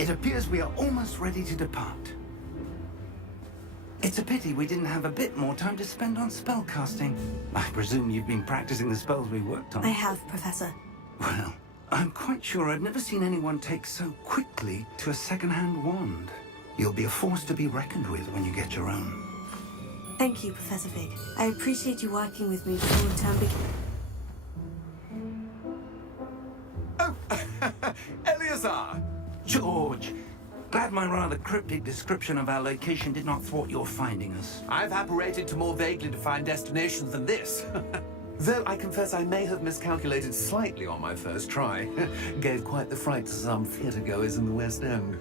It appears we are almost ready to depart. It's a pity we didn't have a bit more time to spend on spellcasting. I presume you've been practicing the spells we worked on. I have, Professor. Well, I'm quite sure I've never seen anyone take so quickly to a second-hand wand. You'll be a force to be reckoned with when you get your own. Thank you, Professor Fig. I appreciate you working with me before the term begins. Oh, Eleazar! George! Glad my rather cryptic description of our location did not thwart your finding us. I've apparated to more vaguely defined destinations than this. Though I confess I may have miscalculated slightly on my first try. Gave quite the fright to some theatre-goers in the West End.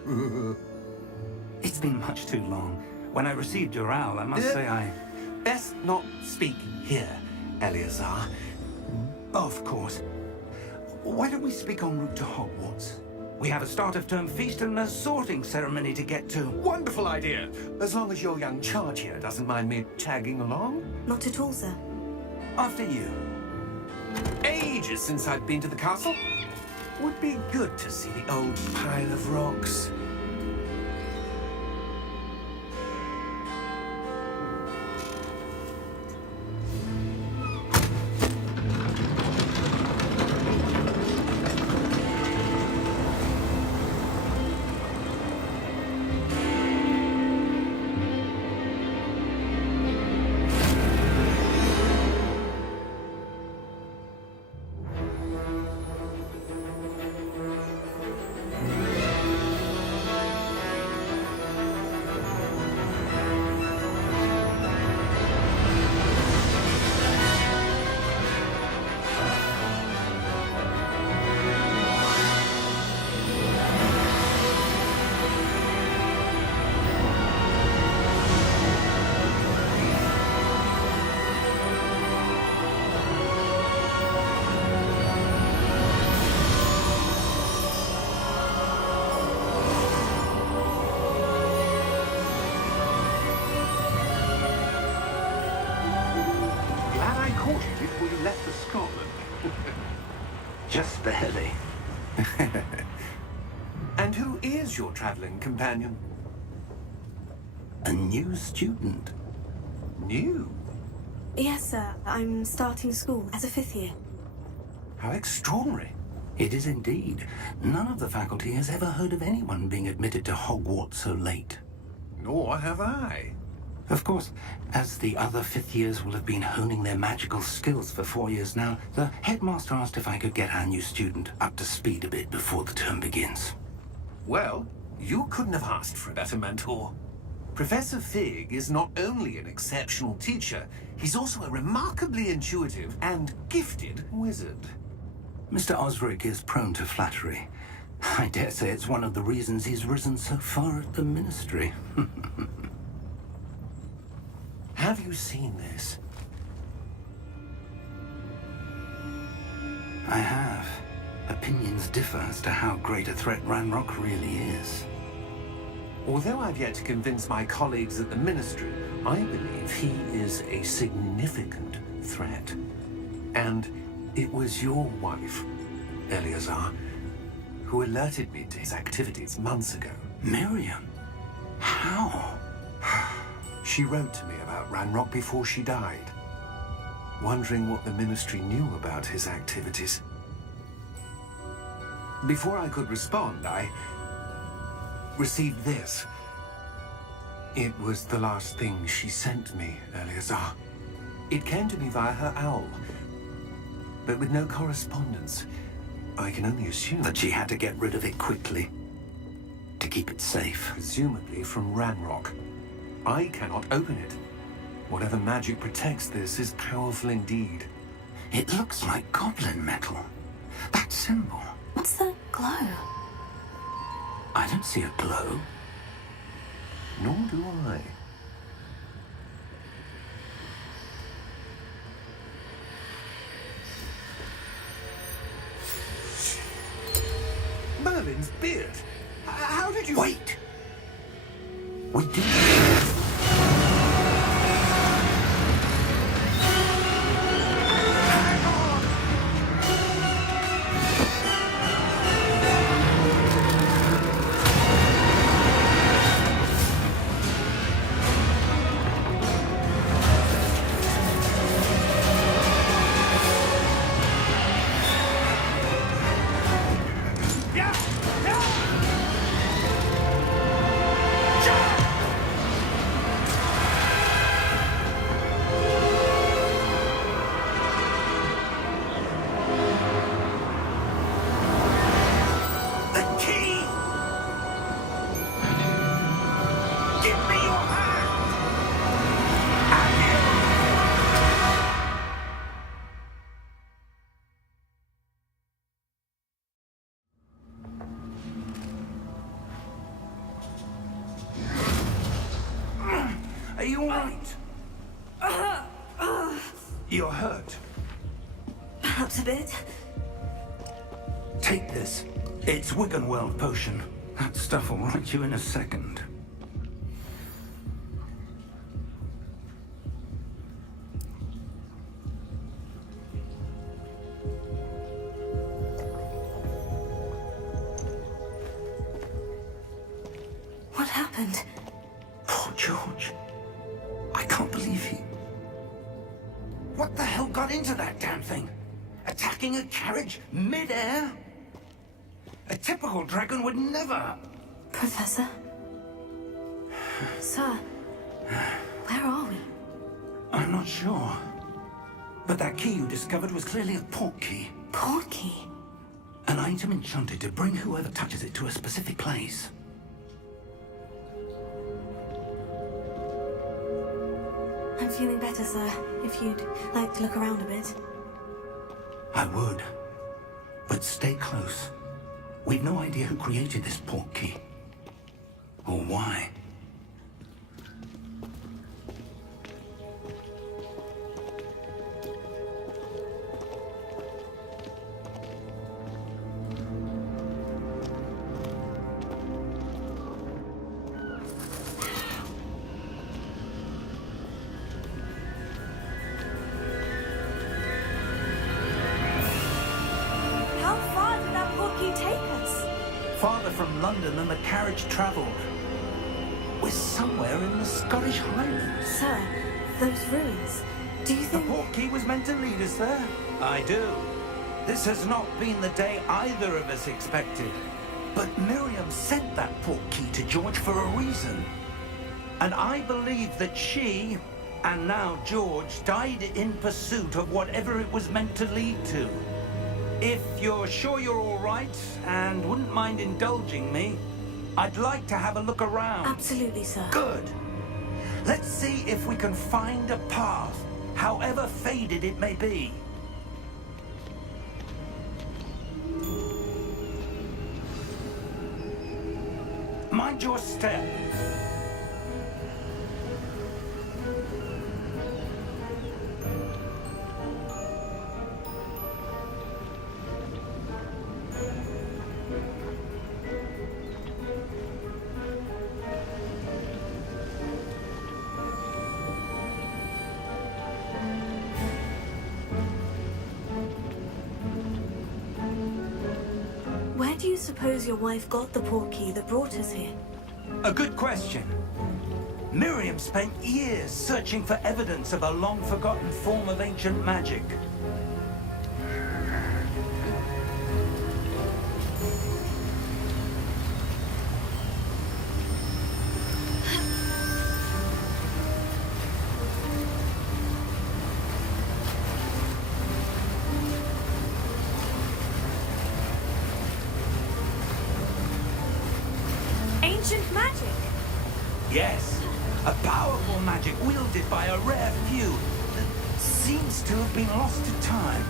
It's been much too long. When I received your owl, I must say I... Best not speak here, Eleazar. Of course. Why don't we speak en route to Hogwarts? We have a start-of-term feast and a sorting ceremony to get to. Wonderful idea! As long as your young charge here doesn't mind me tagging along. Not at all, sir. After you. Ages since I've been to the castle. Would be good to see the old pile of rocks. Just barely. And who is your traveling companion? A new student. New? Yes, sir. I'm starting school as a 5th year. How extraordinary. It is indeed. None of the faculty has ever heard of anyone being admitted to Hogwarts so late. Nor have I. Of course, as the other 5th years will have been honing their magical skills for 4 years now, the headmaster asked if I could get our new student up to speed a bit before the term begins. Well, you couldn't have asked for a better mentor. Professor Fig is not only an exceptional teacher, he's also a remarkably intuitive and gifted wizard. Mr. Osric is prone to flattery. I dare say it's one of the reasons he's risen so far at the Ministry. Have you seen this? I have. Opinions differ as to how great a threat Ranrock really is. Although I've yet to convince my colleagues at the Ministry, I believe he is a significant threat. And it was your wife, Eleazar, who alerted me to his activities months ago. Miriam? How? She wrote to me about Ranrock before she died, wondering what the Ministry knew about his activities. Before I could respond, I received this. It was the last thing she sent me, Eleazar. It came to me via her owl, but with no correspondence. I can only assume That she had to get rid of it quickly, to keep it safe. presumably from Ranrock. I cannot open it. Whatever magic protects this is powerful indeed. It looks like goblin metal. That symbol. What's the glow? I don't see a glow. Nor do I. Merlin's beard. How did you... Wait! We did. all right? You're hurt. Perhaps a bit. Take this. It's Wiggenweld potion. That stuff will right you in a second. What happened? Poor George. I can't believe he... What the hell got into that damn thing? Attacking a carriage mid-air? A typical dragon would never... Professor? Sir, where are we? I'm not sure. But that key you discovered was clearly a port key. Port key? An item enchanted to bring whoever touches it to a specific place. I'm feeling better, sir. If you'd like to look around a bit. I would. But stay close. We've no idea who created this port key. Or why. How far did that port key take us? Farther from London than the carriage travelled. We're somewhere in the Scottish Highlands. Sir, those ruins. Do you The think... port key was meant to lead us there? I do. This has not been the day either of us expected. But Miriam sent that port key to George for a reason. And I believe that she, and now George, died in pursuit of whatever it was meant to lead to. If you're sure you're all right and wouldn't mind indulging me, I'd like to have a look around. Absolutely, sir. Good. Let's see if we can find a path, however faded it may be. Mind your step. Where do you suppose your wife got the port key that brought us here? A good question. Miriam spent years searching for evidence of a long-forgotten form of ancient magic. Ancient magic? Yes, a powerful magic wielded by a rare few that seems to have been lost to time.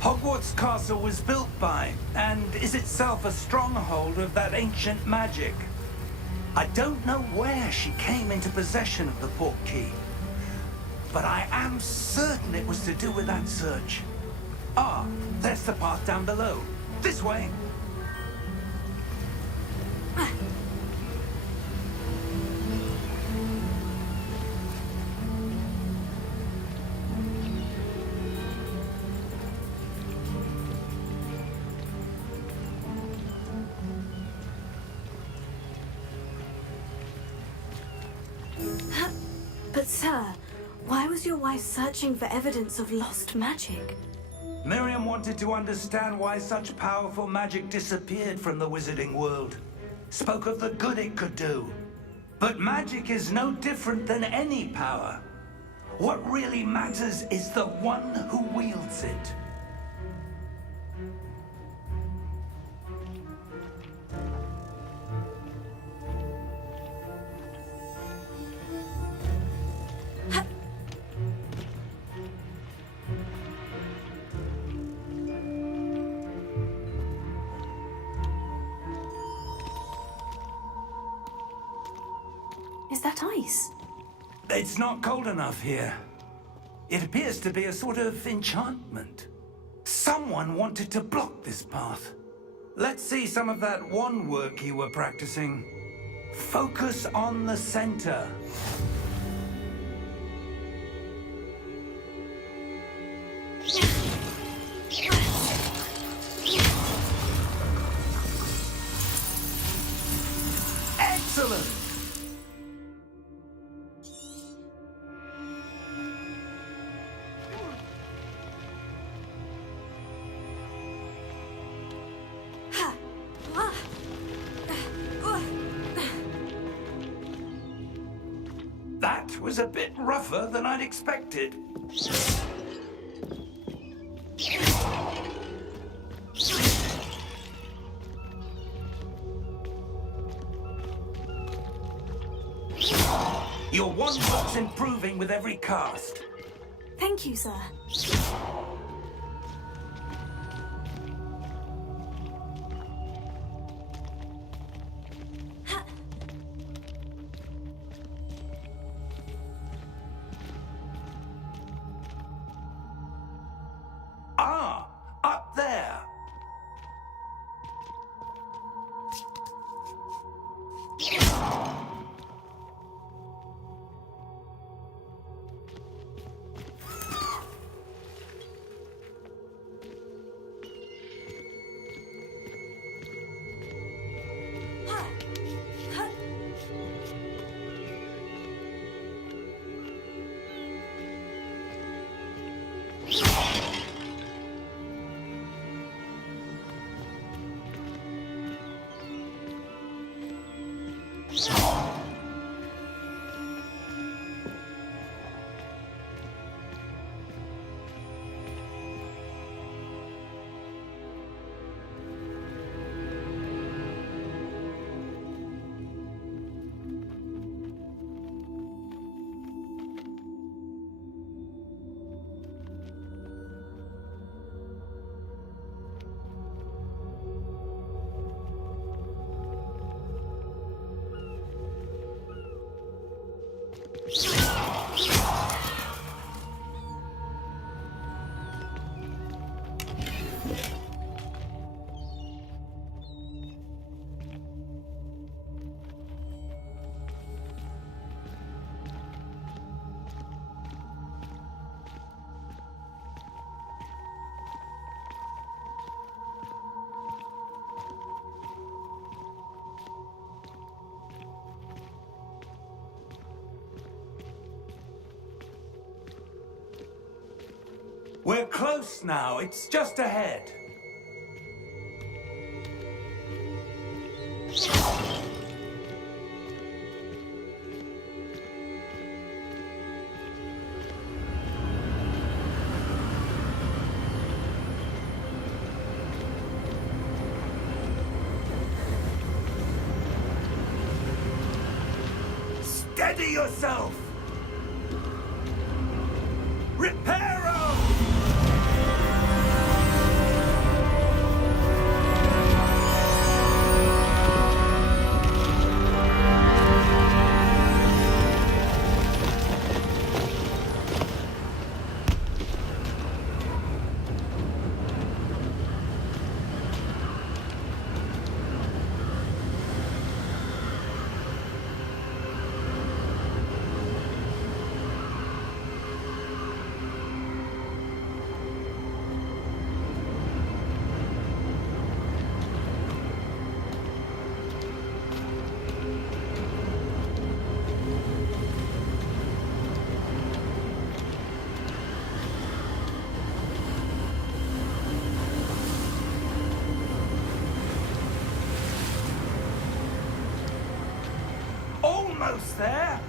Hogwarts Castle was built by, and is itself a stronghold of that ancient magic. I don't know where she came into possession of the port key, but I am certain it was to do with that search. Ah, there's the path down below. This way. But sir, why was your wife searching for evidence of lost magic? Miriam wanted to understand why such powerful magic disappeared from the wizarding world. Spoke of the good it could do. But magic is no different than any power. What really matters is the one who wields it. Is that ice? It's not cold enough here. It appears to be a sort of enchantment. Someone wanted to block this path. Let's see some of that wand work you were practicing. Focus on the center. Excellent! That was a bit rougher than I'd expected. Your wand work's improving with every cast. Thank you, sir. Ah, up there. We're close now. It's just ahead. Steady yourself! Reparo! Almost there.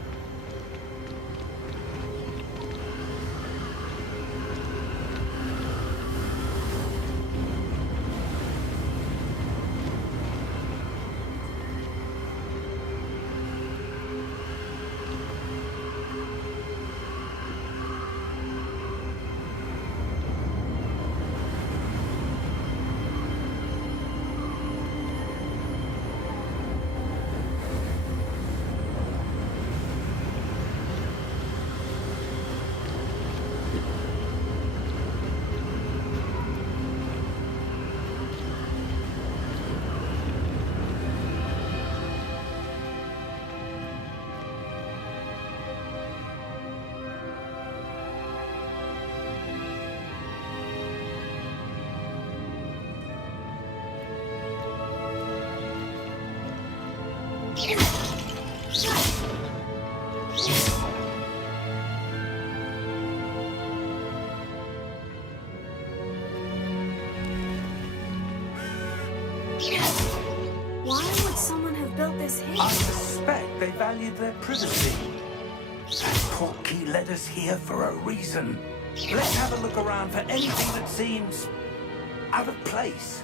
Why would someone have built this here? I suspect they valued their privacy. That portkey led us here for a reason. Let's have a look around for anything that seems out of place.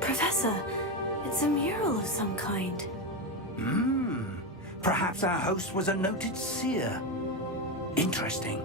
Professor, it's a mural of some kind. Perhaps our host was a noted seer. Interesting.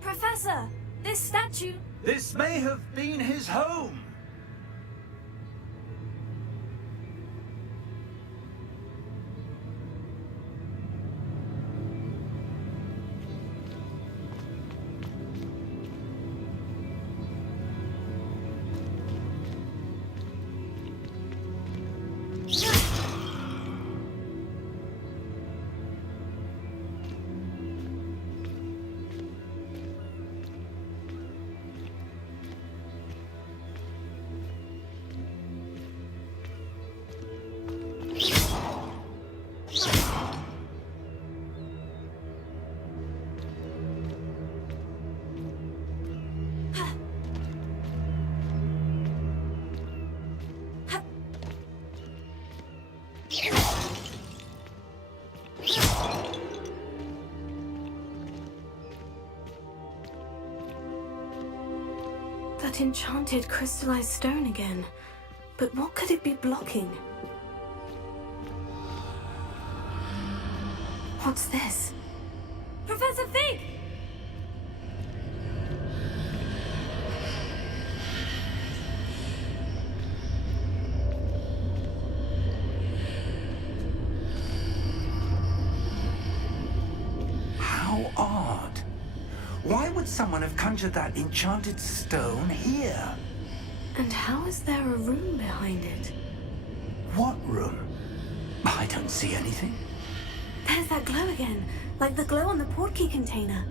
Professor, this statue... This may have been his home. That enchanted crystallized stone again. But what could it be blocking? What's this? Professor Fig! How odd. Why would someone have conjured that enchanted stone here? And how is there a room behind it? What room? I don't see anything. There's that glow again, like the glow on the portkey container.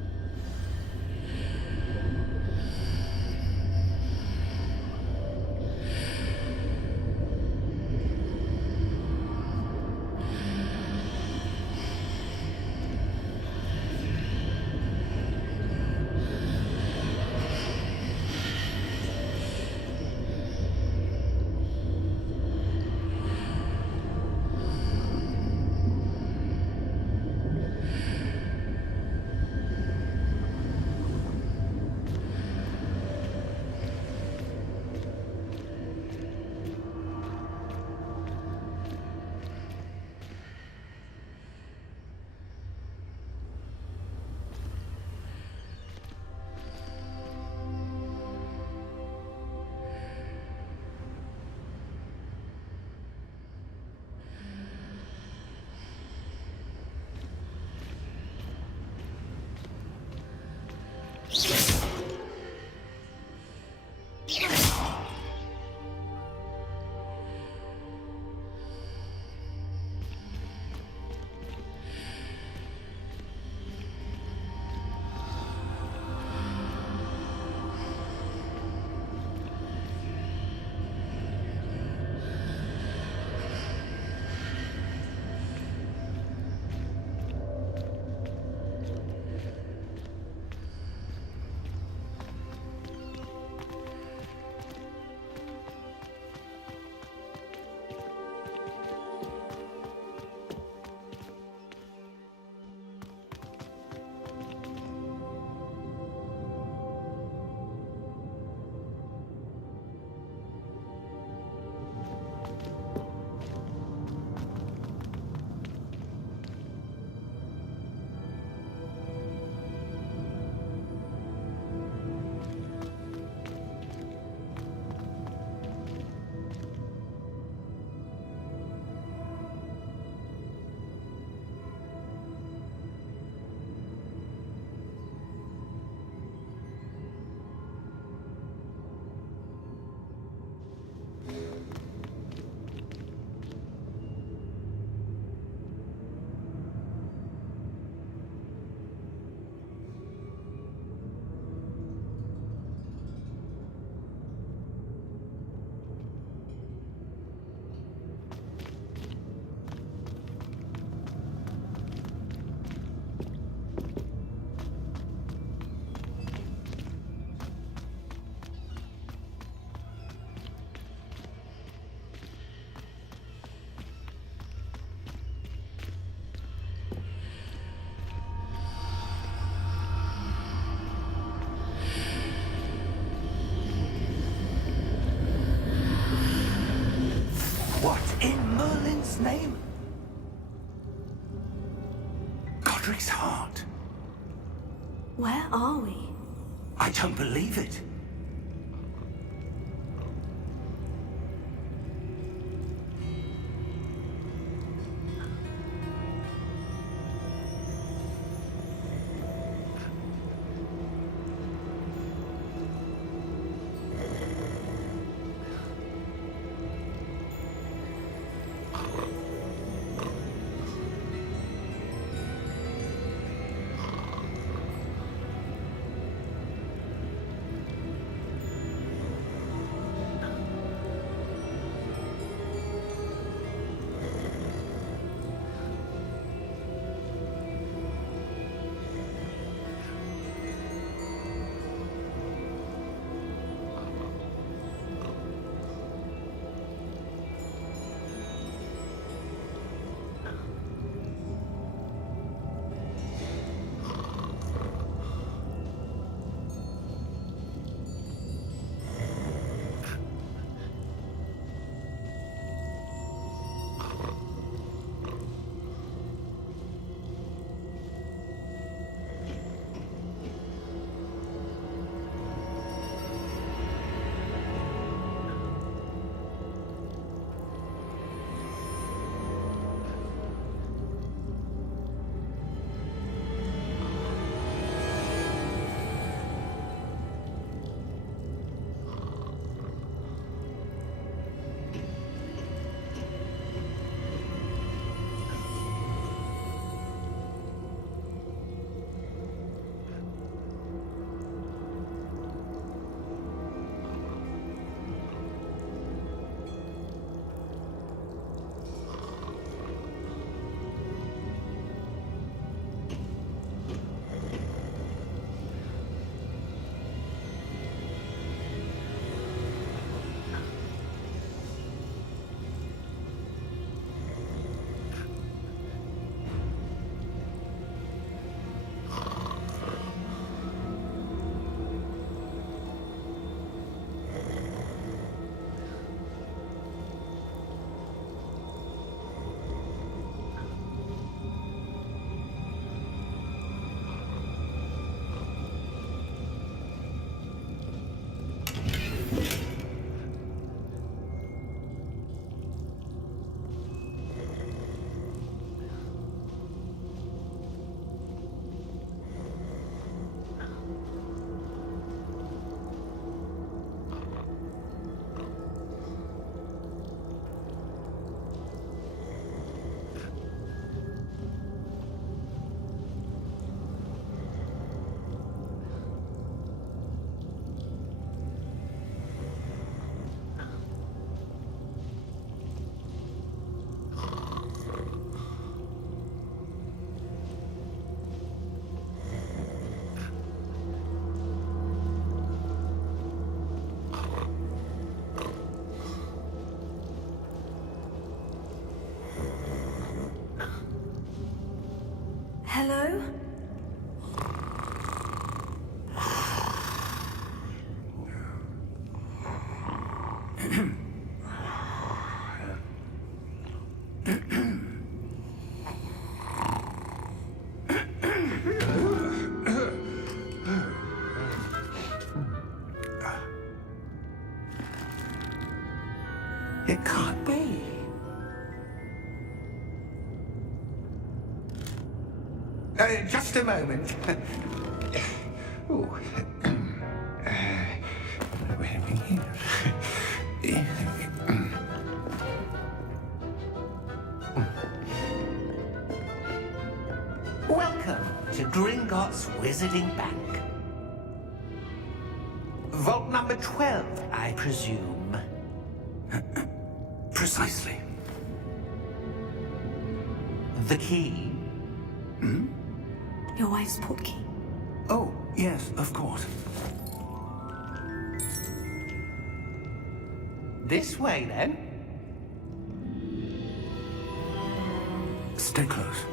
What in Merlin's name? Godric's heart. Where are we? I don't believe it. Hello? It can't be. Just a moment. Ooh. Where are we here? Welcome to Gringotts Wizarding Bank. Vault number 12, I presume. Precisely. The key? Your wife's portkey. Oh, yes, of course. This way, then. Stay close.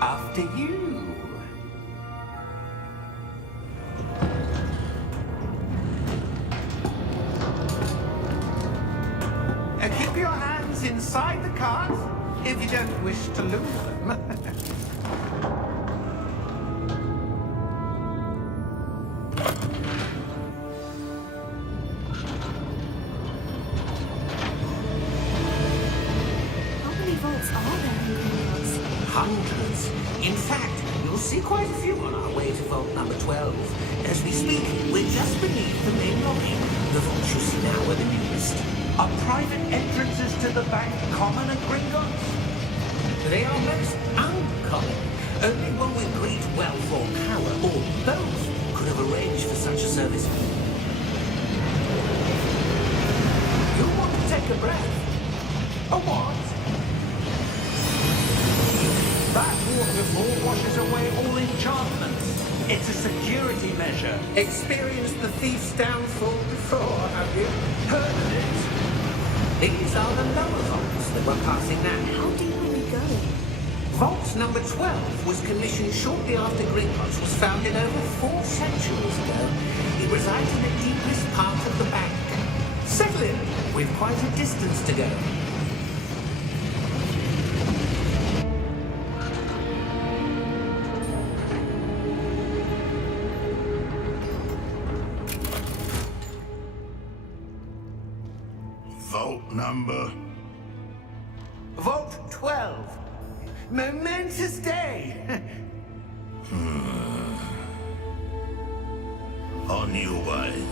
After you. Keep your hands inside the cart if you don't wish to lose them. How many vaults are there in Gringotts? Hundreds. In fact, you'll see quite a few on our way to vault number 12. As we speak, we're just beneath the main lobby. The vaults you see now are the newest. Are private entrances to the bank common at Gringotts? They are most uncommon. Only one with great wealth or power, or both, could have arranged for such a service. You want to take a breath? A what? That waterfall washes away all enchantments. It's a security measure. Experienced the thief's downfall before, have you? Heard of it? These are the lower vaults that we're passing now. How deep are we going? Vault number 12 was commissioned shortly after Gringotts was founded over 4 centuries ago. It resides in the deepest part of the bank. Settle in, with quite a distance to go. Vault number. Vault 12. Momentous day. On your way.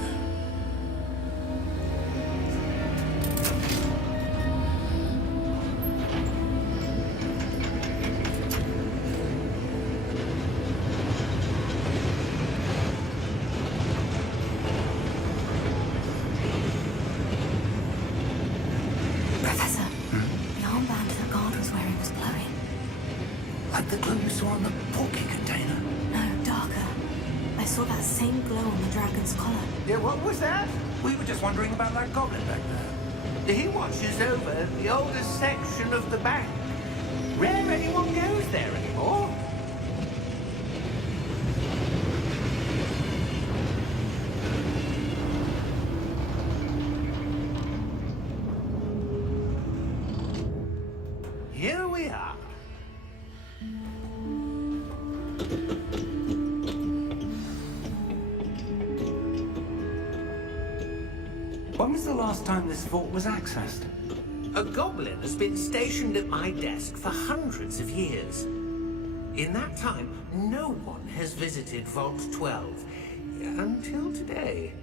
Professor, the armband the guard was wearing was glowing. Like the glow you saw on the porky container. No, darker. I saw that same glow on the dragon's collar. Yeah, what was that? We were just wondering about that goblin back there. He watches over the oldest section of the bank. Rare anyone goes there anymore. Here we are. When was the last time this vault was accessed? A goblin has been stationed at my desk for hundreds of years. In that time, no one has visited Vault 12 until today.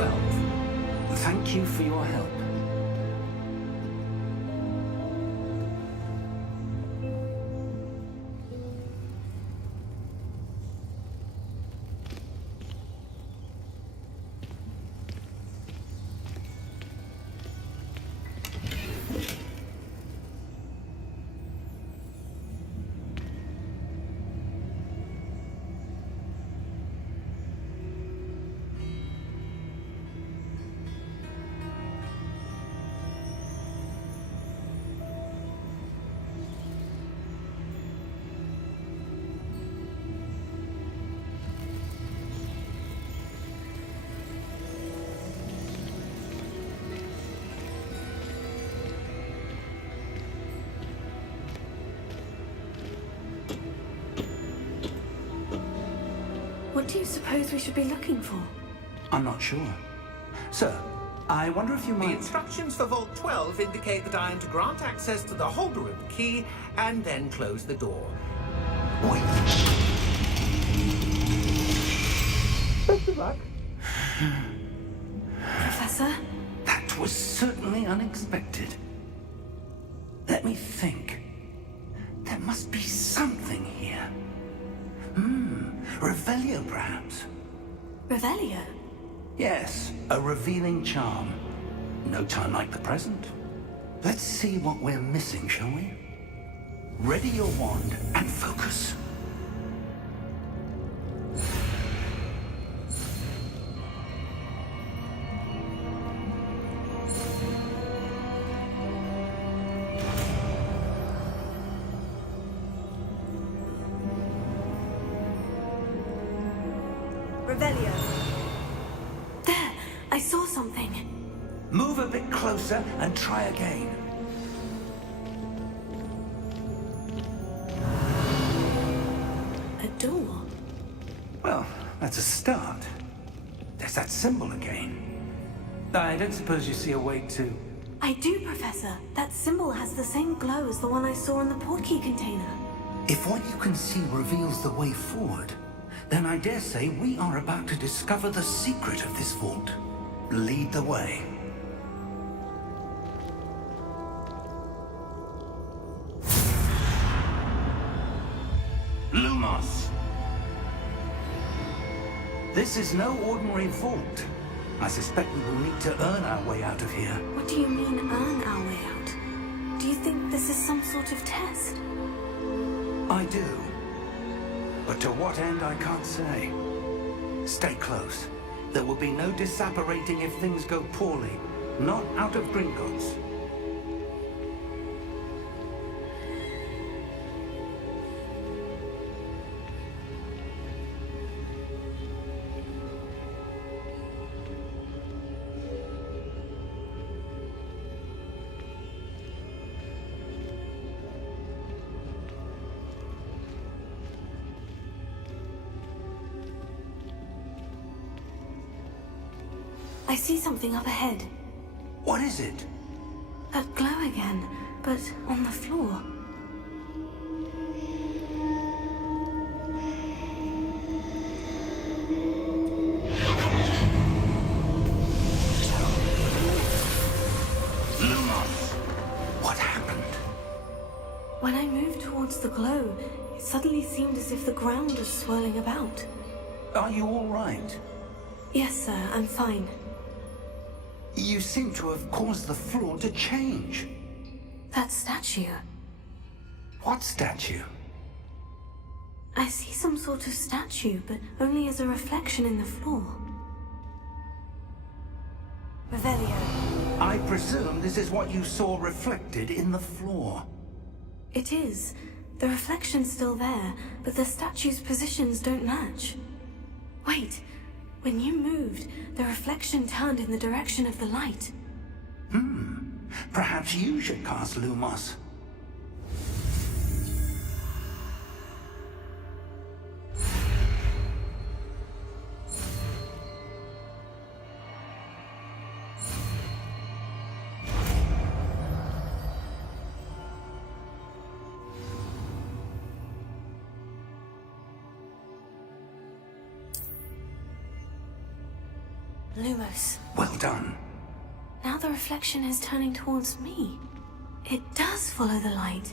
12. Thank you for your help. What do you suppose we should be looking for? I'm not sure. Sir, I wonder if you The might... instructions for Vault 12 indicate that I am to grant access to the holder of the key and then close the door. Wait. Best of luck. Professor? That was certainly unexpected. Let me think. There must be something here. Revelio, perhaps? Revelio? Yes, a revealing charm. No time like the present. Let's see what we're missing, shall we? Ready your wand and focus. Revelio. There! I saw something. Move a bit closer and try again. A door. Well, that's a start. There's that symbol again. I don't suppose you see a way to... I do, Professor. That symbol has the same glow as the one I saw in the portkey container. If what you can see reveals the way forward, then I dare say we are about to discover the secret of this vault. Lead the way. Lumos! This is no ordinary vault. I suspect we will need to earn our way out of here. What do you mean, earn our way out? Do you think this is some sort of test? I do. But to what end, I can't say. Stay close. There will be no disapparating if things go poorly. Not out of Gringotts. I see something up ahead. What is it? That glow again, but on the floor. Lumos! What happened? When I moved towards the glow, it suddenly seemed as if the ground was swirling about. Are you all right? Yes, sir, I'm fine. You seem to have caused the floor to change. That statue. What statue? I see some sort of statue, but only as a reflection in the floor. Revelio. I presume this is what you saw reflected in the floor. It is. The reflection's still there, but the statue's positions don't match. Wait. When you moved, the reflection turned in the direction of the light. Perhaps you should cast Lumos. Lumos. Well done. Now the reflection is turning towards me. It does follow the light.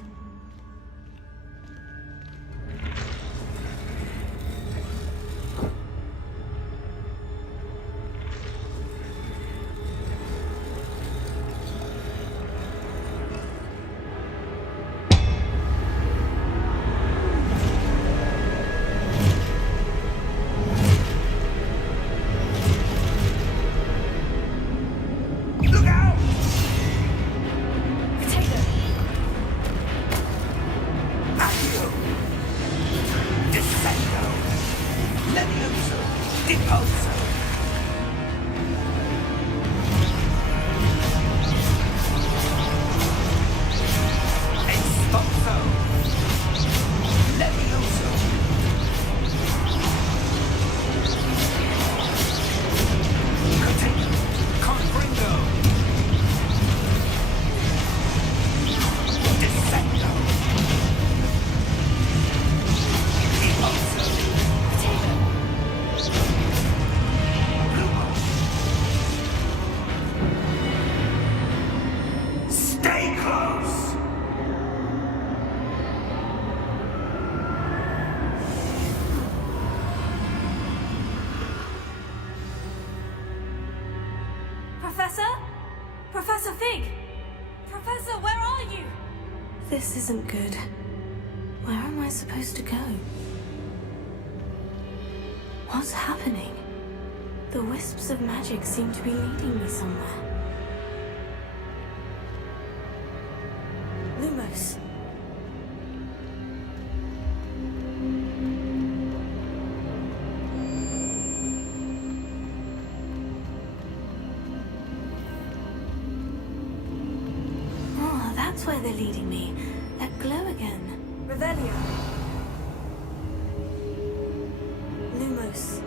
Look out! Potato! Accio! Descendo! Levioso! Deposo! Expulso! Levioso! Potato! Confringo! Descendo! Deposo! Stay close! Professor? Professor Fig! Professor, where are you? This isn't good. Where am I supposed to go? What's happening? The wisps of magic seem to be leading me somewhere. Lumos. Oh, that's where they're leading me. That glow again. Revelio. Lumos.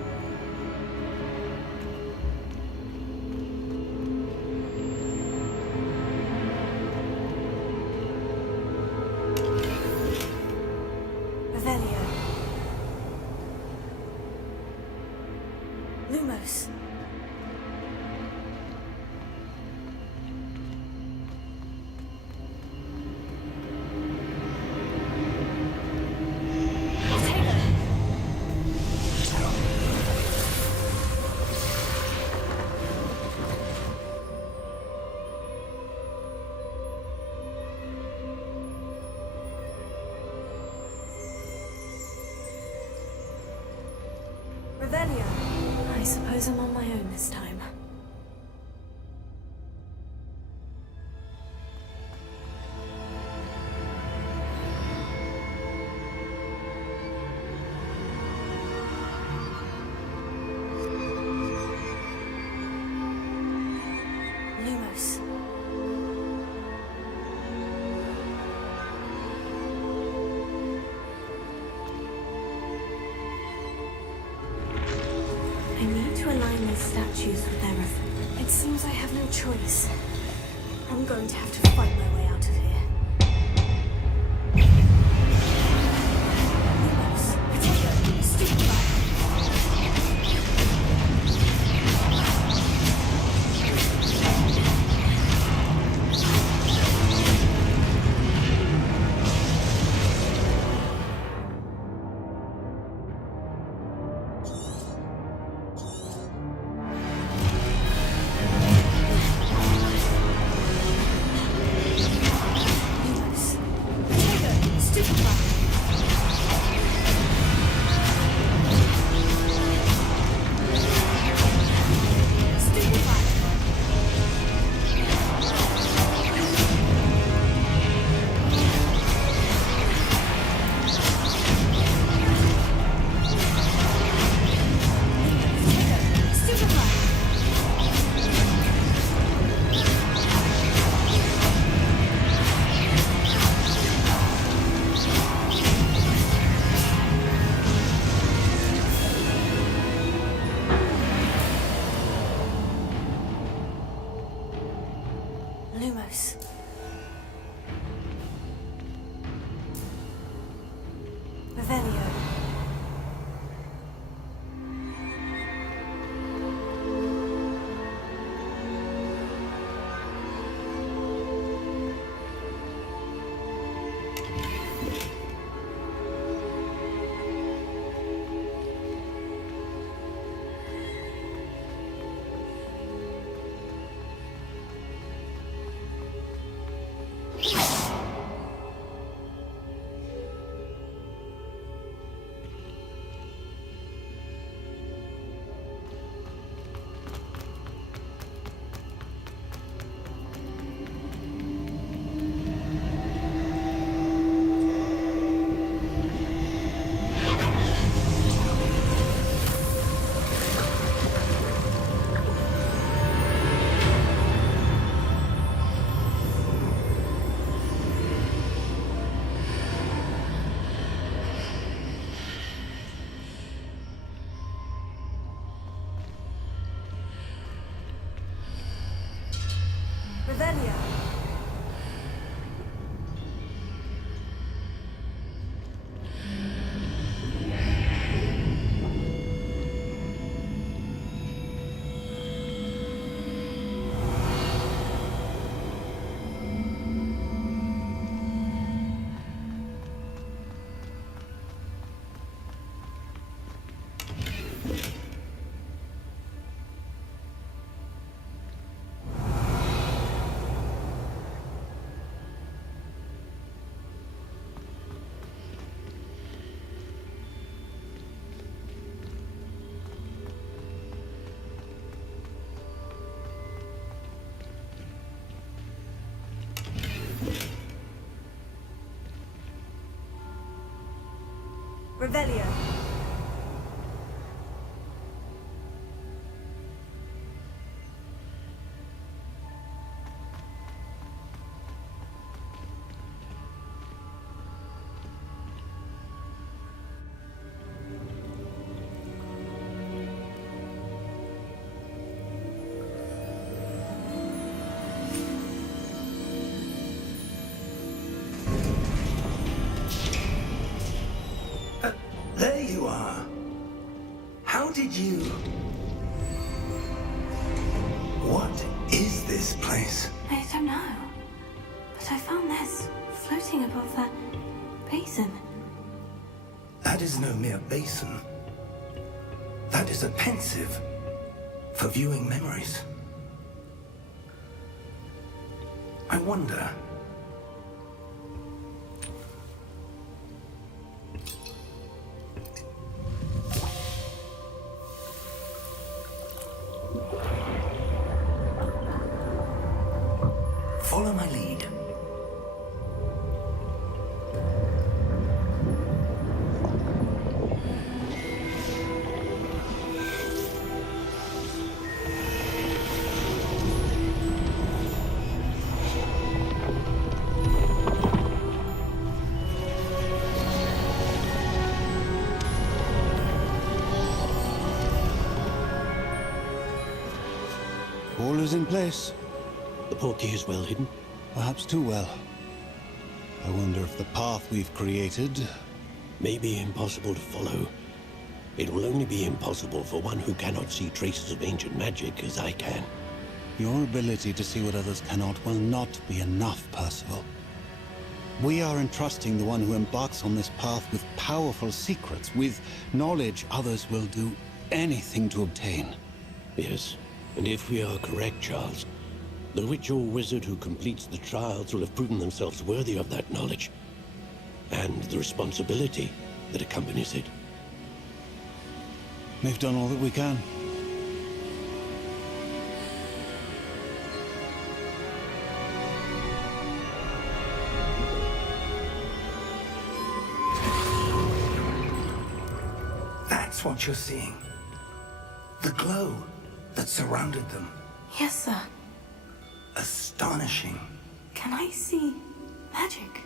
Revelio. Lumos. Revelio. I suppose I'm on my own this time. Lumos. I need to align these statues with their It seems I have no choice. I'm going to have to fight my way out of here. Lumos. Potato. Stupefy. Lumos. Potato. Stupefy. Stupefy. Potato. Stupefy. Lumos. Revelio. Revelia. Revelio. There you are. How did you... What is this place? I don't know. But I found this floating above that basin. That is no mere basin. That is a pensive for viewing memories. I wonder... Follow my lead. All is in place. The portkey is well hidden. Perhaps too well. I wonder if the path we've created... May be impossible to follow. It will only be impossible for one who cannot see traces of ancient magic as I can. Your ability to see what others cannot will not be enough, Percival. We are entrusting the one who embarks on this path with powerful secrets, with knowledge others will do anything to obtain. Yes, and if we are correct, Charles, the witch or wizard who completes the trials will have proven themselves worthy of that knowledge, and the responsibility that accompanies it. We've done all that we can. That's what you're seeing. The glow that surrounded them. Yes, sir. Astonishing. Can I see magic?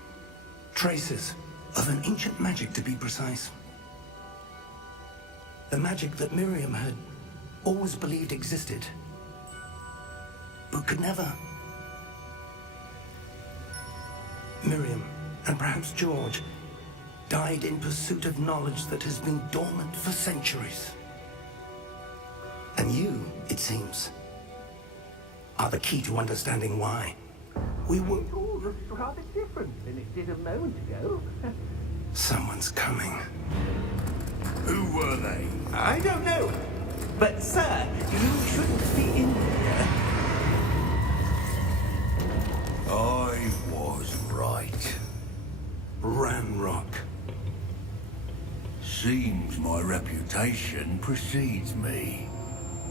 Traces of an ancient magic, to be precise. The magic that Miriam had always believed existed, but could never. Miriam, and perhaps George, died in pursuit of knowledge that has been dormant for centuries. And you, it seems, are the key to understanding why. We were... It all looks rather different than it did a moment ago. Someone's coming. Who were they? I don't know. But, sir, you shouldn't be in here. I was right. Ramrock. Seems my reputation precedes me.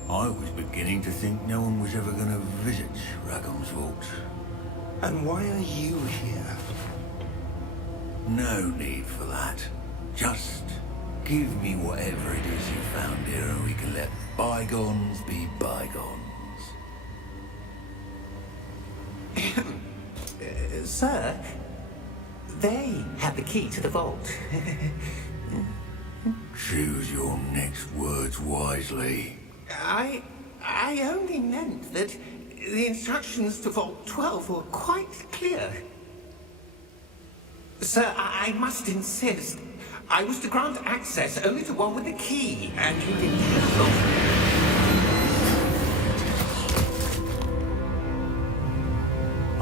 I was beginning to think no one was ever going to visit Ragon's Vault. And why are you here? No need for that. Just give me whatever it is you found here and we can let bygones be bygones. Sir, they have the key to the vault. Choose your next words wisely. I only meant that The instructions to Vault 12 were quite clear. Sir, I must insist. I was to grant access only to one with the key, and you didn't have them.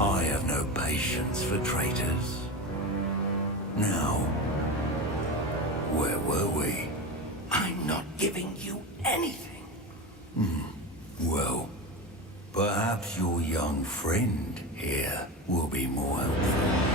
I have no patience for traitors. Now, where were we? I'm not giving you anything. Well, perhaps your young friend here will be more helpful.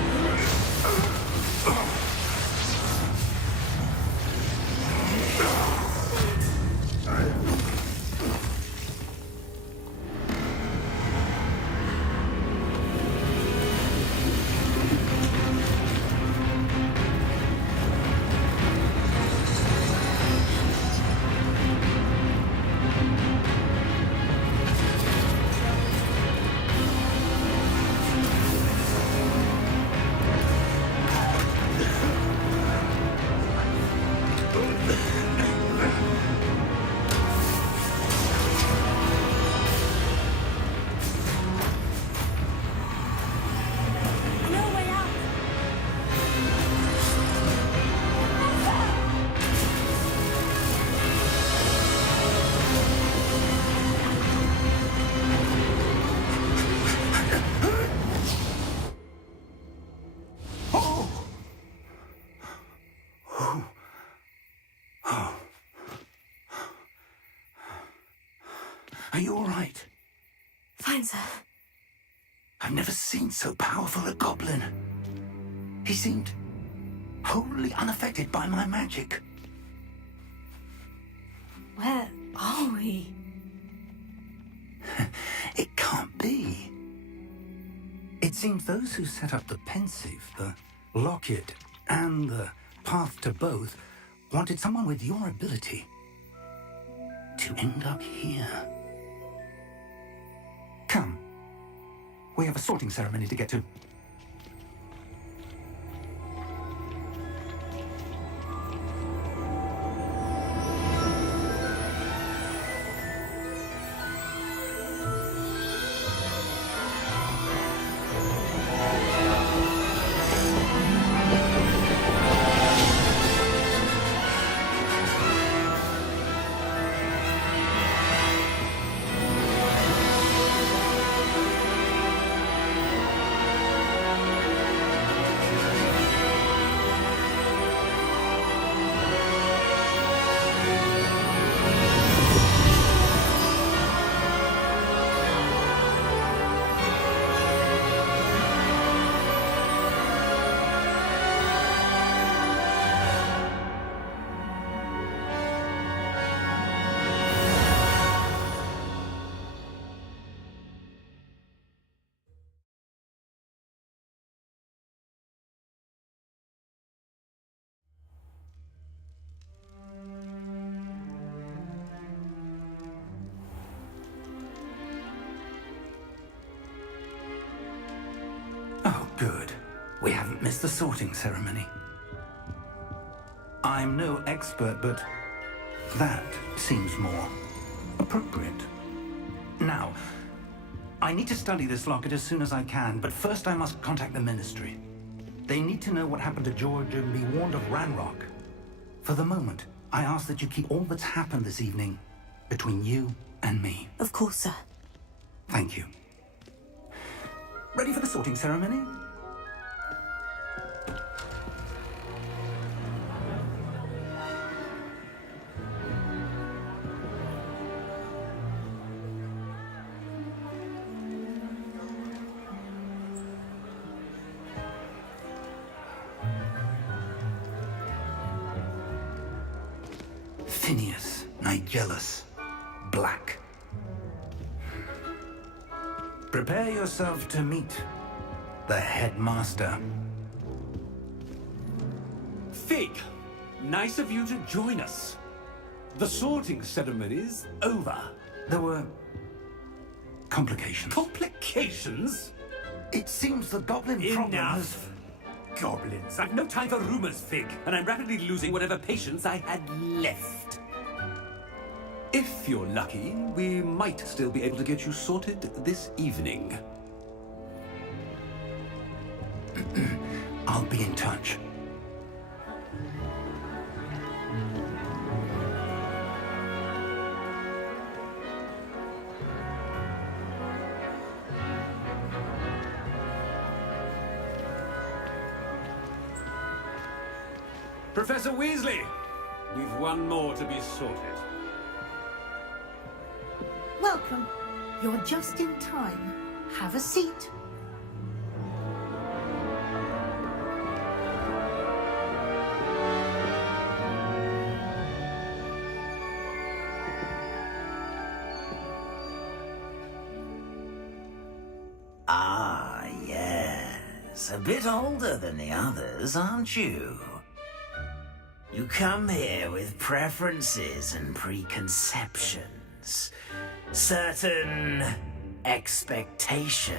Are you all right? Fine, sir. I've never seen so powerful a goblin. He seemed wholly unaffected by my magic. Where are we? It can't be. It seems those who set up the pensive, the locket, and the path to both wanted someone with your ability to end up here. Come. We have a sorting ceremony to get to. Oh, good. We haven't missed the sorting ceremony. I'm no expert, but that seems more appropriate. Now, I need to study this locket as soon as I can, but first I must contact the Ministry. They need to know what happened to George and be warned of Ranrock. For the moment, I ask that you keep all that's happened this evening between you and me. Of course, sir. Thank you. Ready for the sorting ceremony? Phineas, Nigellus, Black. Prepare yourself to meet the headmaster. Fig, nice of you to join us. The sorting ceremony's over. There were complications. Complications? It seems the goblin problem has... Enough! Goblins. I've no time for rumors, Fig, and I'm rapidly losing whatever patience I had left. If you're lucky, we might still be able to get you sorted this evening. I'll be in touch. Professor Weasley, we've one more to be sorted. Welcome. You're just in time. Have a seat. Ah, yes. A bit older than the others, aren't you? You come here with preferences and preconceptions. Certain expectations.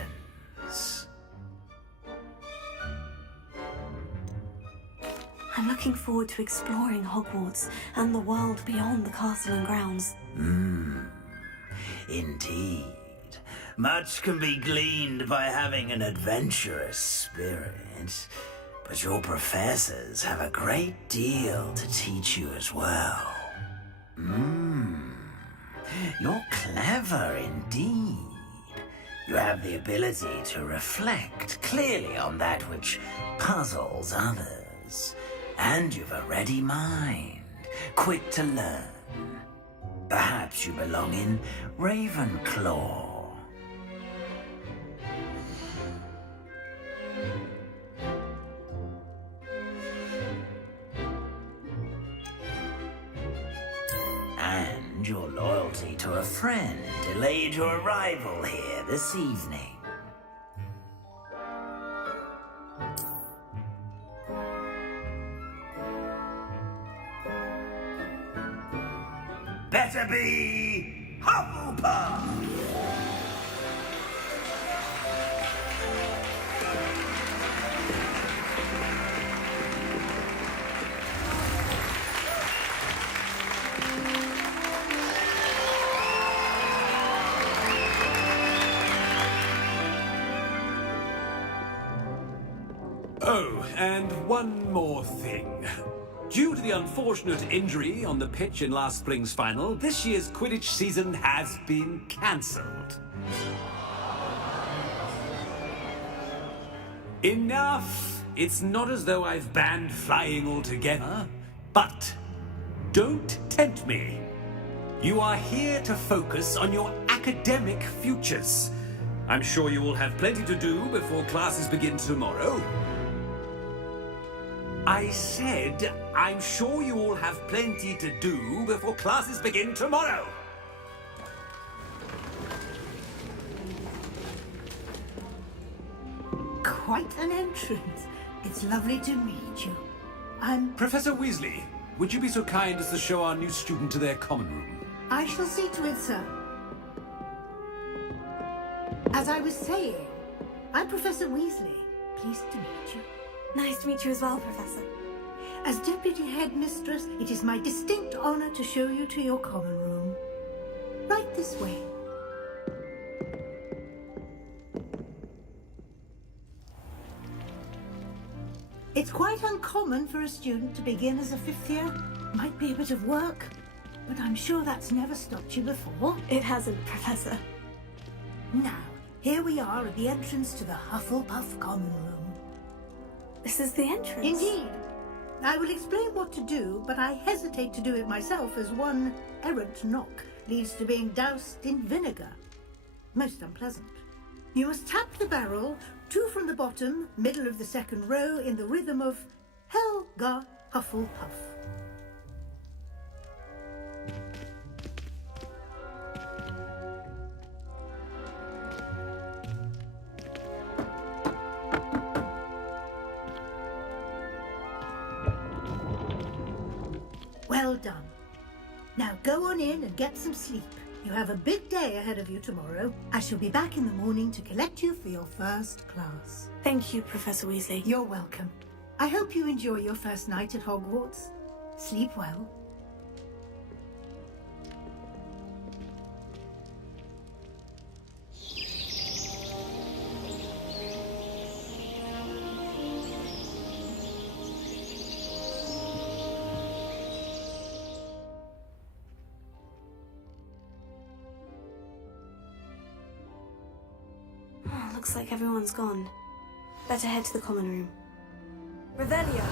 I'm looking forward to exploring Hogwarts and the world beyond the castle and grounds. Indeed. Much can be gleaned by having an adventurous spirit, but your professors have a great deal to teach you as well. You're clever indeed. You have the ability to reflect clearly on that which puzzles others. And you've a ready mind, quick to learn. Perhaps you belong in Ravenclaw. And your loyalty to a friend delayed your arrival here this evening. Better be Hufflepuff! Oh, and one more thing. Due to the unfortunate injury on the pitch in last spring's final, this year's Quidditch season has been cancelled. Enough! It's not as though I've banned flying altogether, but don't tempt me. You are here to focus on your academic futures. I'm sure you will have plenty to do before classes begin tomorrow. I said, I'm sure you all have plenty to do before classes begin tomorrow. Quite an entrance. It's lovely to meet you. Professor Weasley, would you be so kind as to show our new student to their common room? I shall see to it, sir. As I was saying, I'm Professor Weasley. Pleased to meet you. Nice to meet you as well, Professor. As Deputy Headmistress, it is my distinct honor to show you to your common room. Right this way. It's quite uncommon for a student to begin as a fifth year. Might be a bit of work, but I'm sure that's never stopped you before. It hasn't, Professor. Now, here we are at the entrance to the Hufflepuff common room. This is the entrance. Indeed. I will explain what to do, but I hesitate to do it myself as one errant knock leads to being doused in vinegar. Most unpleasant. You must tap the barrel, 2 from the bottom, middle of the second row, in the rhythm of Helga Hufflepuff. Well done. Now go on in and get some sleep. You have a big day ahead of you tomorrow. I shall be back in the morning to collect you for your first class. Thank you, Professor Weasley. You're welcome. I hope you enjoy your first night at Hogwarts. Sleep well. Looks like everyone's gone. Better head to the common room. Revelio!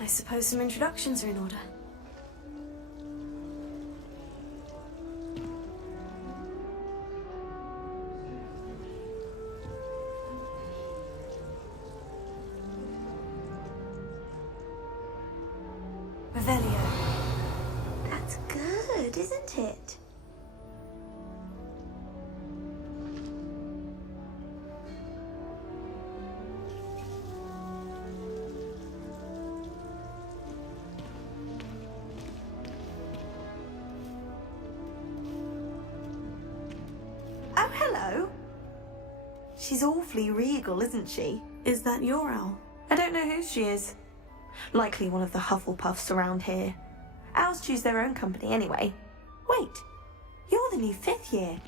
I suppose some introductions are in order. Revelio. That's good, isn't it? Oh, hello. She's awfully regal, isn't she? Is that your owl? I don't know who she is. Likely one of the Hufflepuffs around here. Owls choose their own company anyway. Wait, you're the new 5th year.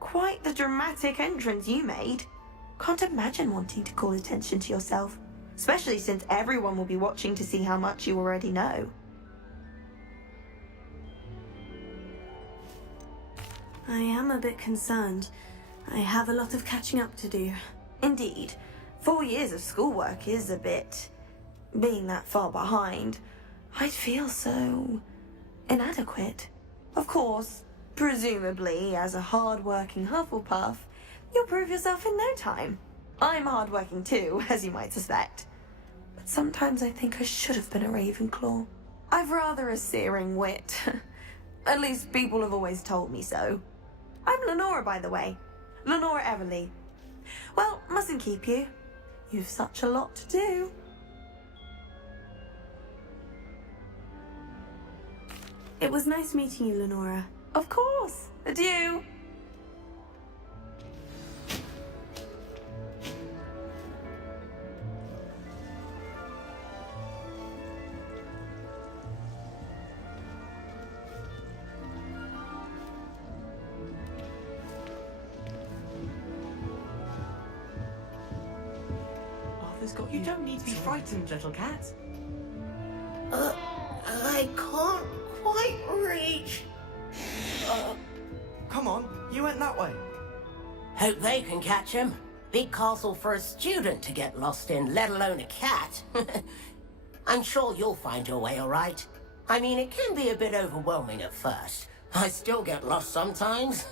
Quite the dramatic entrance you made. Can't imagine wanting to call attention to yourself, especially since everyone will be watching to see how much you already know. I am a bit concerned. I have a lot of catching up to do. Indeed, 4 years of schoolwork is a bit... Being that far behind, I'd feel so... inadequate. Of course, presumably, as a hard-working Hufflepuff, you'll prove yourself in no time. I'm hard-working too, as you might suspect. But sometimes I think I should have been a Ravenclaw. I've rather a searing wit. At least people have always told me so. I'm Lenora, by the way. Lenora Everly. Well, mustn't keep you. You've such a lot to do. It was nice meeting you, Lenora. Of course. Adieu. Arthur's got you. You don't need to be frightened, little cat. I can't quite reach. Hope they can catch him. Big castle for a student to get lost in, let alone a cat. I'm sure you'll find your way all right. I mean, it can be a bit overwhelming at first. I still get lost sometimes.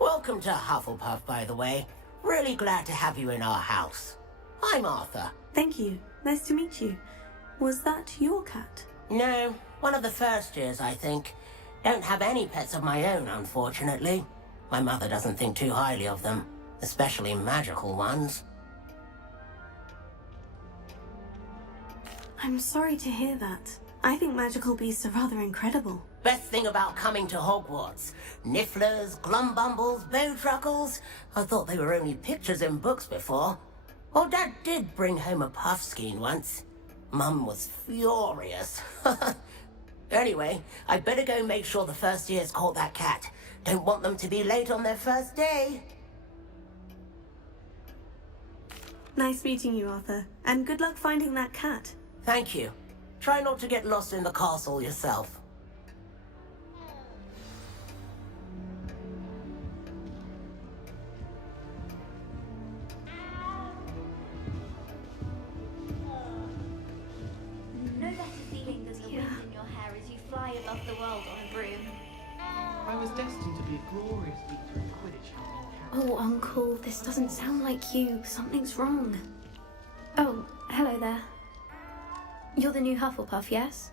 Welcome to Hufflepuff, by the way. Really glad to have you in our house. I'm Arthur. Thank you. Nice to meet you. Was that your cat? No, one of the first years, I think. Don't have any pets of my own, unfortunately. My mother doesn't think too highly of them, especially magical ones. I'm sorry to hear that. I think magical beasts are rather incredible. Best thing about coming to Hogwarts. Nifflers, glumbumbles, bowtruckles. I thought they were only pictures in books before. Well, Dad did bring home a puffskein once. Mum was furious. Anyway, I'd better go make sure the first years caught that cat. Don't want them to be late on their first day. Nice meeting you, Arthur. And good luck finding that cat. Thank you. Try not to get lost in the castle yourself. No better feeling than the wind in your hair as you fly above the world on a broom. I was destined to be a glorious leader in Quidditch. Oh, Uncle, this doesn't sound like you. Something's wrong. Oh, hello there. You're the new Hufflepuff, yes?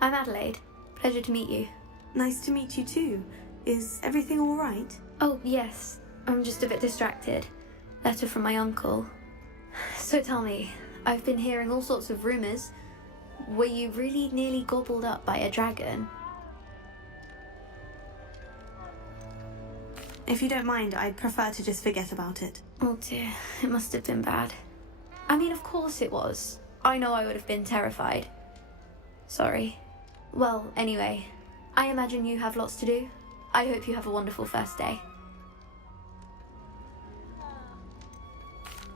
I'm Adelaide. Pleasure to meet you. Nice to meet you too. Is everything all right? Oh, yes. I'm just a bit distracted. Letter from my uncle. So tell me, I've been hearing all sorts of rumors. Were you really nearly gobbled up by a dragon? If you don't mind, I'd prefer to just forget about it. Oh dear, it must have been bad. I mean, of course it was. I know I would have been terrified. Sorry. Well, anyway, I imagine you have lots to do. I hope you have a wonderful first day.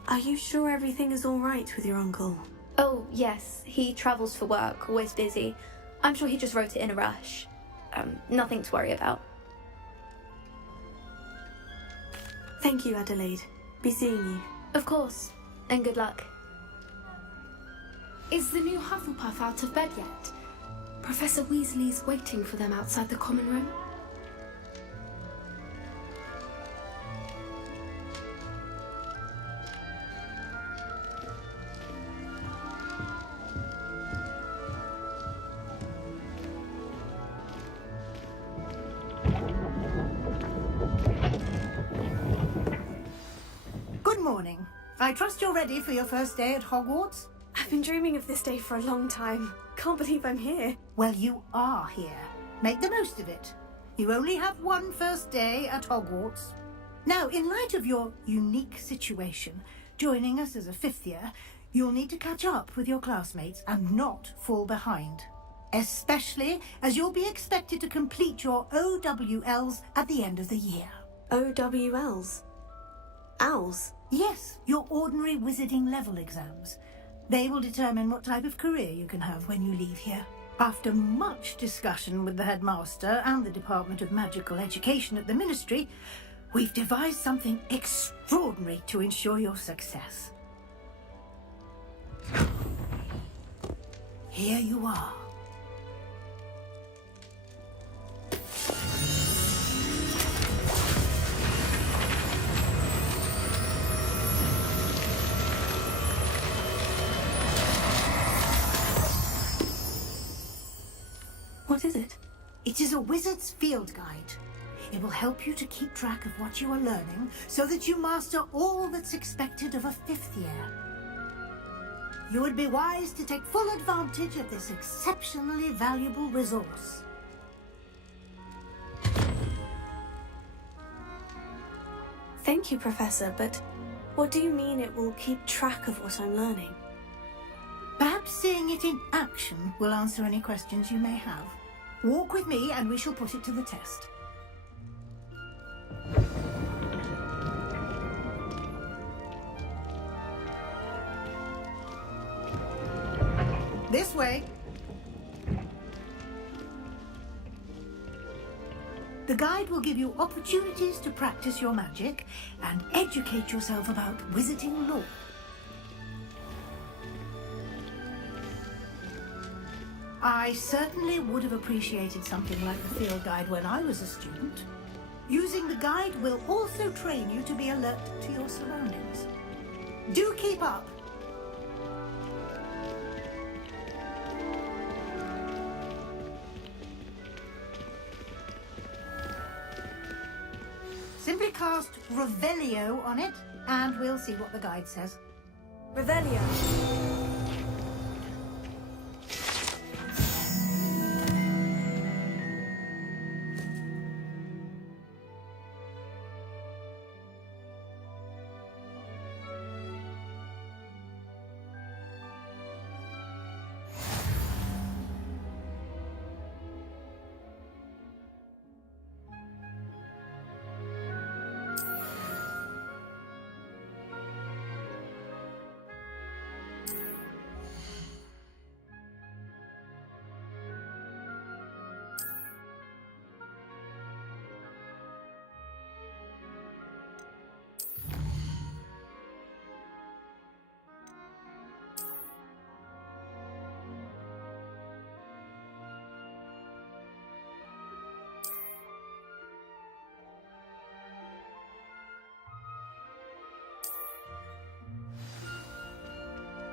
Are you sure everything is all right with your uncle? Oh, yes. He travels for work, always busy. I'm sure he just wrote it in a rush. Nothing to worry about. Thank you, Adelaide. Be seeing you. Of course. And good luck. Is the new Hufflepuff out of bed yet? Professor Weasley's waiting for them outside the common room. Good morning. I trust you're ready for your first day at Hogwarts? I've been dreaming of this day for a long time. Can't believe I'm here. Well, you are here. Make the most of it. You only have one first day at Hogwarts. Now, in light of your unique situation, joining us as a fifth year, you'll need to catch up with your classmates and not fall behind. Especially as you'll be expected to complete your OWLs at the end of the year. OWLs? Owls? Yes, your ordinary wizarding level exams. They will determine what type of career you can have when you leave here. After much discussion with the headmaster and the Department of Magical Education at the Ministry, we've devised something extraordinary to ensure your success. Here you are. What is it? It is a wizard's field guide. It will help you to keep track of what you are learning so that you master all that's expected of a fifth year. You would be wise to take full advantage of this exceptionally valuable resource. Thank you, Professor, but what do you mean it will keep track of what I'm learning? Perhaps seeing it in action will answer any questions you may have. Walk with me and we shall put it to the test. This way. The guide will give you opportunities to practice your magic and educate yourself about wizarding lore. I certainly would have appreciated something like the field guide when I was a student. Using the guide will also train you to be alert to your surroundings. Do keep up! Simply cast Revelio on it, and we'll see what the guide says. Revelio.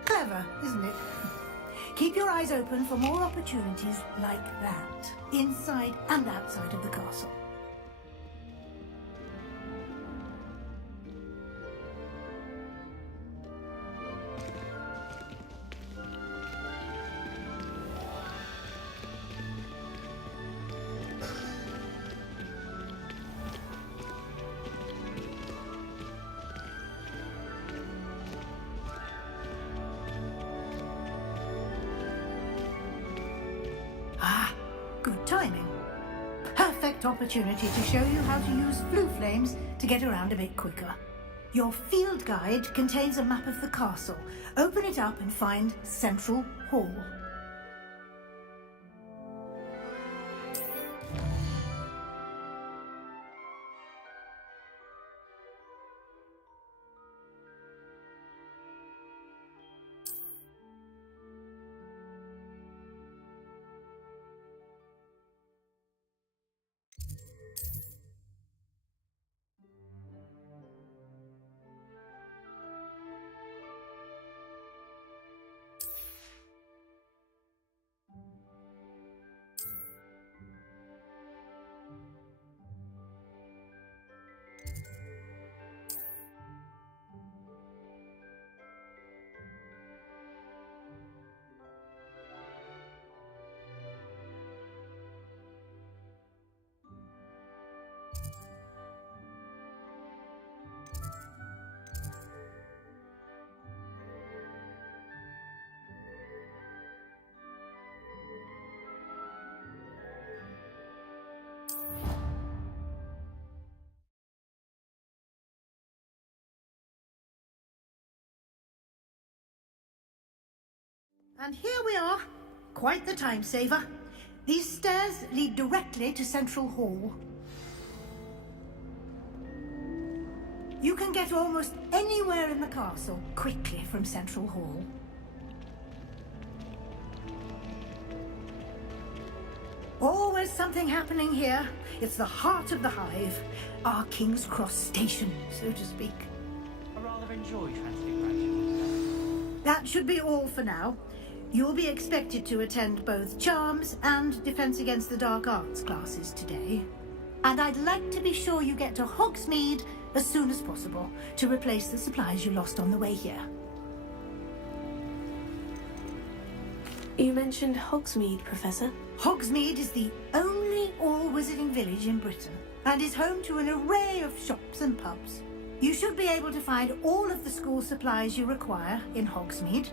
Clever, isn't it? Keep your eyes open for more opportunities like that, inside and outside of the castle. Good timing. Perfect opportunity to show you how to use flue flames to get around a bit quicker. Your field guide contains a map of the castle. Open it up and find Central Hall. And here we are. Quite the time saver. These stairs lead directly to Central Hall. You can get almost anywhere in the castle quickly from Central Hall. Always something happening here. It's the heart of the hive. Our King's Cross station, so to speak. I rather enjoy Transfiguration. That should be all for now. You'll be expected to attend both Charms and Defense Against the Dark Arts classes today. And I'd like to be sure you get to Hogsmeade as soon as possible to replace the supplies you lost on the way here. You mentioned Hogsmeade, Professor. Hogsmeade is the only all-wizarding village in Britain and is home to an array of shops and pubs. You should be able to find all of the school supplies you require in Hogsmeade.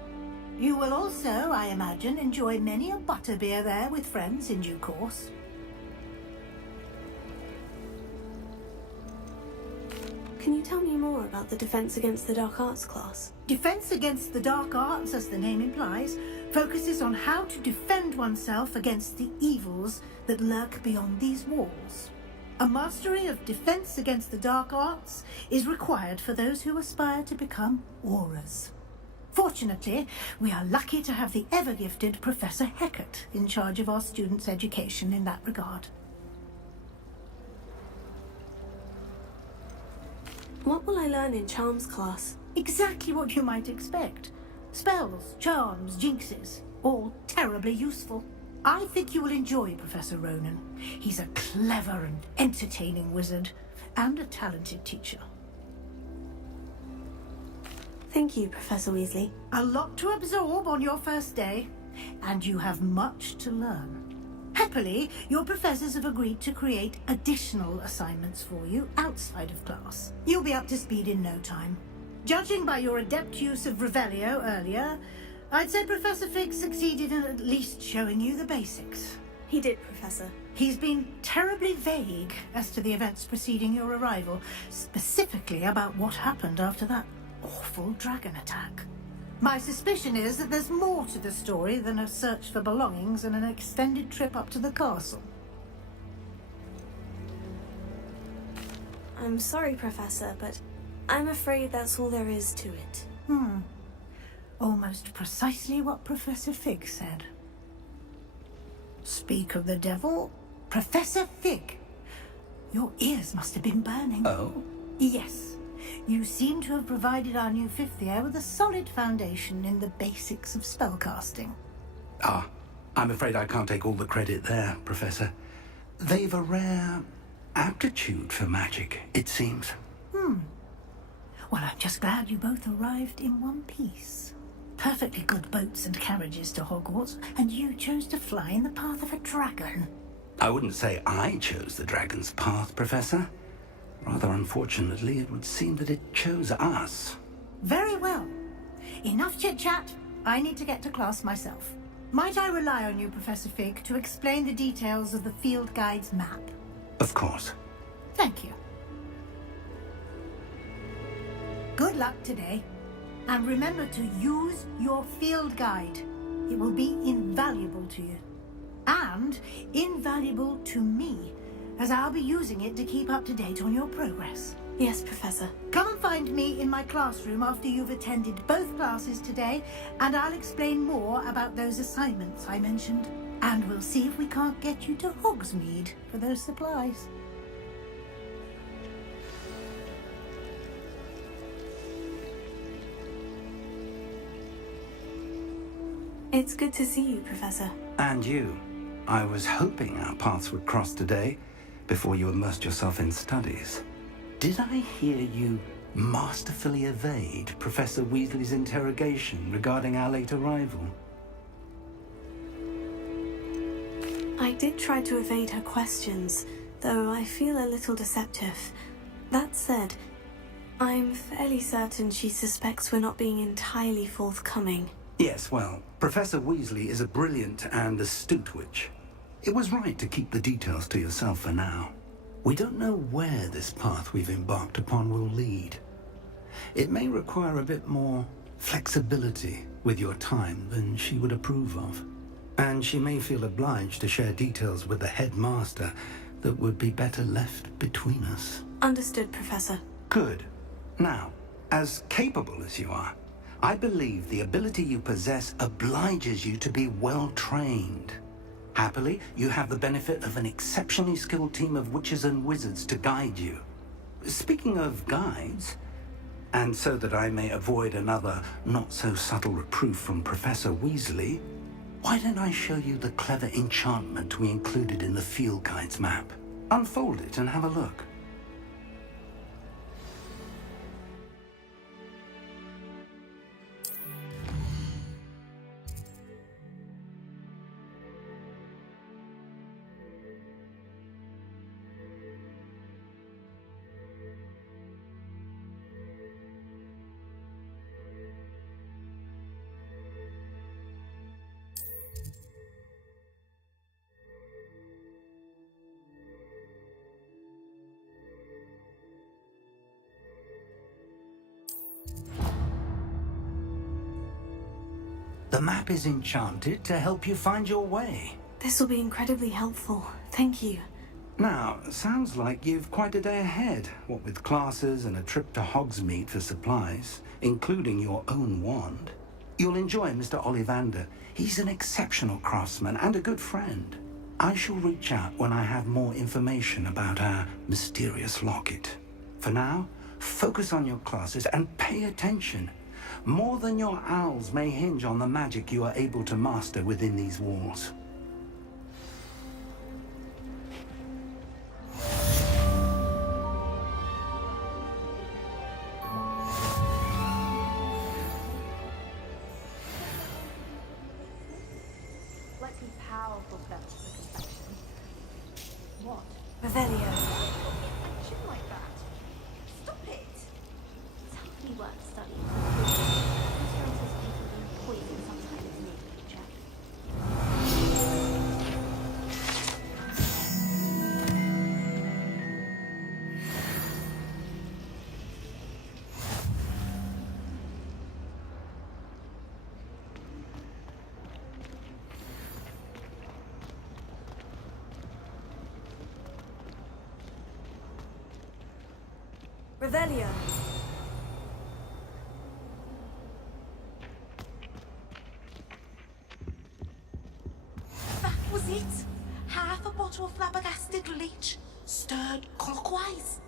You will also, I imagine, enjoy many a butterbeer there with friends in due course. Can you tell me more about the Defense Against the Dark Arts class? Defense Against the Dark Arts, as the name implies, focuses on how to defend oneself against the evils that lurk beyond these walls. A mastery of defense against the dark arts is required for those who aspire to become Aurors. Fortunately, we are lucky to have the ever-gifted Professor Heckert in charge of our students' education in that regard. What will I learn in Charms class? Exactly what you might expect. Spells, charms, jinxes, all terribly useful. I think you will enjoy Professor Ronan. He's a clever and entertaining wizard, and a talented teacher. Thank you, Professor Weasley. A lot to absorb on your first day, and you have much to learn. Happily, your professors have agreed to create additional assignments for you outside of class. You'll be up to speed in no time. Judging by your adept use of Revelio earlier, I'd say Professor Fig succeeded in at least showing you the basics. He did, Professor. He's been terribly vague as to the events preceding your arrival, specifically about what happened after that awful dragon attack. My suspicion is that there's more to the story than a search for belongings and an extended trip up to the castle. I'm sorry, Professor, but I'm afraid that's all there is to it. Almost precisely what Professor Fig said. Speak of the devil, Professor Fig. Your ears must have been burning. Oh? Yes. You seem to have provided our new fifth year with a solid foundation in the basics of spellcasting. I'm afraid I can't take all the credit there, Professor. They've a rare aptitude for magic, it seems. Well, I'm just glad you both arrived in one piece. Perfectly good boats and carriages to Hogwarts, and you chose to fly in the path of a dragon. I wouldn't say I chose the dragon's path, Professor. Rather unfortunately, it would seem that it chose us. Very well. Enough chit-chat. I need to get to class myself. Might I rely on you, Professor Fig, to explain the details of the field guide's map? Of course. Thank you. Good luck today. And remember to use your field guide. It will be invaluable to you. And invaluable to me, as I'll be using it to keep up to date on your progress. Yes, Professor. Come and find me in my classroom after you've attended both classes today, and I'll explain more about those assignments I mentioned. And we'll see if we can't get you to Hogsmeade for those supplies. It's good to see you, Professor. And you. I was hoping our paths would cross today, before you immersed yourself in studies. Did I hear you masterfully evade Professor Weasley's interrogation regarding our late arrival? I did try to evade her questions, though I feel a little deceptive. That said, I'm fairly certain she suspects we're not being entirely forthcoming. Yes, well, Professor Weasley is a brilliant and astute witch. It was right to keep the details to yourself for now. We don't know where this path we've embarked upon will lead. It may require a bit more flexibility with your time than she would approve of. And she may feel obliged to share details with the headmaster that would be better left between us. Understood, Professor. Good. Now, as capable as you are, I believe the ability you possess obliges you to be well trained. Happily, you have the benefit of an exceptionally skilled team of witches and wizards to guide you. Speaking of guides, and so that I may avoid another not-so-subtle reproof from Professor Weasley, why don't I show you the clever enchantment we included in the field guide's map? Unfold it and have a look. The map is enchanted to help you find your way. This will be incredibly helpful. Thank you. Now, sounds like you've quite a day ahead, what with classes and a trip to Hogsmeade for supplies, including your own wand. You'll enjoy Mr. Ollivander. He's an exceptional craftsman and a good friend. I shall reach out when I have more information about our mysterious locket. For now, focus on your classes and pay attention. More than your owls may hinge on the magic you are able to master within these walls. Likely powerful cleft for confection. What? Revelio. Shit like that. Stop it! It's hardly worth studying. Insurances including poison sometimes need to be checked. Revelio. That was it. Half a bottle of flabbergasted leech, stirred clockwise.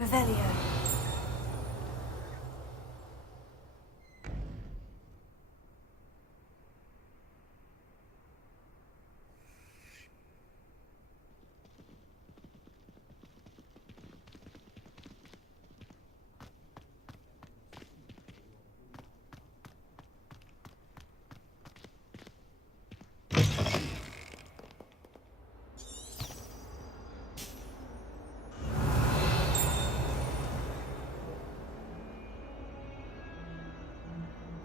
Revelio.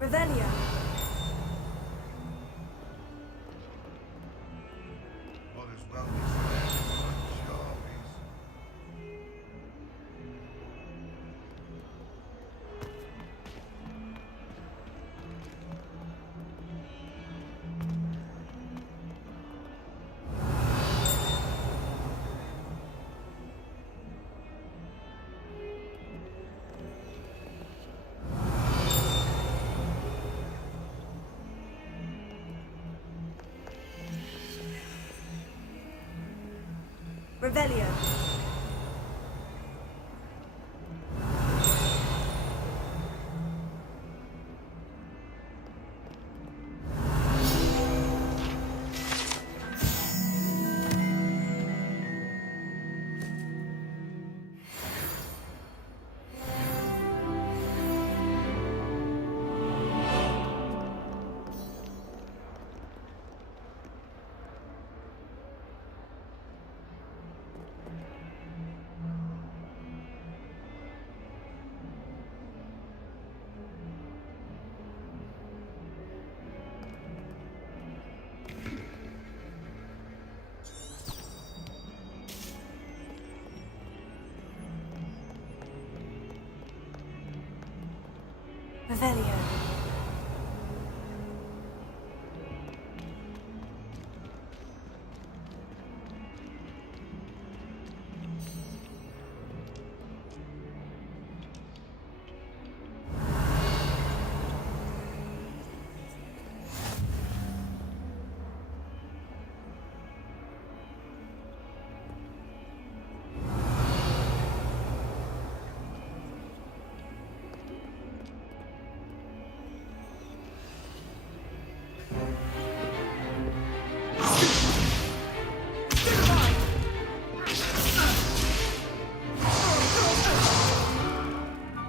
Revelio. What is well said, Jarvis. Revelio. Revelio.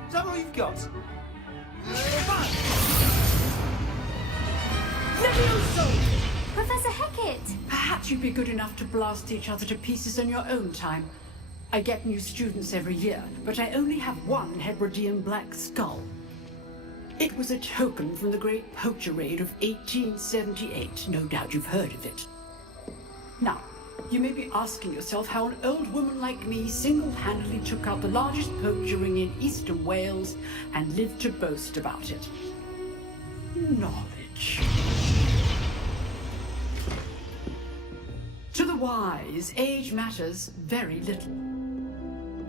Is that all you've got? Professor Hecat! Perhaps you'd be good enough to blast each other to pieces in your own time. I get new students every year, but I only have one Hebridean black skull. It was a token from the Great Poacher Raid of 1878. No doubt you've heard of it. Now, you may be asking yourself how an old woman like me single-handedly took out the largest poacher ring in eastern Wales and lived to boast about it. Knowledge. To the wise, age matters very little.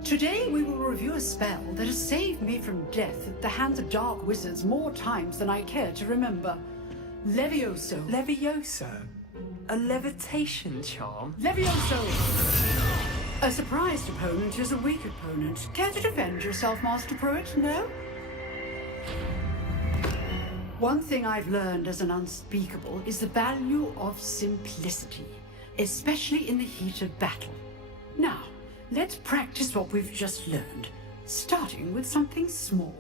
Today we will review a spell that has saved me from death at the hands of dark wizards more times than I care to remember. Levioso. Levioso? A levitation charm? Levioso! A surprised opponent is a weak opponent. Care to defend yourself, Master Pruitt? No? One thing I've learned as an unspeakable is the value of simplicity, especially in the heat of battle. Now, let's practice what we've just learned, starting with something small.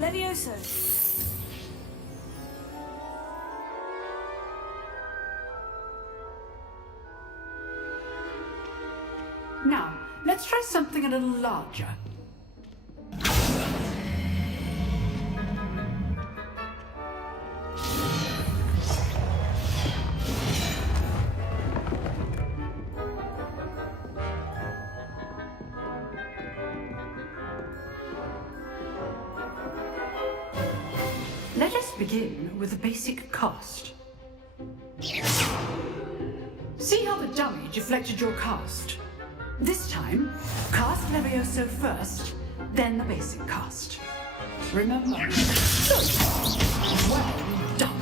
Levioso. Now, let's try something a little larger. Let us begin with the basic cast. See how the dummy deflected your cast? This time, cast Levioso first, then the basic cast. Remember? Well done.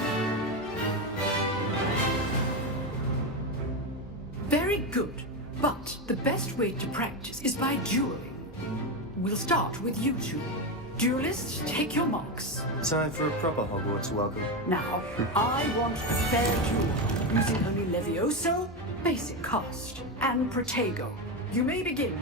Very good, but the best way to practice is by dueling. We'll start with you two. Duelists, take your marks. Time for a proper Hogwarts welcome. Now, I want a fair duel, using only Levioso, basic cast, and Protego. You may begin.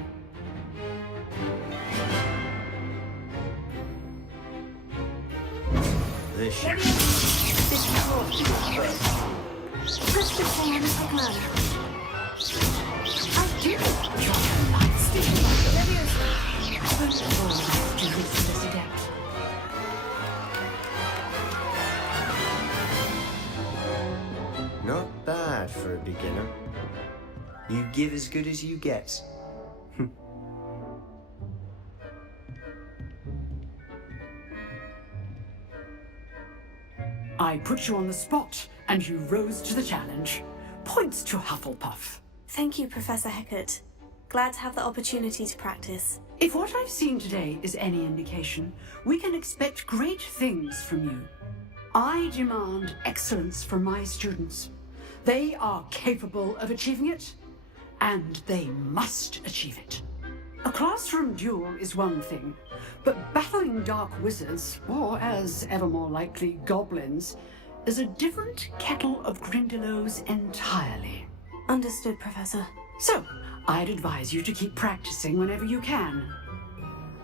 This This is your field first. Press the form Pokemon. I do. You're a light stick. Levioso. First of all, I do this to this adept. Not bad for a beginner. You give as good as you get. I put you on the spot, and you rose to the challenge. Points to Hufflepuff. Thank you, Professor Hecat. Glad to have the opportunity to practice. If what I've seen today is any indication, we can expect great things from you. I demand excellence from my students. They are capable of achieving it, and they must achieve it. A classroom duel is one thing, but battling dark wizards, or as ever more likely, goblins, is a different kettle of Grindylows entirely. Understood, Professor. So, I'd advise you to keep practicing whenever you can.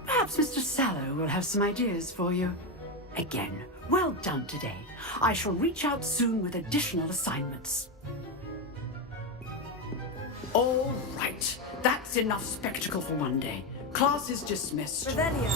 Perhaps Mr. Sallow will have some ideas for you. Again, well done today. I shall reach out soon with additional assignments. All right. That's enough spectacle for one day. Class is dismissed. Revelio.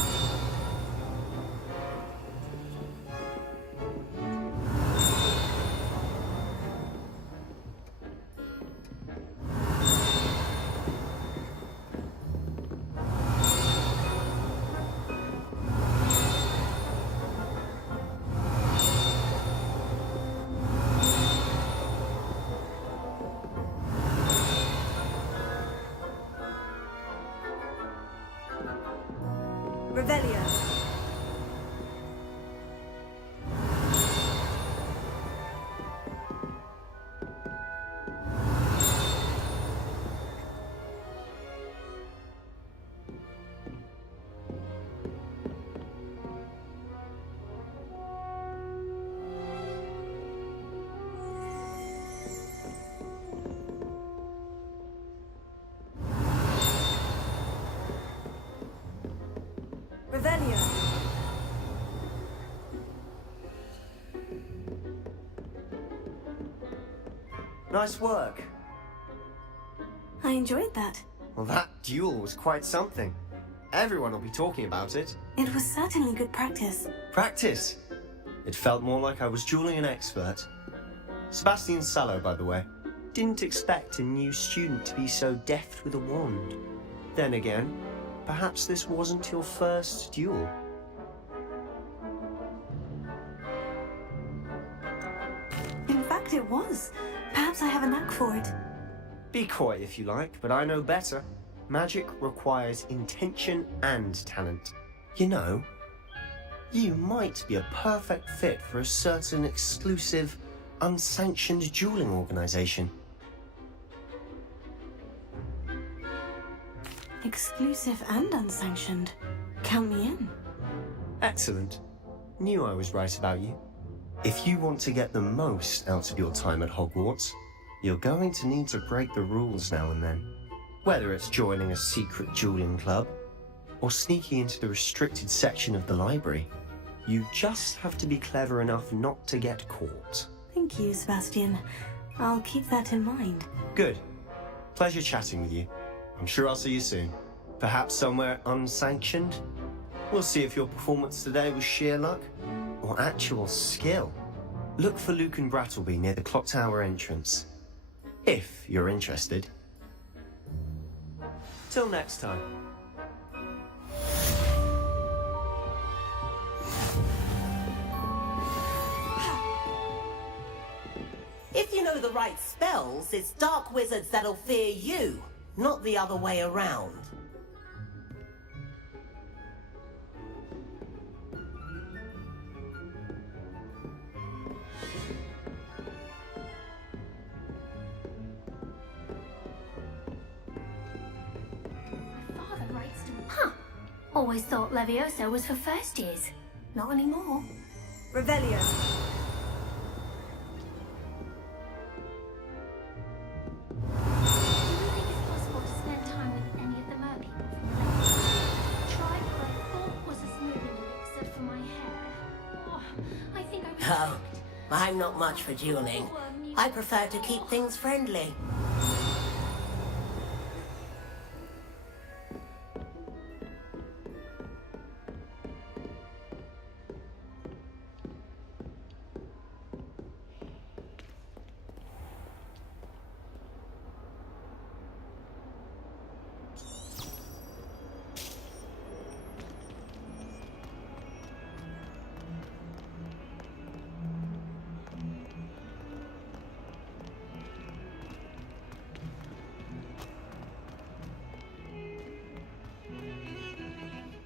Revelio. Nice work. I enjoyed that. Well, that duel was quite something. Everyone will be talking about it. It was certainly good practice. Practice? It felt more like I was dueling an expert. Sebastian Sallow, by the way. Didn't expect a new student to be so deft with a wand. Then again, perhaps this wasn't your first duel. In fact, it was. Perhaps I have a knack for it. Be coy if you like, but I know better. Magic requires intention and talent. You know, you might be a perfect fit for a certain exclusive, unsanctioned dueling organization. Exclusive and unsanctioned. Count me in. Excellent. Knew I was right about you. If you want to get the most out of your time at Hogwarts, you're going to need to break the rules now and then. Whether it's joining a secret dueling club, or sneaking into the restricted section of the library, you just have to be clever enough not to get caught. Thank you, Sebastian. I'll keep that in mind. Good. Pleasure chatting with you. I'm sure I'll see you soon. Perhaps somewhere unsanctioned? We'll see if your performance today was sheer luck or actual skill. Look for Luke and Brattleby near the clock tower entrance. If you're interested. Till next time. If you know the right spells, it's dark wizards that'll fear you, not the other way around. Huh. Always thought Levioso was for first years. Not anymore. Revelio. Oh, I'm not much for dueling. I prefer to keep things friendly.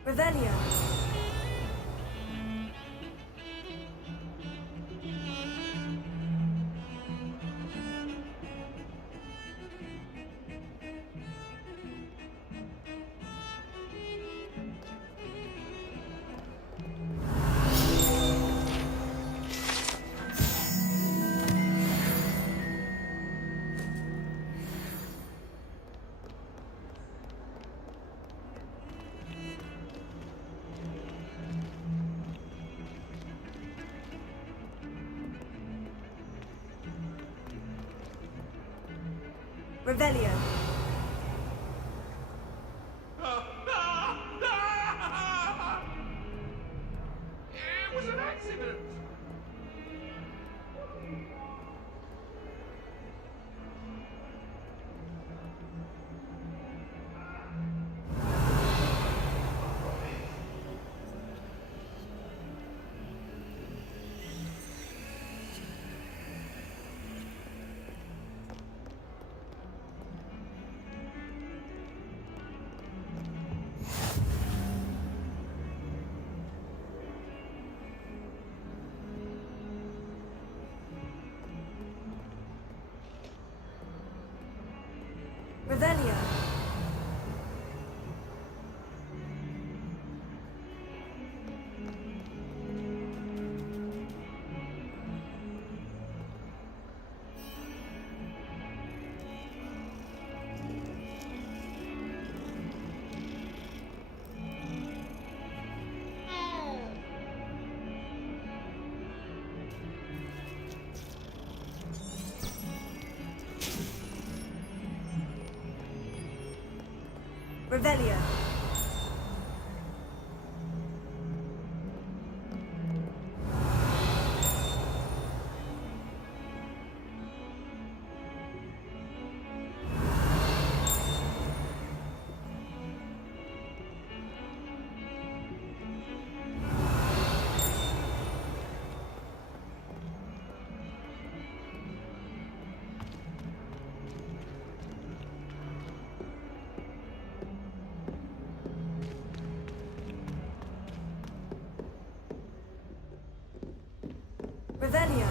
Revelio. Revelio. It was an accident. Revelio. Revelio.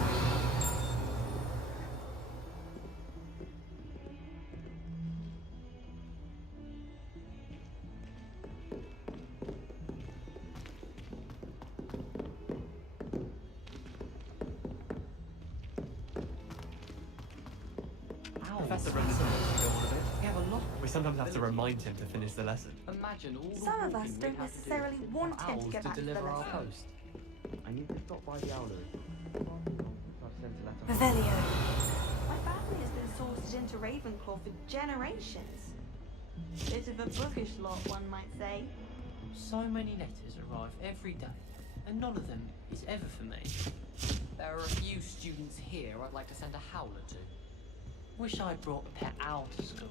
Professor Render's we have a lot. We sometimes have to remind him to finish the lesson. Imagine all the Some of us walking don't we'd have to do necessarily want for him to owls get back to the deliver our lesson. post. I need to stop by the owlery. Revelio. My family has been sorted into Ravenclaw for generations. Bit of a bookish lot, one might say. So many letters arrive every day, and none of them is ever for me. There are a few students here I'd like to send a howler to. Wish I'd brought a pet owl to school.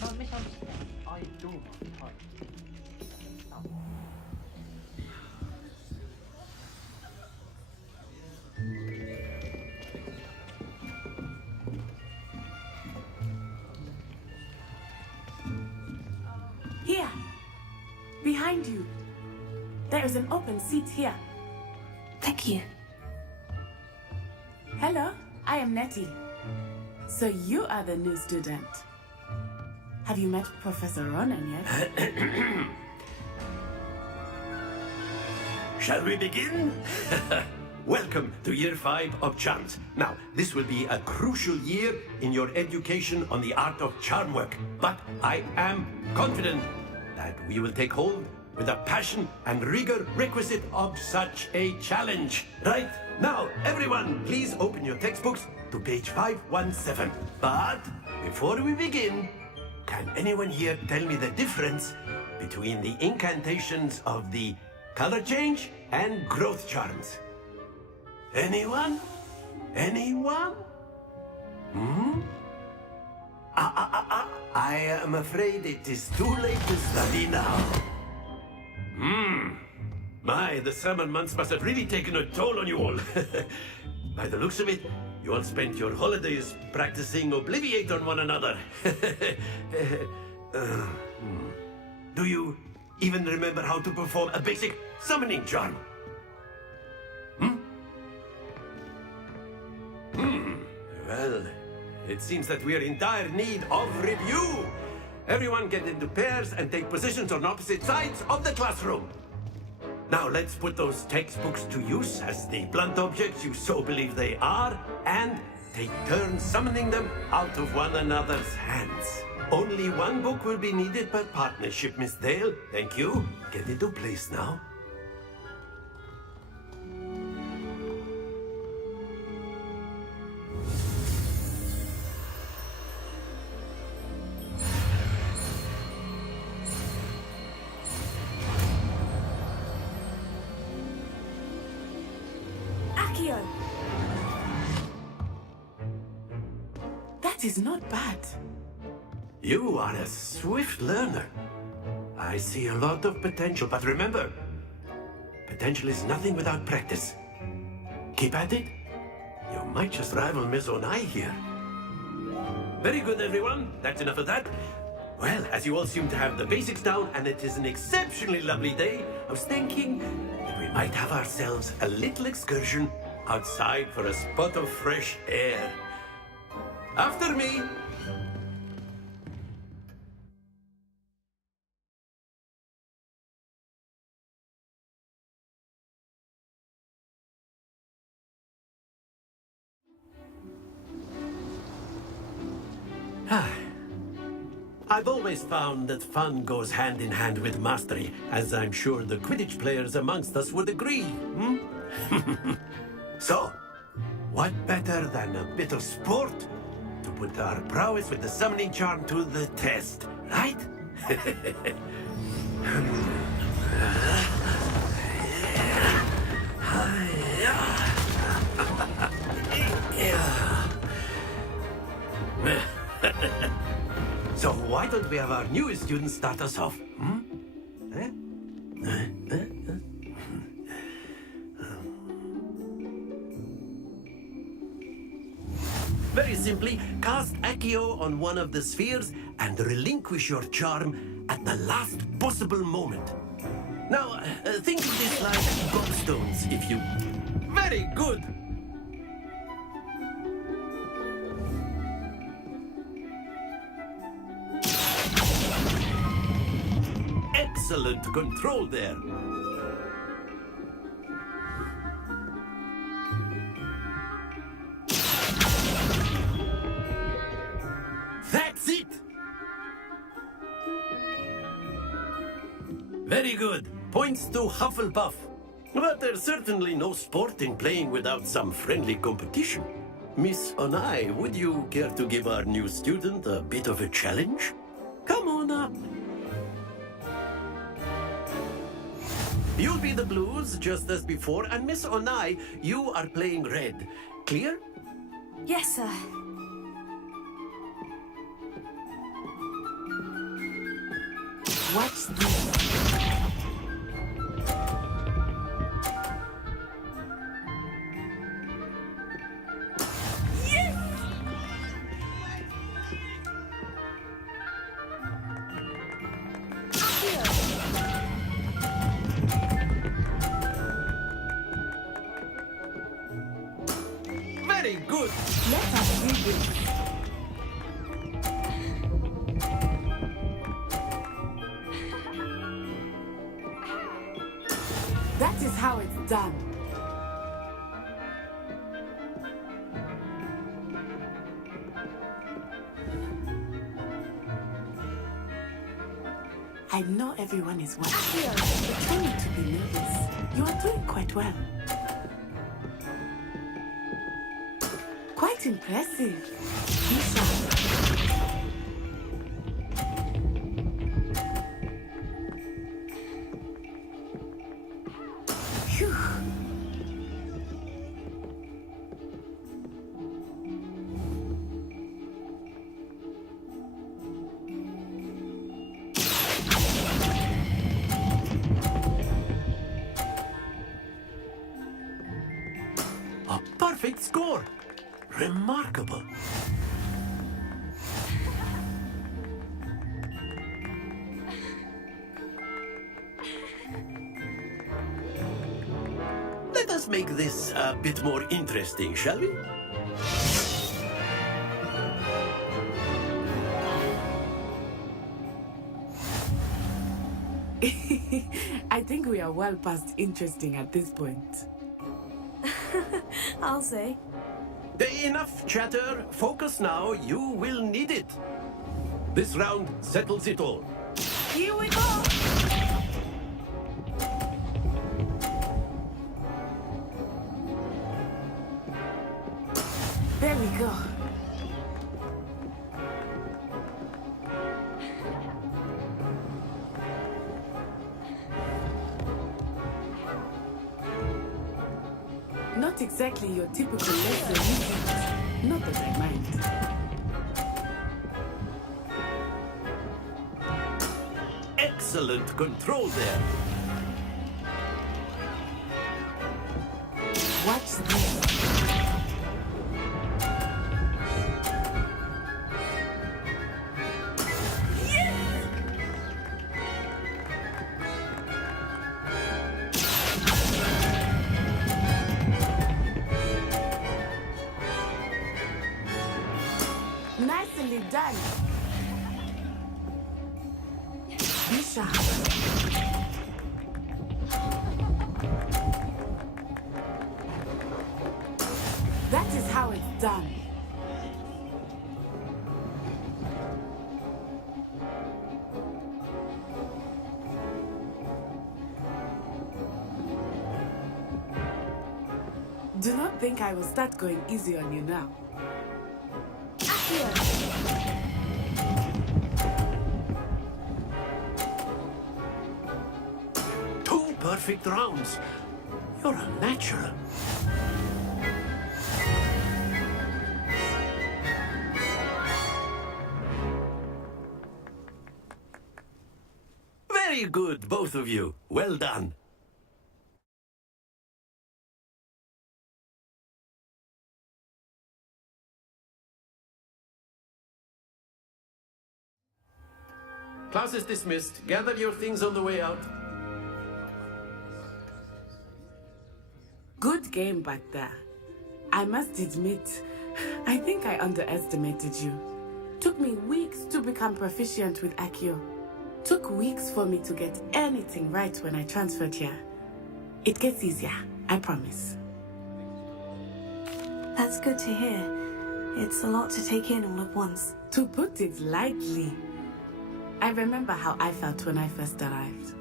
Don't misunderstand. I adore my pet. Here! Behind you! There is an open seat here. Thank you. Hello, I am Nettie. So you are the new student. Have you met Professor Ronan yet? Shall we begin? Welcome to Year 5 of Charms. Now, this will be a crucial year in your education on the art of charm work. But I am confident that we will take hold with the passion and rigor requisite of such a challenge. Right, now, everyone, please open your textbooks to page 517. But before we begin, can anyone here tell me the difference between the incantations of the color change and growth charms? Anyone? Anyone? Hmm? I am afraid it is too late to study now. My, the summer months must have really taken a toll on you all. By the looks of it, you all spent your holidays practicing Obliviate on one another. Do you even remember how to perform a basic summoning charm? Well, it seems that we are in dire need of review. Everyone get into pairs and take positions on opposite sides of the classroom. Now let's put those textbooks to use as the blunt objects you so believe they are, and take turns summoning them out of one another's hands. Only one book will be needed per partnership, Miss Dale. Thank you. Get into place now. Accio! That is not bad. You are a swift learner. I see a lot of potential, but remember, potential is nothing without practice. Keep at it. You might just rival Miss Onai here. Very good, everyone. That's enough of that. Well, as you all seem to have the basics down, and it is an exceptionally lovely day, I was thinking that we might have ourselves a little excursion outside for a spot of fresh air. After me. I've always found that fun goes hand in hand with mastery, as I'm sure the Quidditch players amongst us would agree. So, what better than a bit of sport to put our prowess with the summoning charm to the test, right? So why don't we have our newest student start us off? Very simply, cast Accio on one of the spheres and relinquish your charm at the last possible moment. Now, think of this like gobstones, if you... Very good! Excellent control there. That's it! Very good. Points to Hufflepuff. But there's certainly no sport in playing without some friendly competition. Miss Onai, would you care to give our new student a bit of a challenge? Come on up. You'll be the blues, just as before, and Miss Onai, you are playing red. Clear? Yes, sir. Watch this. Very good. Let us do this. That is how it's done. I know everyone is watching, but try not to be nervous. You are doing quite well. Quite impressive. Be sharp. Phew. A perfect score. Remarkable. Let us make this a bit more interesting, shall we? I think we are well past interesting at this point. I'll say. Enough chatter. Focus now. You will need it. This round settles it all. Here we go! There we go. Not exactly your typical lesson, is it? Not that I mind. Excellent control there. Watch this. Nicely done. Be sharp. That is how it's done. Do not think I will start going easy on you now. perfect rounds. You're a natural. Very good, both of you. Well done. Class is dismissed. Gather your things on the way out. Good game back there. I must admit, I think I underestimated you. Took me weeks to become proficient with Accio. Took weeks for me to get anything right when I transferred here. It gets easier, I promise. That's good to hear. It's a lot to take in all at once. To put it lightly, I remember how I felt when I first arrived.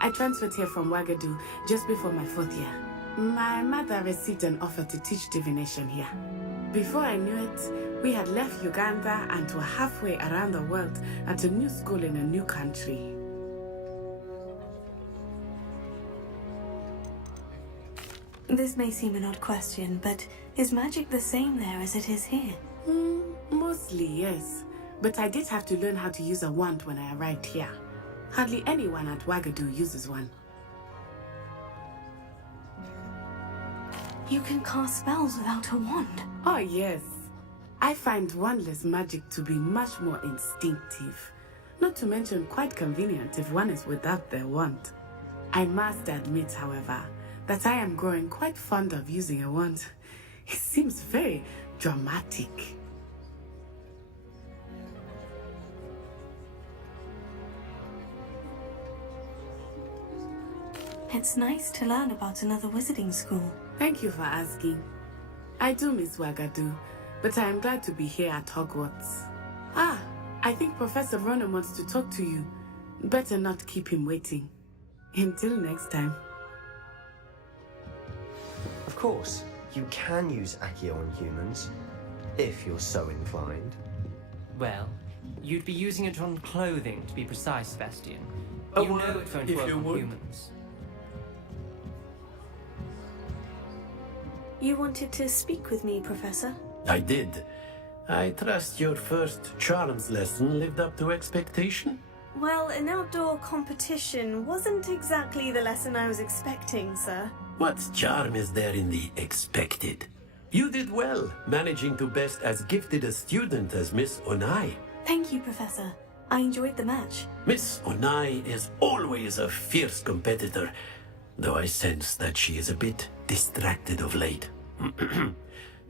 I transferred here from Wagadu just before my 4th year. My mother received an offer to teach divination here. Before I knew it, we had left Uganda and were halfway around the world at a new school in a new country. This may seem an odd question, but is magic the same there as it is here? Mostly, yes. But I did have to learn how to use a wand when I arrived here. Hardly anyone at Wagadu uses one. You can cast spells without a wand? Oh, yes. I find wandless magic to be much more instinctive. Not to mention quite convenient if one is without their wand. I must admit, however, that I am growing quite fond of using a wand. It seems very dramatic. It's nice to learn about another wizarding school. Thank you for asking. I do miss Wagadu, but I am glad to be here at Hogwarts. I think Professor Ronan wants to talk to you. Better not keep him waiting. Until next time. Of course, you can use Accio on humans, if you're so inclined. Well, you'd be using it on clothing, to be precise, Sebastian. Oh, You know it won't if work you on would. humans. You wanted to speak with me, Professor? I did. I trust your first charms lesson lived up to expectation? Well, an outdoor competition wasn't exactly the lesson I was expecting, sir. What charm is there in the expected? You did well, managing to best as gifted a student as Miss Onai. Thank you, Professor. I enjoyed the match. Miss Onai is always a fierce competitor, though I sense that she is a bit distracted of late.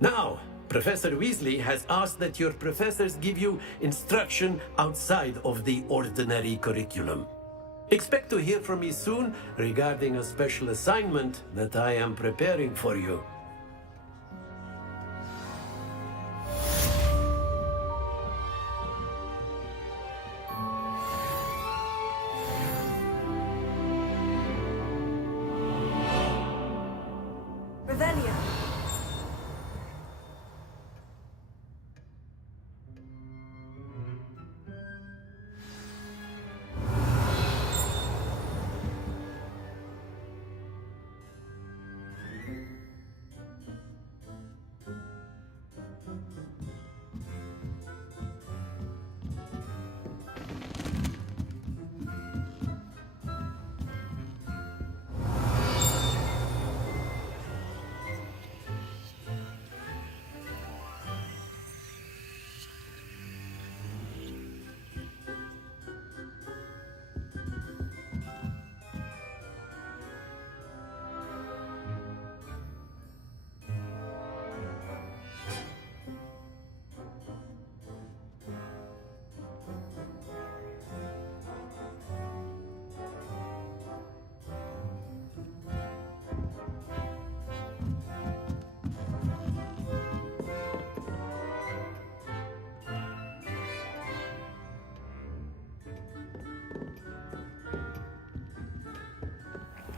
Now, Professor Weasley has asked that your professors give you instruction outside of the ordinary curriculum. Expect to hear from me soon regarding a special assignment that I am preparing for you. Revelio.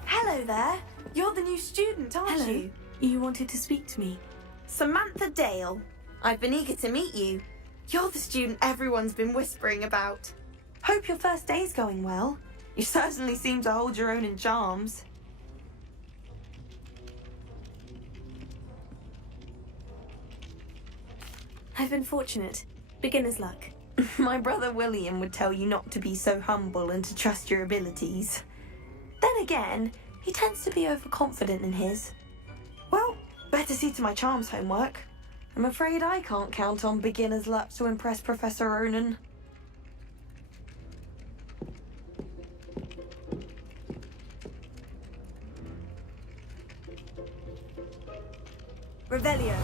Hello there. You're the new student, aren't Hello. you? You wanted to speak to me? Samantha Dale. I've been eager to meet you. You're the student everyone's been whispering about. Hope your first day's going well. You certainly seem to hold your own in charms. I've been fortunate. Beginner's luck. My brother William would tell you not to be so humble and to trust your abilities. Then again, he tends to be overconfident in his. Well, better see to my charms homework. I'm afraid I can't count on beginner's luck to impress Professor Ronan. Revelio.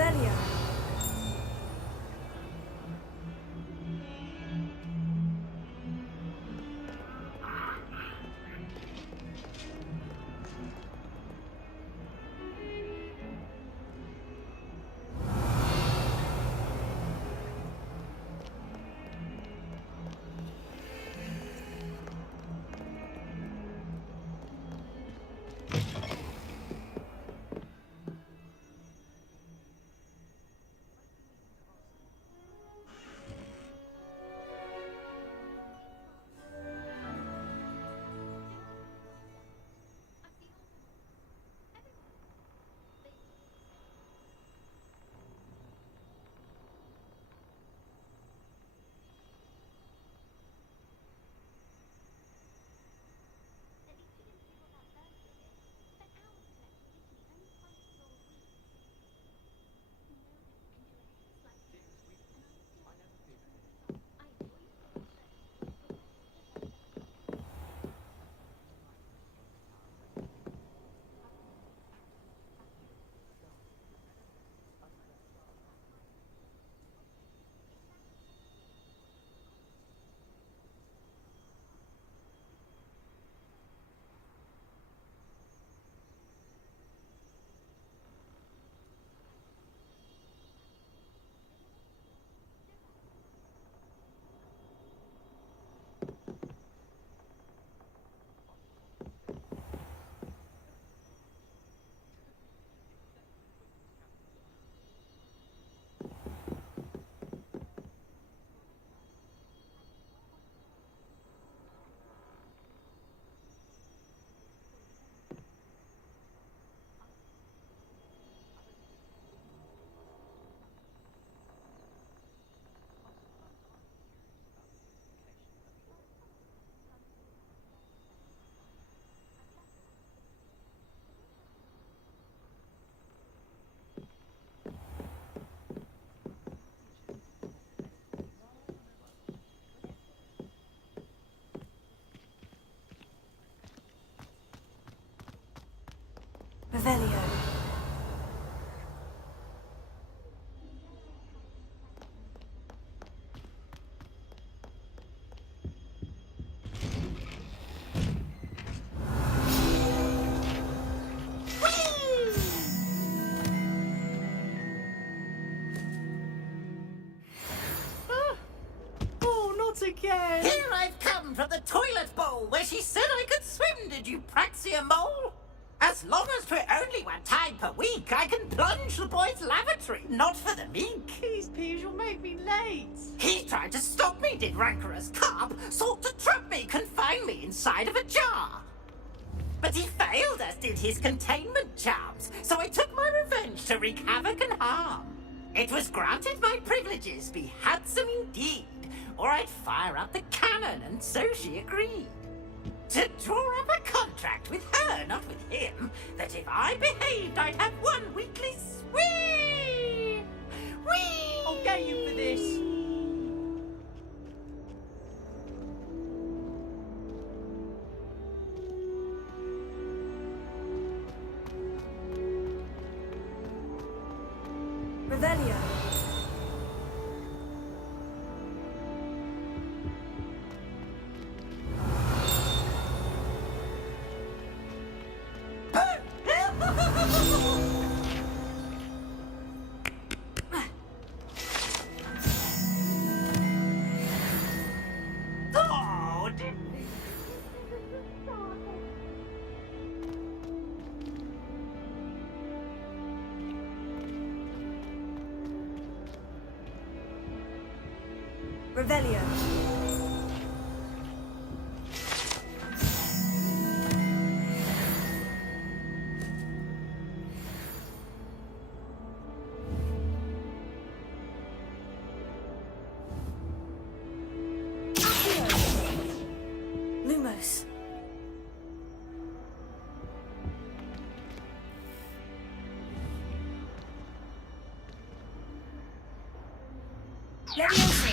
Revelio. Revelio. Oh, not again! Here I've come from the toilet bowl where she said I could swim, did you praxia mole? As long as 'twere only 1 time per week, I can plunge the boy's lavatory, not for the meek. Please, Piers, you'll make me late. He tried to stop me, did rancorous carp, sought to trap me, confine me inside of a jar. But he failed, as did his containment charms, so I took my revenge to wreak havoc and harm. It was granted my privileges be handsome indeed, or I'd fire up the cannon, and so she agreed. To draw up a contract with her, not with him, that if I behaved, I'd have 1 weekly swim! Whee! I'll get you for this. Revelio. Revelio. Lumos. Leviosa.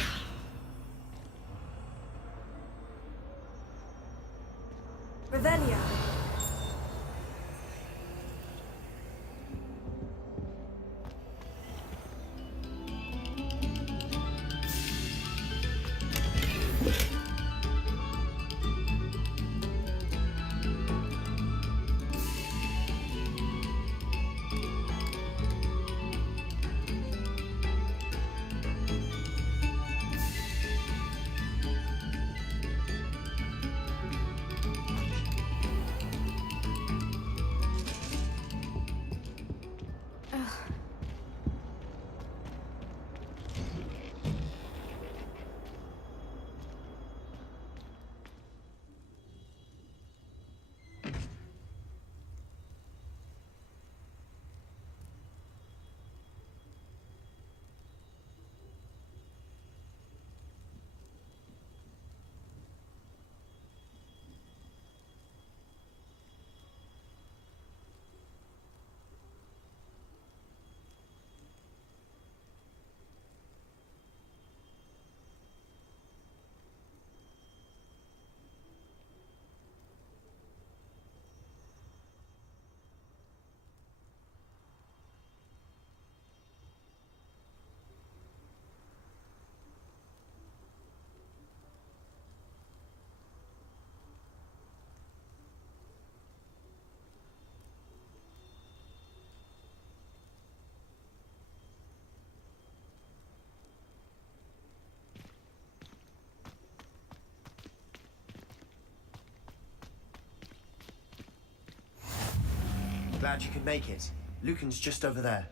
Revelio. glad you could make it. Lucan's just over there.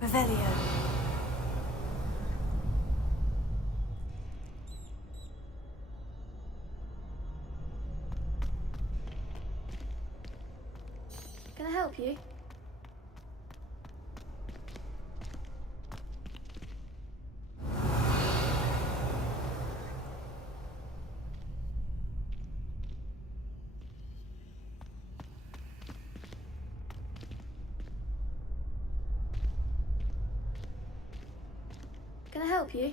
Revelio. Can I help you? Can I help you?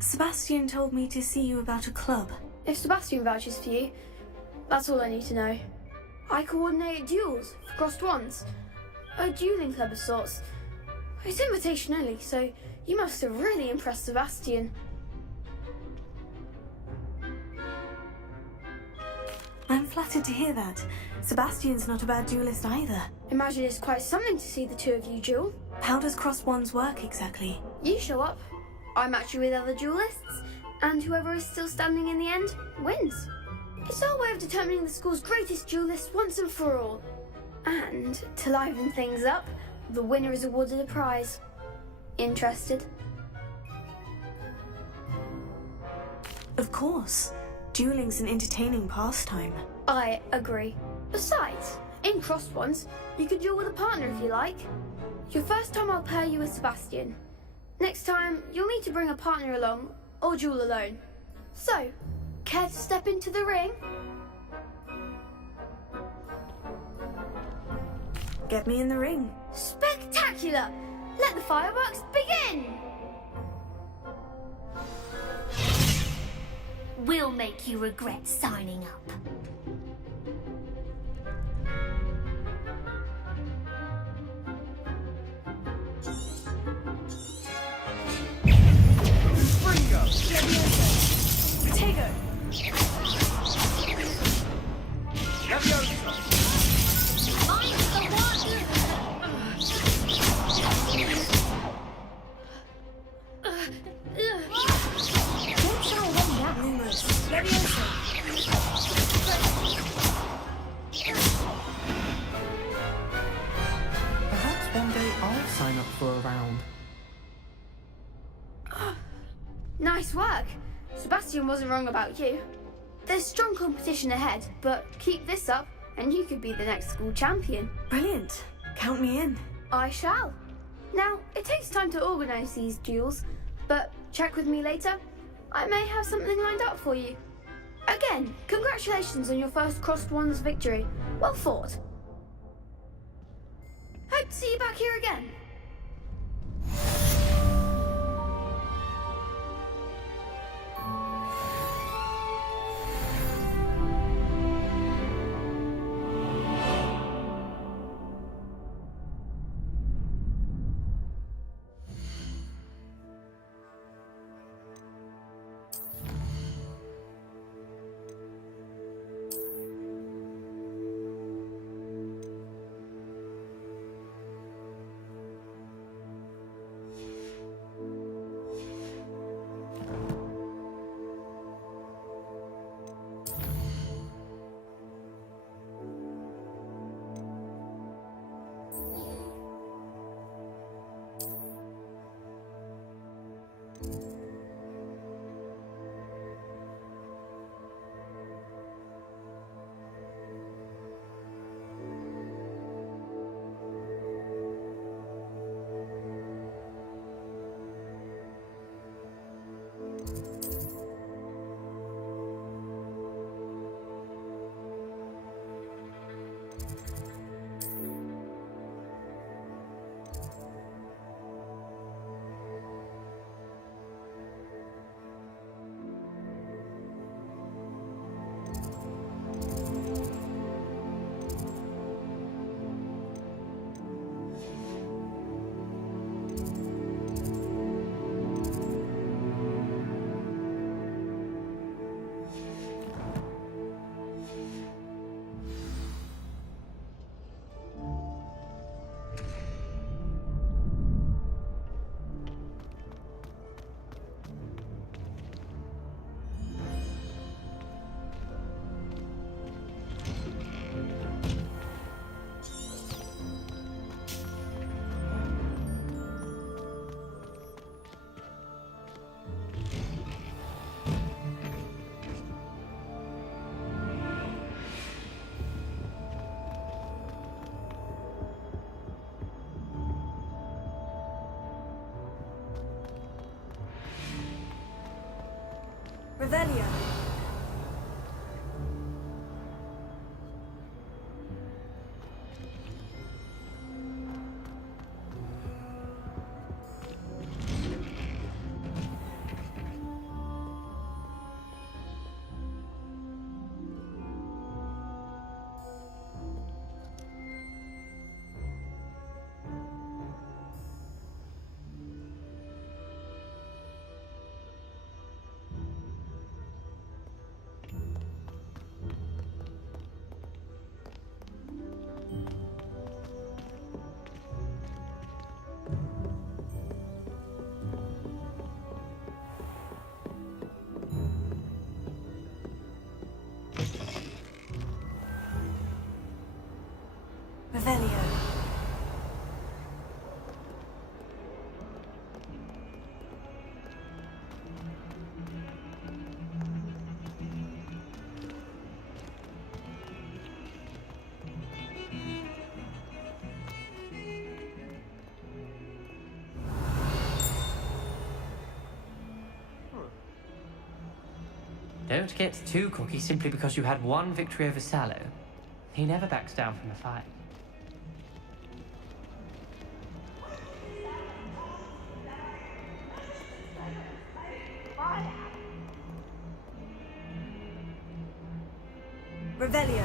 Sebastian told me to see you about a club. If Sebastian vouches for you, that's all I need to know. I coordinate duels for crossed ones. A dueling club of sorts. It's invitation only, so you must have really impressed Sebastian. I'm flattered to hear that. Sebastian's not a bad duelist either. Imagine it's quite something to see the two of you duel. How does crossed wands work exactly? You show up, I match you with other duelists, and whoever is still standing in the end wins. It's our way of determining the school's greatest duelist once and for all. And to liven things up, the winner is awarded a prize. Interested? Of course. Dueling's an entertaining pastime. I agree. Besides, in crossed ones, you can duel with a partner if you like. Your first time I'll pair you with Sebastian. Next time, you'll need to bring a partner along, or duel alone. So, care to step into the ring? Get me in the ring. Spectacular! Let the fireworks begin! We'll make you regret signing up. Tego! Mine's the one! Don't try one that numerous. Perhaps one day I'll sign up for a round. Nice work. Sebastian wasn't wrong about you. There's strong competition ahead, but keep this up and you could be the next school champion. Brilliant. Count me in. I shall. Now, it takes time to organise these duels, but check with me later. I may have something lined up for you. Again, congratulations on your first crossed wands victory. Well fought. Hope to see you back here again. Revelio. Revelio. Don't get too cocky simply because you had one victory over Sallow. He never backs down from a fight. Revelio.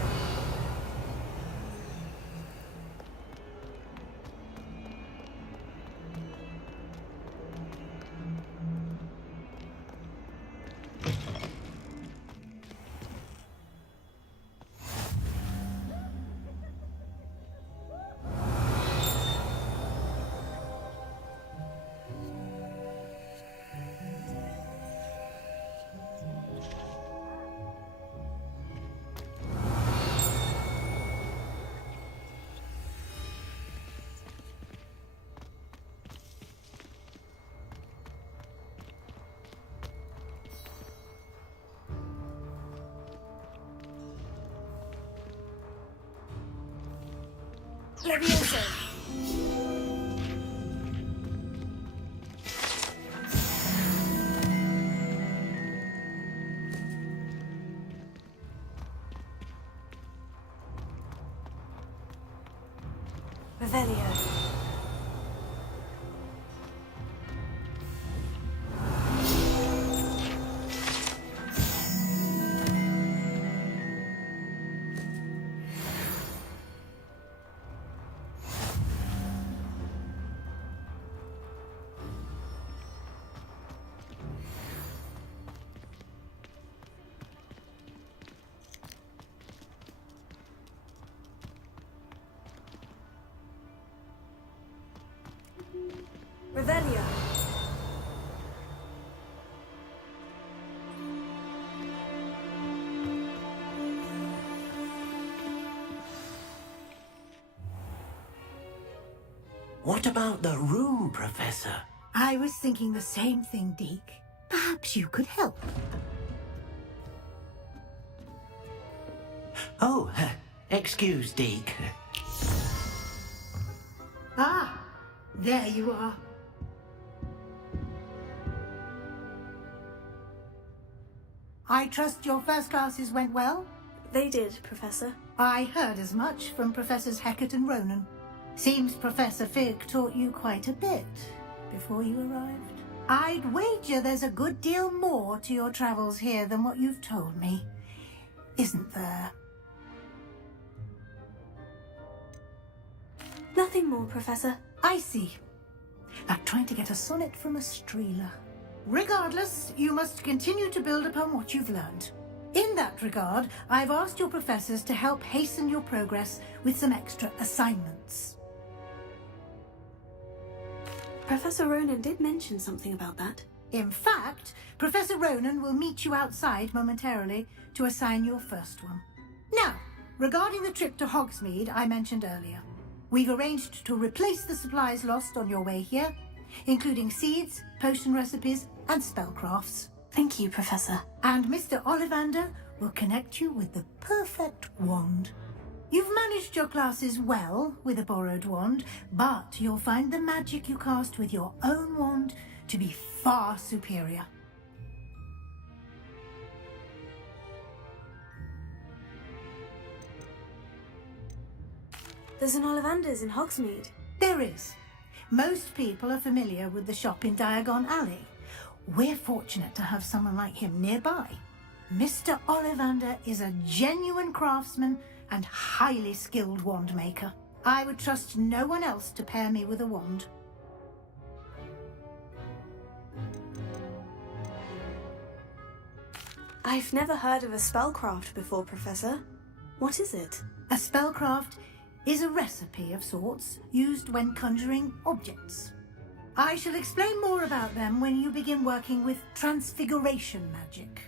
Levioso. Revelio. Revelio. What about the room, Professor? I was thinking the same thing, Deke. Perhaps you could help. Oh, excuse, Deke. Ah, there you are. I trust your first classes went well? They did, Professor. I heard as much from Professors Hecat and Ronan. Seems Professor Fig taught you quite a bit before you arrived. I'd wager there's a good deal more to your travels here than what you've told me. Isn't there? Nothing more, Professor. I see. Like trying to get a sonnet from a streeler. Regardless, you must continue to build upon what you've learned. In that regard, I've asked your professors to help hasten your progress with some extra assignments. Professor Ronan did mention something about that. In fact, Professor Ronan will meet you outside momentarily to assign your first one. Now, regarding the trip to Hogsmeade I mentioned earlier, we've arranged to replace the supplies lost on your way here, including seeds, potion recipes, and spellcrafts. Thank you, Professor. And Mr. Ollivander will connect you with the perfect wand. You've managed your classes well with a borrowed wand, but you'll find the magic you cast with your own wand to be far superior. There's an Ollivander's in Hogsmeade. There is. Most people are familiar with the shop in Diagon Alley. We're fortunate to have someone like him nearby. Mr. Ollivander is a genuine craftsman and highly skilled wand maker. I would trust no one else to pair me with a wand. I've never heard of a spellcraft before, Professor. What is it? A spellcraft is a recipe of sorts used when conjuring objects. I shall explain more about them when you begin working with transfiguration magic.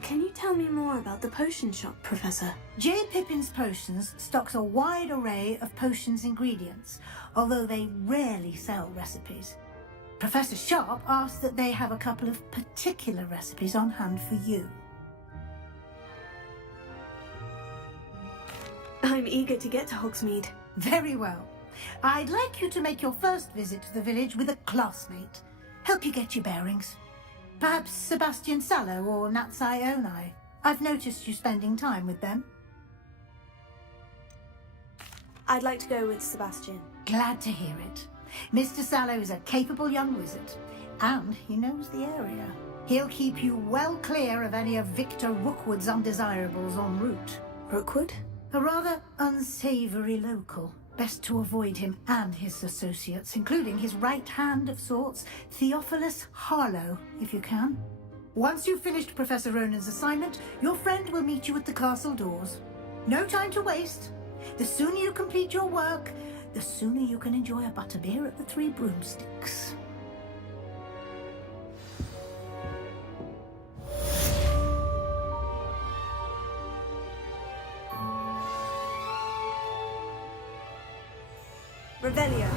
Can you tell me more about the potion shop, Professor? J. Pippin's Potions stocks a wide array of potions ingredients, although they rarely sell recipes. Professor Sharp asked that they have a couple of particular recipes on hand for you. I'm eager to get to Hogsmeade. Very well. I'd like you to make your first visit to the village with a classmate. Help you get your bearings. Perhaps Sebastian Sallow or Natsai Onai. I've noticed you spending time with them. I'd like to go with Sebastian. Glad to hear it. Mr. Sallow is a capable young wizard, and he knows the area. He'll keep you well clear of any of Victor Rookwood's undesirables en route. Rookwood? A rather unsavoury local. Best to avoid him and his associates, including his right hand of sorts, Theophilus Harlow, if you can. Once you've finished Professor Ronan's assignment, your friend will meet you at the castle doors. No time to waste. The sooner you complete your work, the sooner you can enjoy a butterbeer at the Three Broomsticks. Revelio.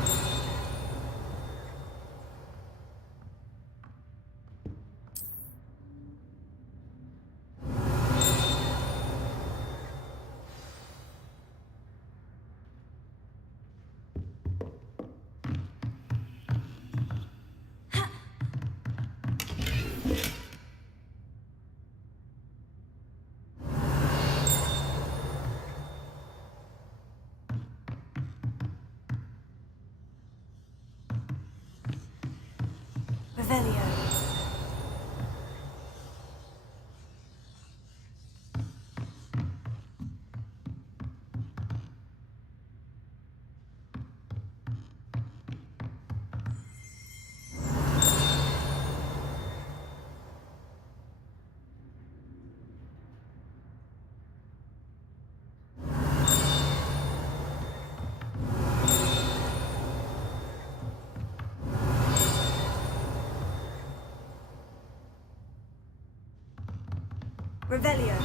Revelio.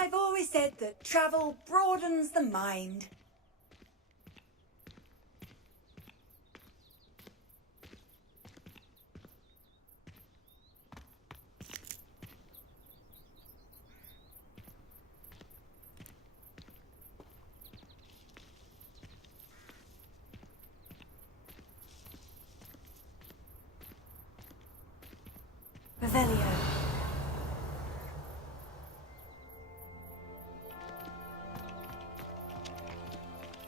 I've always said that travel broadens the mind. Revelio.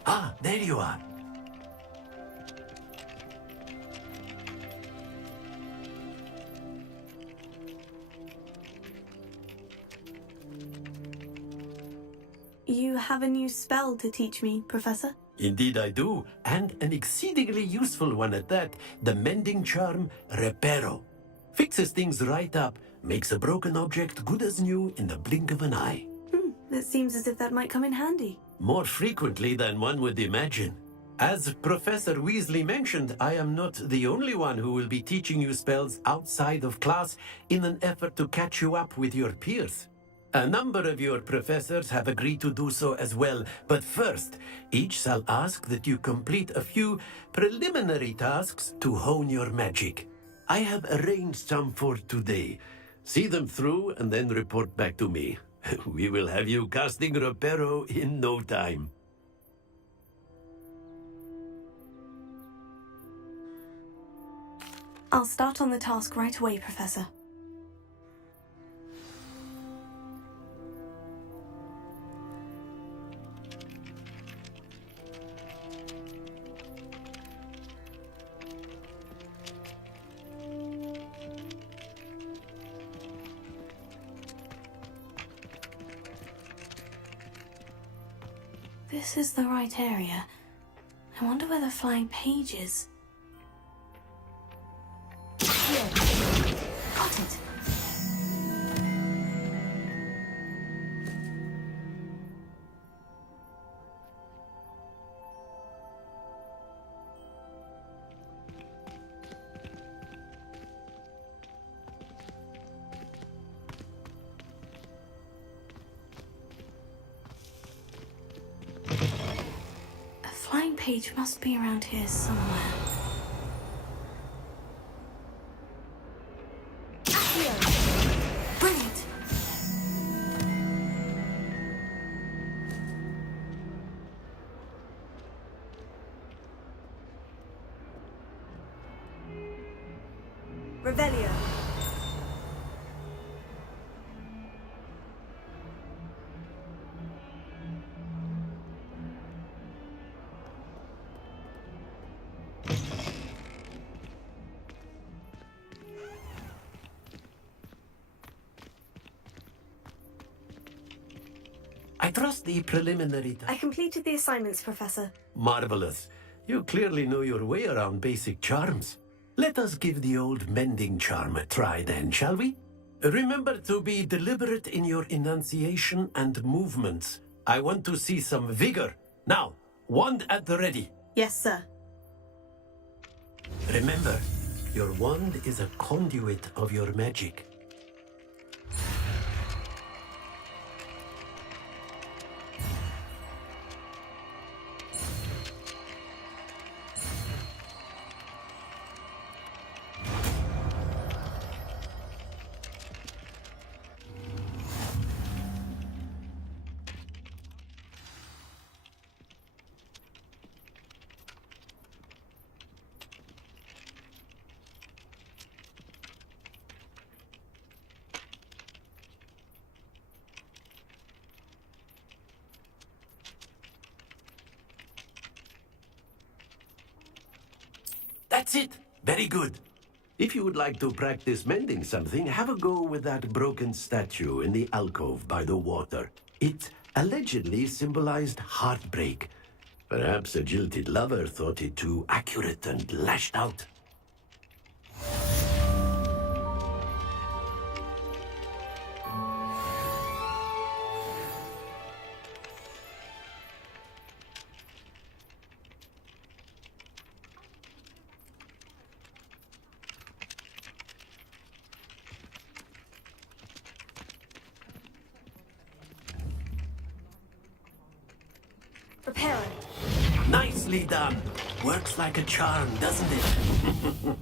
Ah, there you are. You have a new spell to teach me, Professor? Indeed I do, and an exceedingly useful one at that. The mending charm, Reparo. Fixes things right up, makes a broken object good as new in the blink of an eye. It seems as if that might come in handy. More frequently than one would imagine. As Professor Weasley mentioned, I am not the only one who will be teaching you spells outside of class in an effort to catch you up with your peers. A number of your professors have agreed to do so as well, but first, each shall ask that you complete a few preliminary tasks to hone your magic. I have arranged some for today. See them through and then report back to me. We will have you casting Reparo in no time. I'll start on the task right away, Professor. This is the right area. I wonder where the flying page is. Got it. A flying page must be around here somewhere. Brilliant! Revelio. I trust the preliminary... I completed the assignments, Professor. Marvelous. You clearly know your way around basic charms. Let us give the old mending charm a try then, shall we? Remember to be deliberate in your enunciation and movements. I want to see some vigor. Now, wand at the ready. Yes, sir. Remember, your wand is a conduit of your magic. That's it. Very good. If you would like to practice mending something, have a go with that broken statue in the alcove by the water. It allegedly symbolized heartbreak. Perhaps a jilted lover thought it too accurate and lashed out. Preparing. Nicely done. Works like a charm, doesn't it?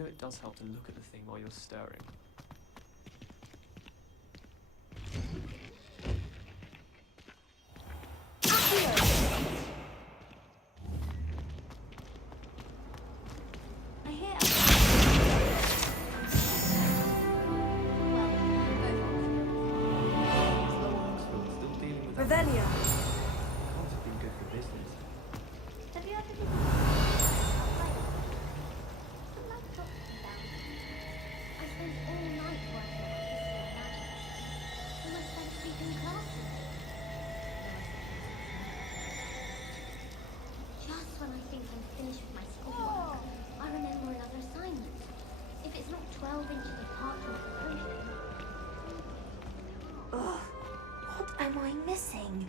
know it does help to look at the thing while you're stirring. I hear. Still dealing with Revelio. Can't have been good for business. Have you ever been? The laptop down. I spent all night working on history and magic. And I spent sleeping classes. Just when I think I'm finished with my schoolwork, I remember another assignment. If it's not 12 inches apart from the potion. Ugh, what am I missing?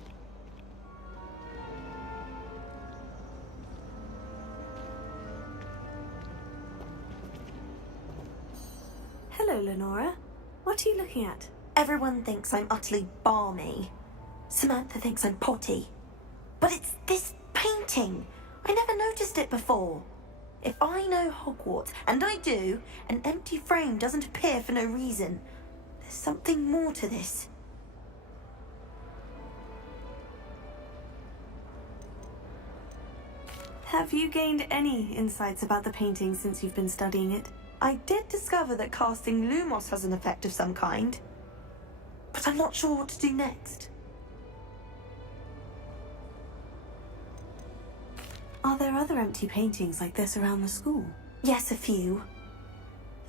Hello, Lenora. What are you looking at? Everyone thinks I'm utterly balmy. Samantha thinks I'm potty. But it's this painting. I never noticed it before. If I know Hogwarts, and I do, an empty frame doesn't appear for no reason. There's something more to this. Have you gained any insights about the painting since you've been studying it? I did discover that casting Lumos has an effect of some kind. But I'm not sure what to do next. Are there other empty paintings like this around the school? Yes, a few.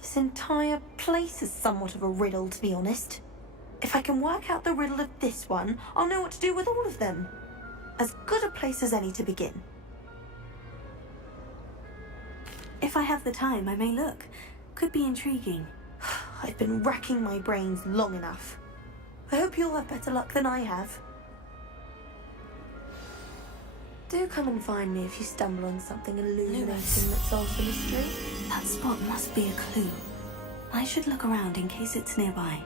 This entire place is somewhat of a riddle, to be honest. If I can work out the riddle of this one, I'll know what to do with all of them. As good a place as any to begin. If I have the time, I may look. Could be intriguing. I've been racking my brains long enough. I hope you'll have better luck than I have. Do come and find me if you stumble on something illuminating that solves the mystery. That spot must be a clue. I should look around in case it's nearby.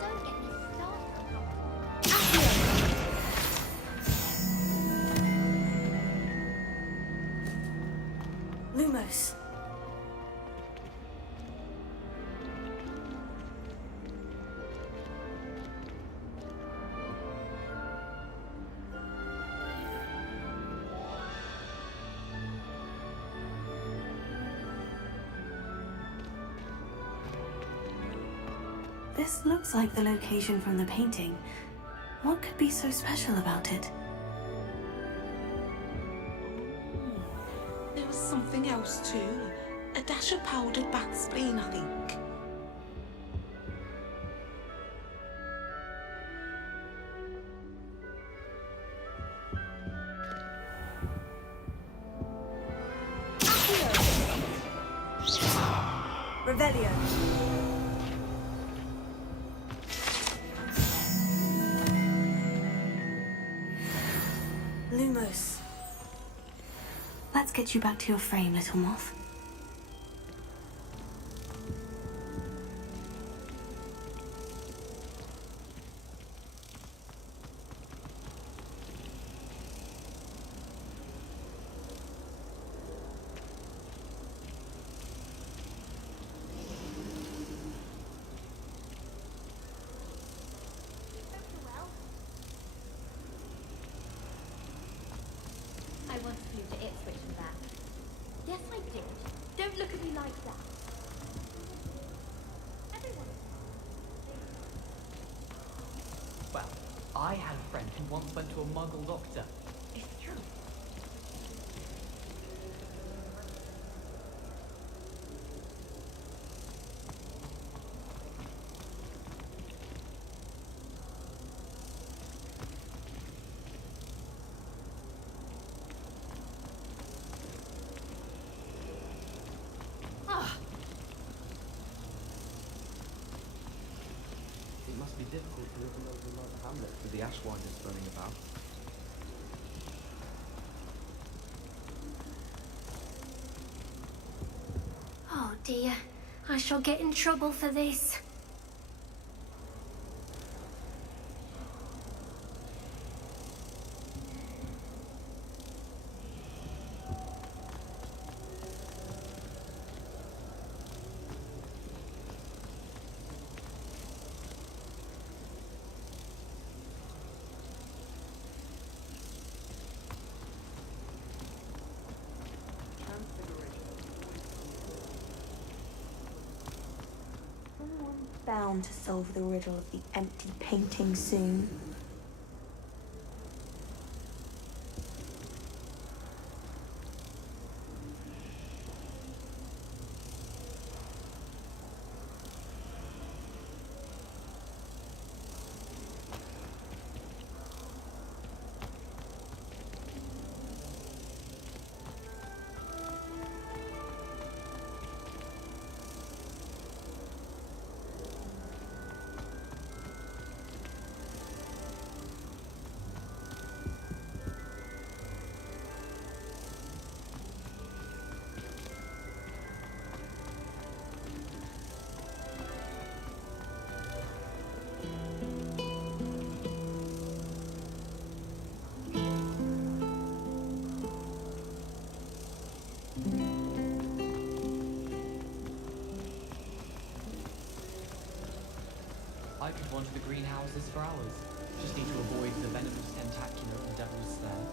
Don't get me started on Lumos. This looks like the location from the painting. What could be so special about it? There was something else too. A dash of powdered bat spleen, I think. Revelio. Lumos. Let's get you back to your frame, little moth. I once flew to Ipswich and back. Yes, I did. Don't look at me like that. Everyone. Well, I had a friend who once went to a Muggle doctor. It's true. It must be difficult to live in over like Hamlet with the Ashwinders running about. Oh dear, I shall get in trouble for this. bound to solve the riddle of the empty painting soon. I could wander the greenhouses for hours. Just need to avoid the venomous tentacular and devil's snare.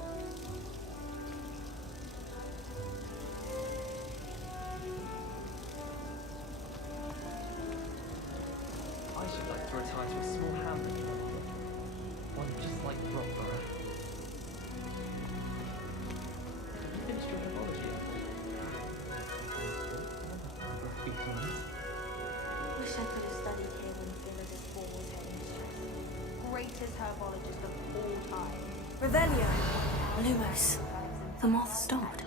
I should like to retire to a small hamlet, one just like Rockborough. Have you finished your herbology yet? Wish I could have studied here when Phyllis Ball was head mistress. Greatest herbologist of all time. Revelio! Lumos. The moth stopped.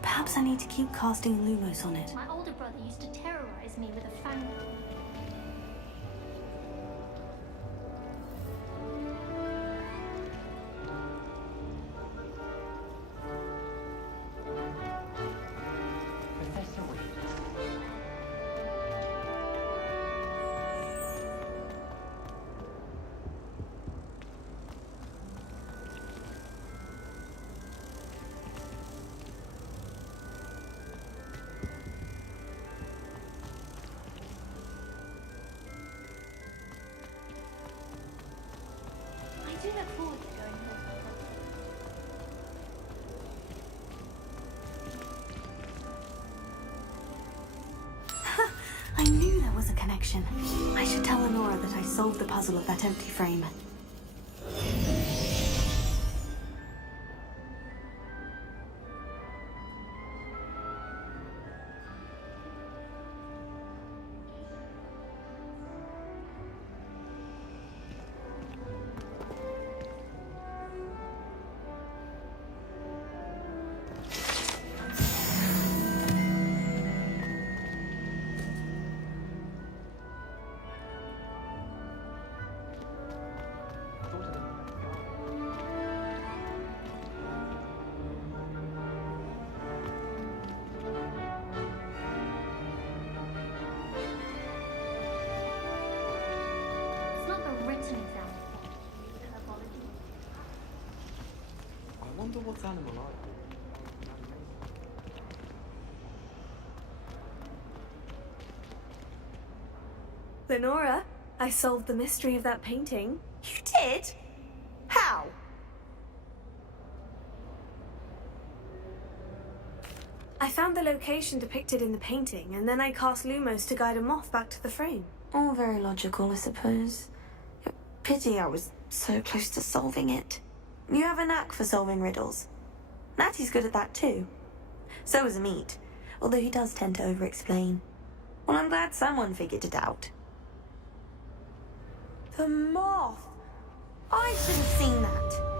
Perhaps I need to keep casting Lumos on it. My older brother used to terrorize me with a fang. Professor Reed. I do look forward to going home. I knew there was a connection. I should tell Lenora that I solved the puzzle of that empty frame. It's not the written exam with herbology. I wonder what animal I Lenora, I solved the mystery of that painting. You did? How? I found the location depicted in the painting, and then I cast Lumos to guide a moth back to the frame. All very logical, I suppose. Pity I was so close to solving it. You have a knack for solving riddles. Natty's good at that too. So is Amit, although he does tend to over-explain. Well, I'm glad someone figured it out. The moth! I should have seen that.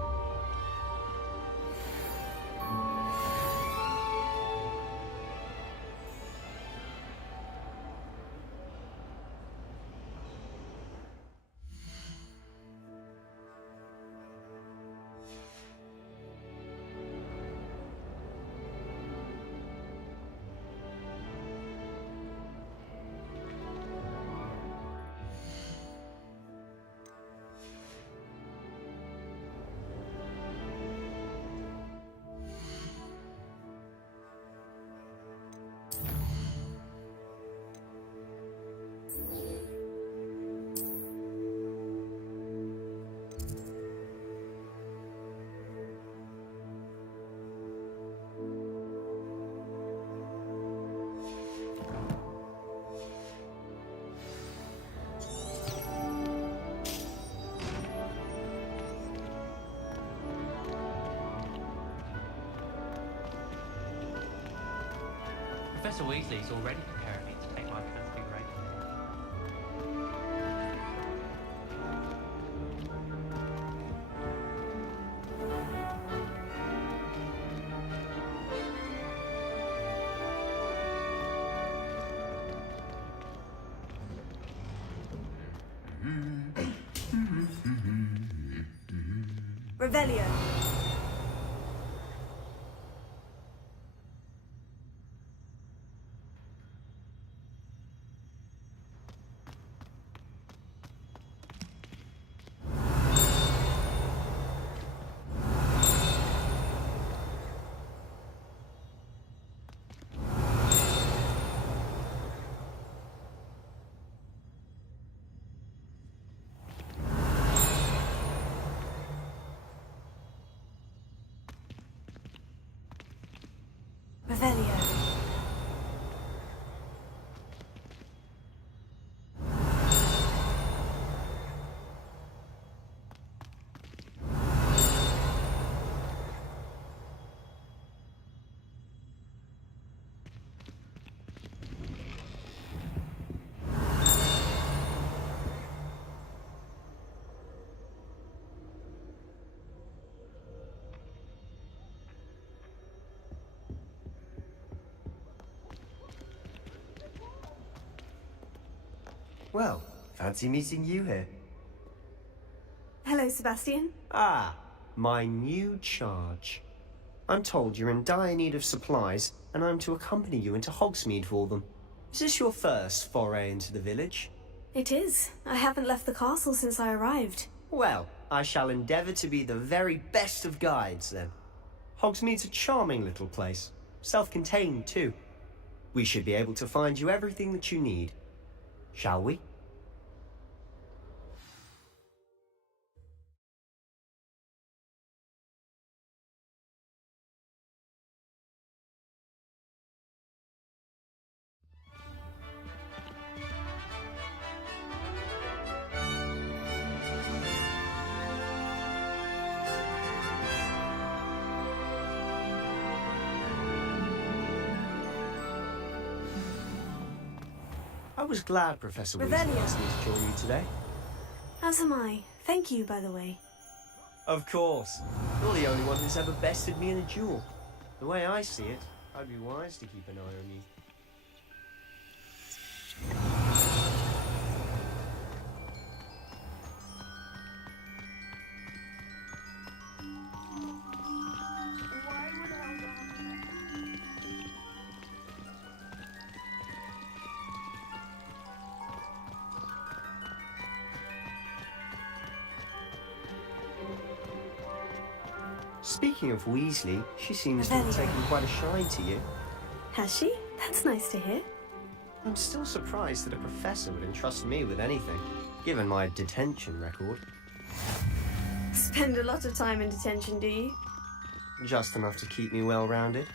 Professor Weasley's already preparing me to take my transfiguration. Revelio. Revelio. Well, fancy meeting you here. Hello, Sebastian. Ah, my new charge. I'm told you're in dire need of supplies, and I'm to accompany you into Hogsmeade for them. Is this your first foray into the village? It is. I haven't left the castle since I arrived. Well, I shall endeavour to be the very best of guides, then. Hogsmeade's a charming little place. Self-contained, too. We should be able to find you everything that you need. Shall we? I was glad Professor Weasley asked me to join you today. As am I. Thank you, by the way. Of course. You're the only one who's ever bested me in a duel. The way I see it, I'd be wise to keep an eye on you. Speaking of Weasley, she seems to have taken quite a shine to you. Has she? That's nice to hear. I'm still surprised that a professor would entrust me with anything, given my detention record. Spend a lot of time in detention, do you? Just enough to keep me well-rounded.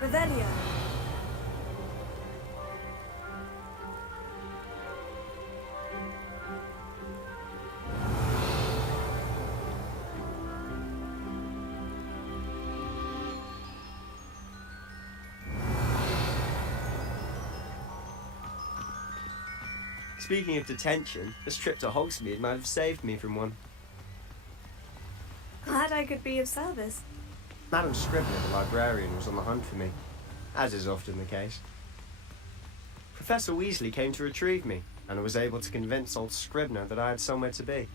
Revelio. Speaking of detention, this trip to Hogsmeade might have saved me from one. Glad I could be of service. Madam Scribner, the librarian, was on the hunt for me, as is often the case. Professor Weasley came to retrieve me, and I was able to convince old Scribner that I had somewhere to be.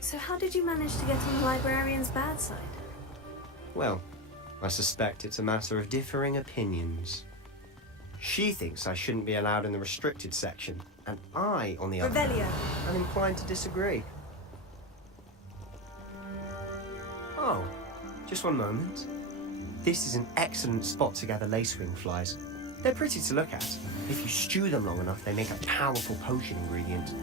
So how did you manage to get on the librarian's bad side? Well, I suspect it's a matter of differing opinions. She thinks I shouldn't be allowed in the restricted section, and I, on the other hand, am inclined to disagree. Oh, just one moment. This is an excellent spot to gather lacewing flies. They're pretty to look at. If you stew them long enough, they make a powerful potion ingredient.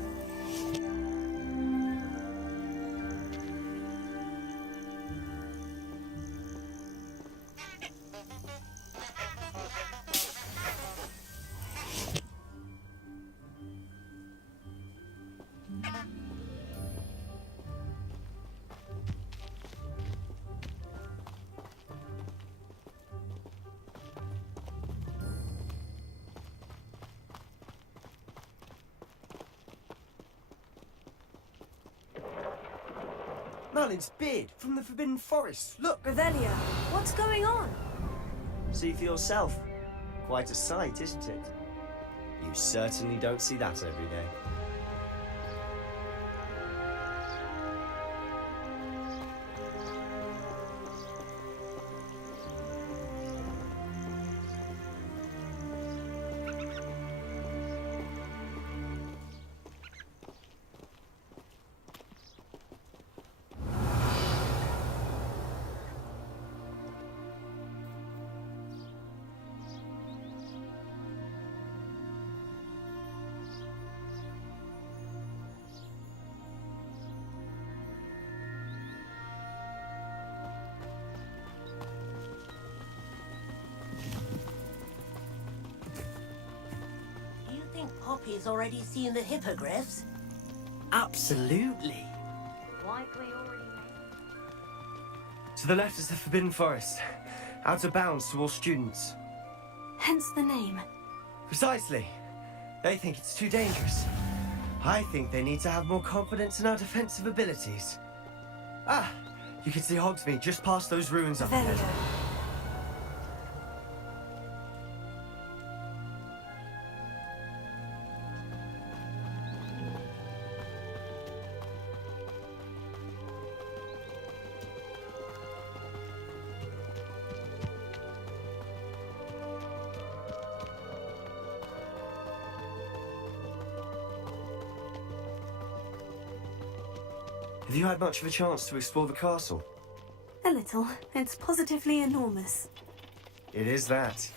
Merlin's beard from the Forbidden Forest. Look! Revelia, what's going on? See for yourself. Quite a sight, isn't it? You certainly don't see that every day. Poppy's already seen the hippogriffs? Absolutely. Like we already know. To the left is the Forbidden Forest. Out of bounds to all students. Hence the name. Precisely. They think it's too dangerous. I think they need to have more confidence in our defensive abilities. Ah, you can see Hogsmeade just past those ruins up ahead. Have you had much of a chance to explore the castle? A little. It's positively enormous. It is that.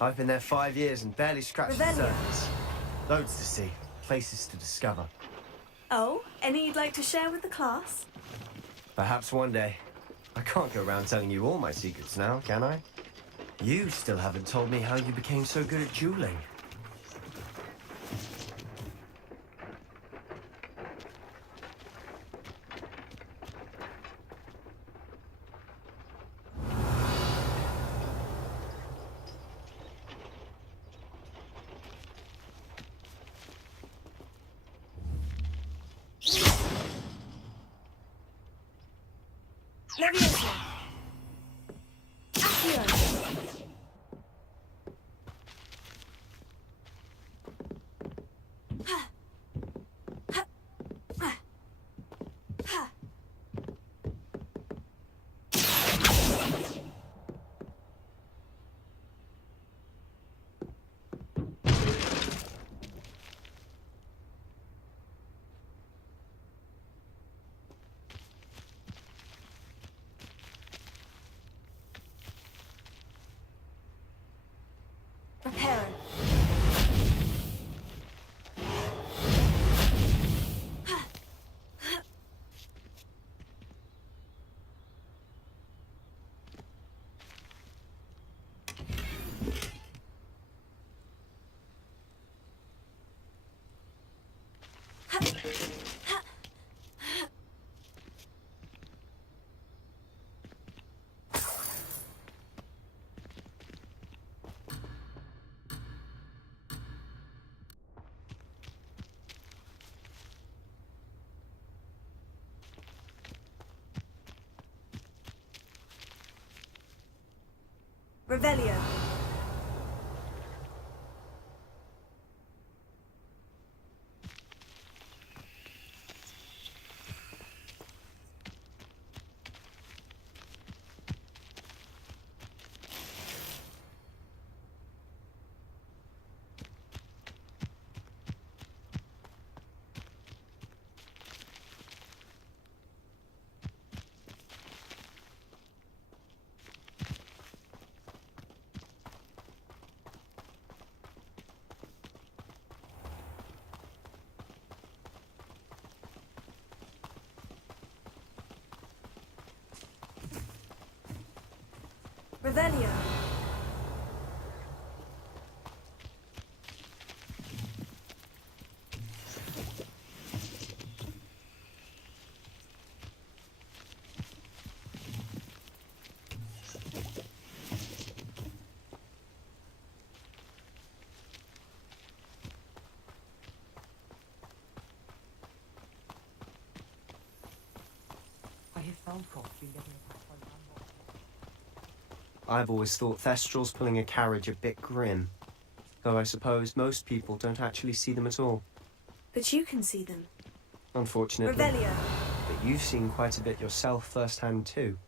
I've been there 5 years and barely scratched the surface. Loads to see, places to discover. Oh, any you'd like to share with the class? Perhaps one day. I can't go around telling you all my secrets now, can I? You still haven't told me how you became so good at dueling. Revelio. Revelio. I hear Feldcroft been getting attacked by landmarks. I've always thought Thestrals pulling a carriage a bit grim. Though I suppose most people don't actually see them at all. But you can see them. Unfortunately. Revelio. But you've seen quite a bit yourself firsthand too.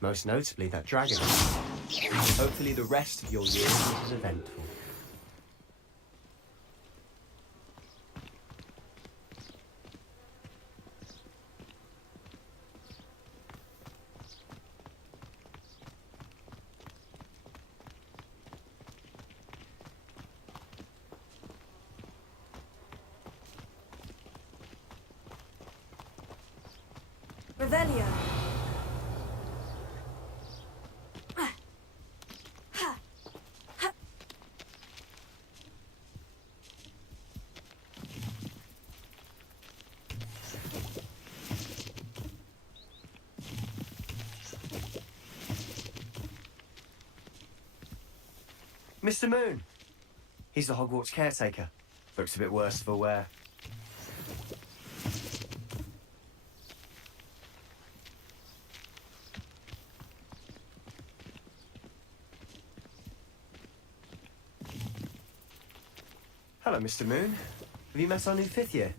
Most notably that dragon. Hopefully the rest of your year is as eventful. Revelio. Mr. Moon! He's the Hogwarts caretaker. Looks a bit worse for wear. Hello, Mr. Moon. Have you met our new fifth year?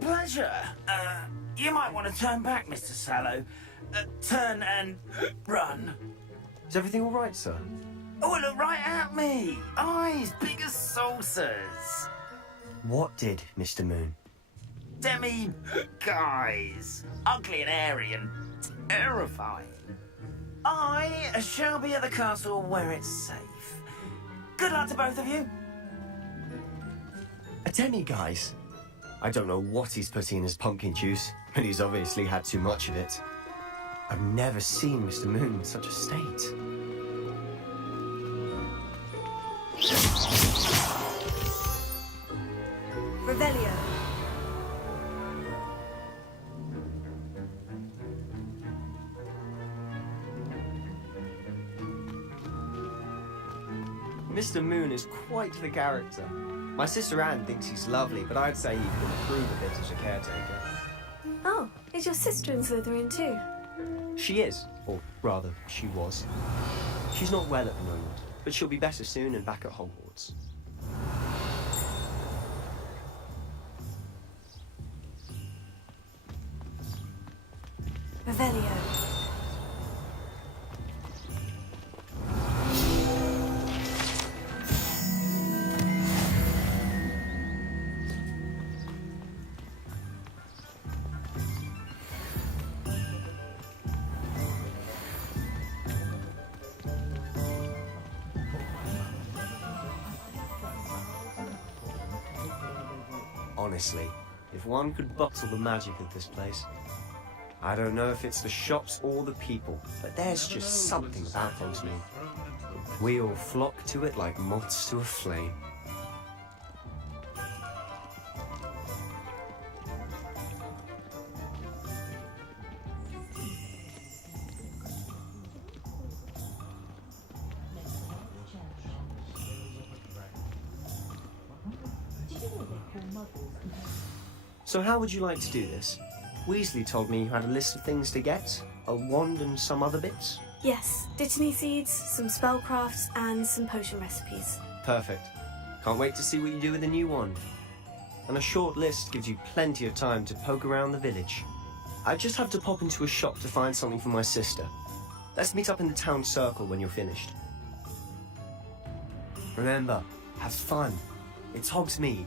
Pleasure. You might want to turn back, Mr. Sallow. Turn and run. Is everything all right, sir? Oh, look right at me. Eyes big as saucers. What did, Mr. Moon? Demi guys. Ugly and airy and terrifying. I shall be at the castle where it's safe. Good luck to both of you. A demi-guise? I don't know what he's putting in his pumpkin juice, but he's obviously had too much of it. I've never seen Mr. Moon in such a state. Revelio. Mr. Moon is quite the character. My sister Anne thinks he's lovely, but I'd say he could improve a bit as a caretaker. Oh, is your sister in Slytherin too? She is, or rather, she was. She's not well at the moment, but she'll be better soon and back at Hogwarts. Revelio. Honestly, if one could bottle the magic of this place. I don't know if it's the shops or the people, but there's just something about Hogsmeade. We all flock to it like moths to a flame. So how would you like to do this? Weasley told me you had a list of things to get, a wand and some other bits. Yes, Dittany seeds, some spellcrafts, and some potion recipes. Perfect. Can't wait to see what you do with the new wand. And a short list gives you plenty of time to poke around the village. I just have to pop into a shop to find something for my sister. Let's meet up in the town circle when you're finished. Remember, have fun. It's Hogsmeade.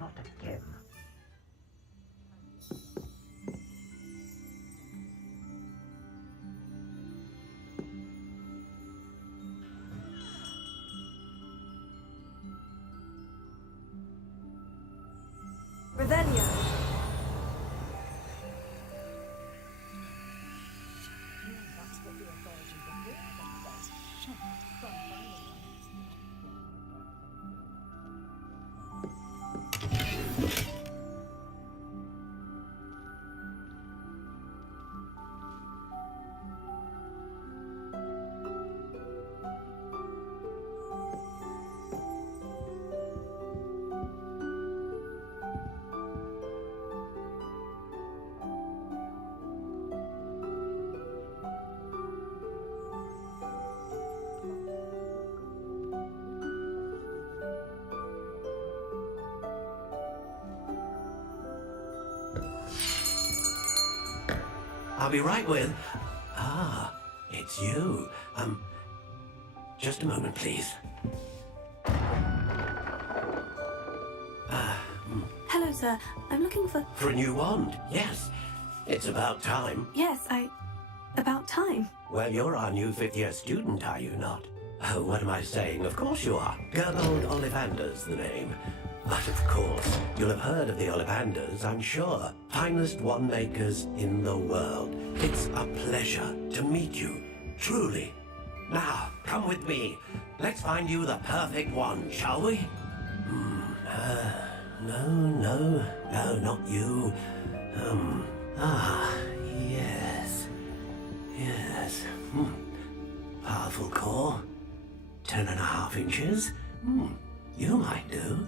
Not again. Revelio. I'll be right with... Ah, it's you. Just a moment, please. Hello, sir. I'm looking for... For a new wand, yes. It's about time. Yes, about time. Well, you're our new fifth-year student, are you not? Oh, what am I saying? Of course you are. Gerbold Ollivander's the name. But of course, you'll have heard of the Ollivanders, I'm sure. Finest wand makers in the world. It's a pleasure to meet you, truly. Now, come with me. Let's find you the perfect wand, shall we? No, not you. Yes. Powerful core. 10.5 inches. You might do.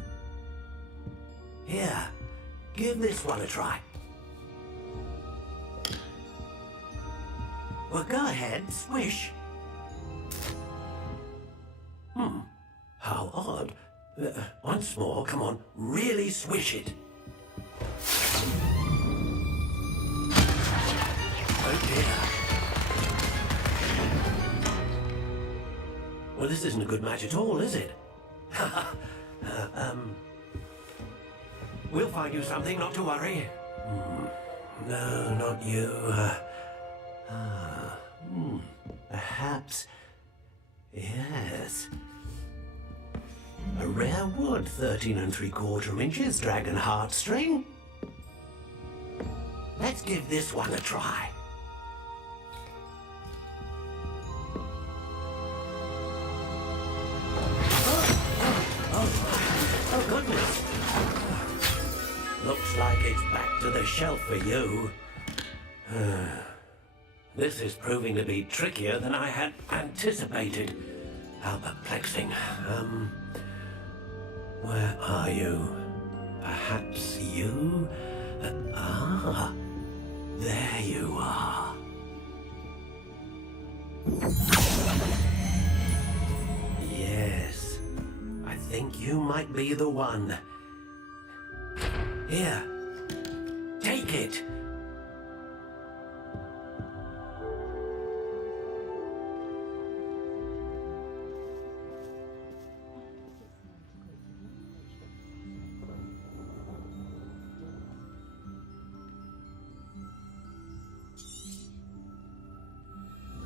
Here, give this one a try. Well, go ahead, swish. How odd. Once more, come on, really swish it. Oh dear. Well, this isn't a good match at all, is it? We'll find you something, not to worry. No, not you. Perhaps... Yes. A rare wood, 13 3/4 inches, dragon heartstring. Let's give this one a try. Oh, goodness. Looks like it's back to the shelf for you. This is proving to be trickier than I had anticipated. How perplexing. Where are you? Perhaps you? There you are. Yes. I think you might be the one. Here, take it.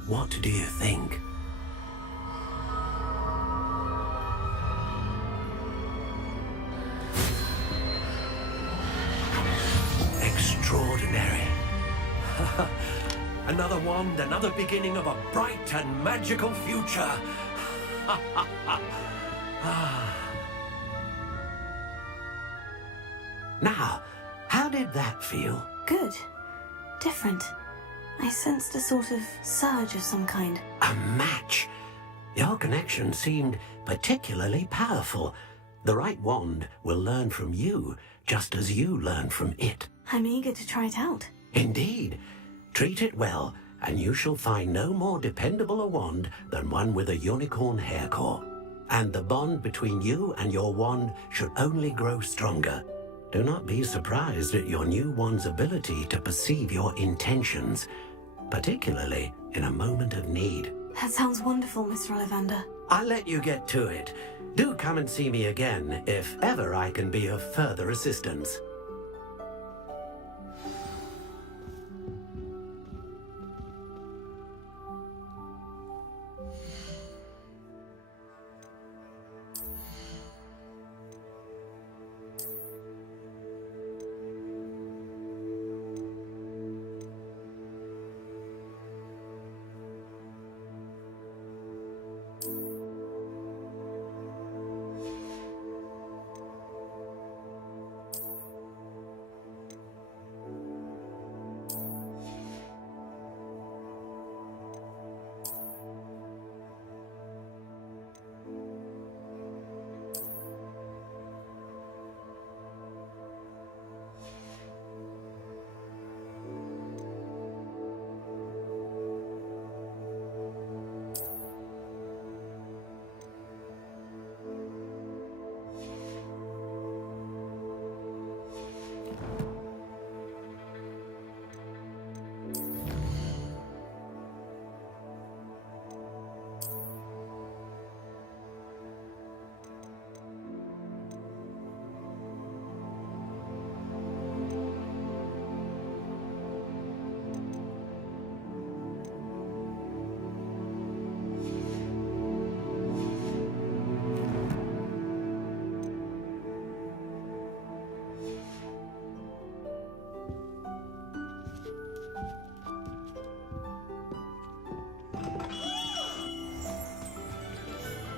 What do you think? Extraordinary. Another wand, another beginning of a bright and magical future. Now, how did that feel? Good. Different. I sensed a sort of surge of some kind. A match. Your connection seemed particularly powerful. The right wand will learn from you, just as you learn from it. I'm eager to try it out. Indeed. Treat it well, and you shall find no more dependable a wand than one with a unicorn hair core. And the bond between you and your wand should only grow stronger. Do not be surprised at your new wand's ability to perceive your intentions, particularly in a moment of need. That sounds wonderful, Mr. Ollivander. I'll let you get to it. Do come and see me again if ever I can be of further assistance.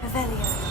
Revelio.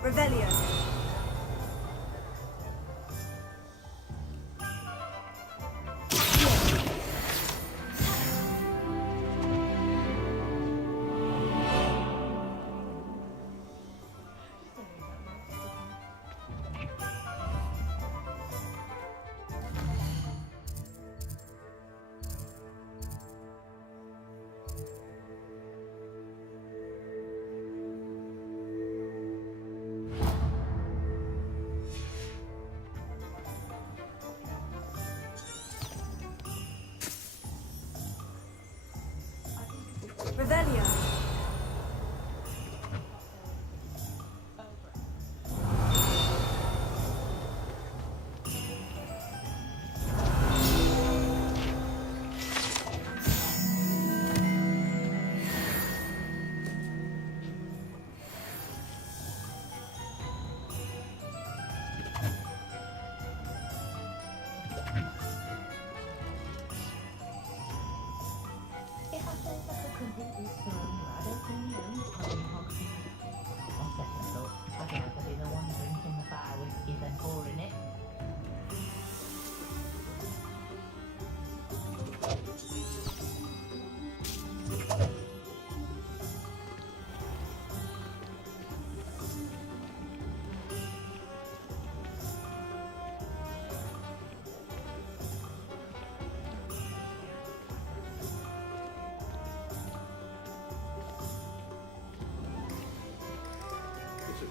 Revelio.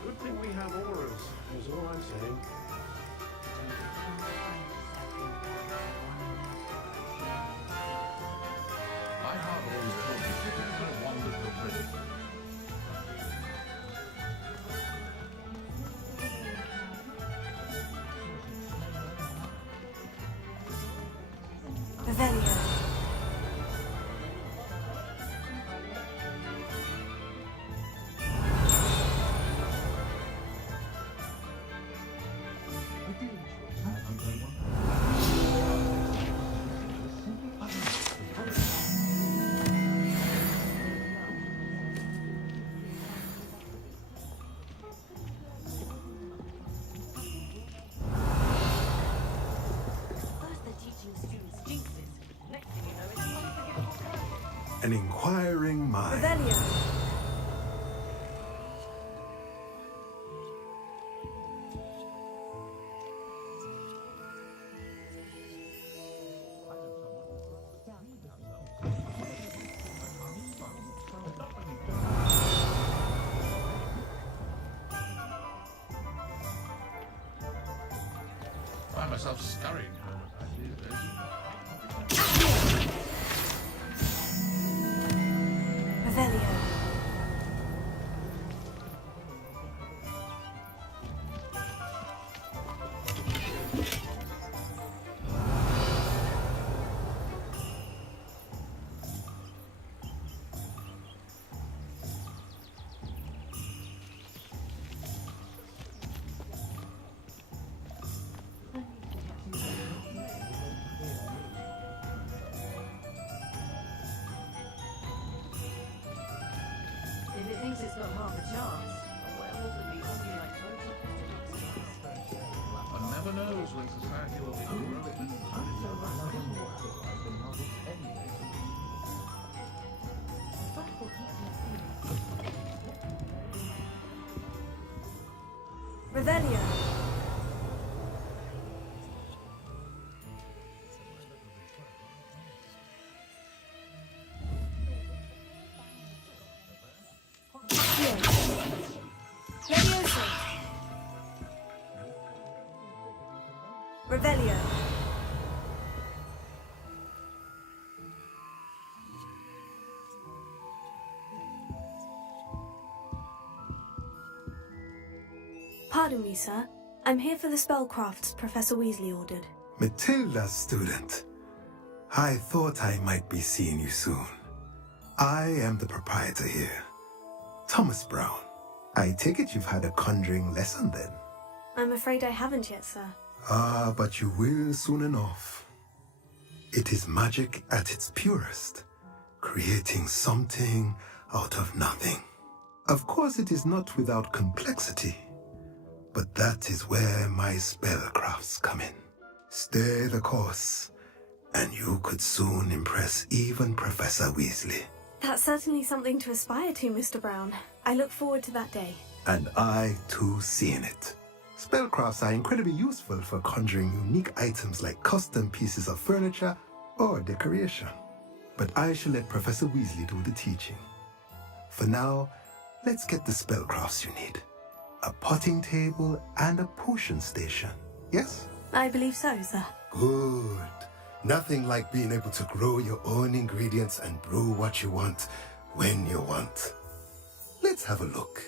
Good thing we have auras, is all I'm saying. My heart always told me cities were wonderful places. Revelio. First they're teaching students jinxes. Next thing you know, it's fun to get more. An inquiring mind. Revelio. Find myself scurrying home if I do this. Revelio. If it thinks it's got half a chance, a werewolf would be only like 20 One never knows when society will be growing. Revelio. Levioso. Revelio. Pardon me, sir. I'm here for the spellcrafts Professor Weasley ordered. Matilda's student. I thought I might be seeing you soon. I am the proprietor here, Thomas Brown. I take it you've had a conjuring lesson then? I'm afraid I haven't yet, sir. Ah, but you will soon enough. It is magic at its purest, creating something out of nothing. Of course, it is not without complexity, but that is where my spellcrafts come in. Stay the course, and you could soon impress even Professor Weasley. That's certainly something to aspire to, Mr. Brown. I look forward to that day. And I, too, seeing it. Spellcrafts are incredibly useful for conjuring unique items like custom pieces of furniture or decoration. But I shall let Professor Weasley do the teaching. For now, let's get the spellcrafts you need. A potting table and a potion station, yes? I believe so, sir. Good. Nothing like being able to grow your own ingredients and brew what you want when you want. Let's have a look.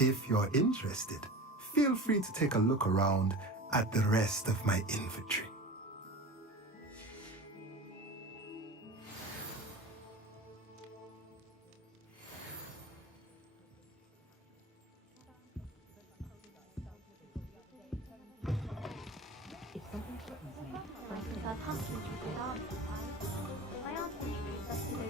If you're interested, feel free to take a look around at the rest of my inventory. I've hustled with the army. My aunt really invested in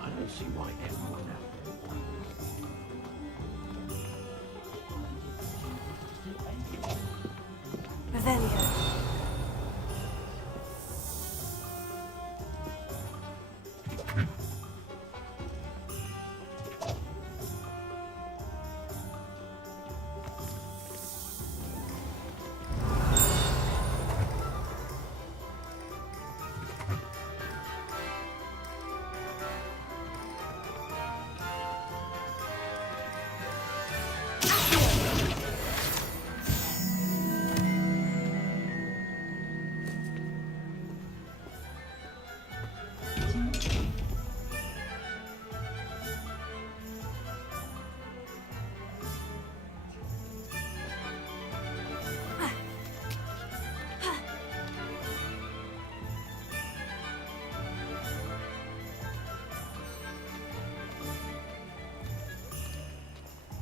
I don't see why everyone Revelio.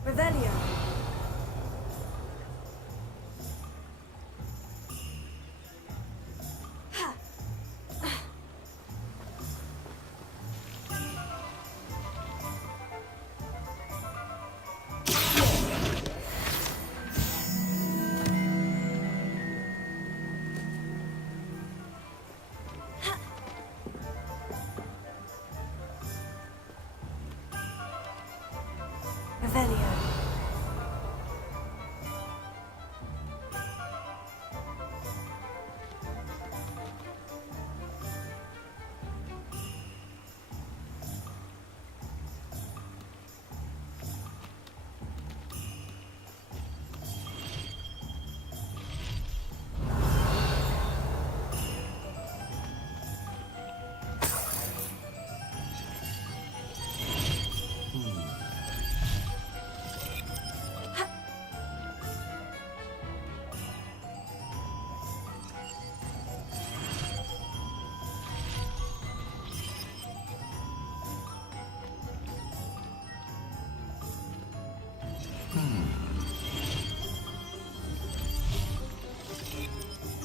Revelio. Revelio.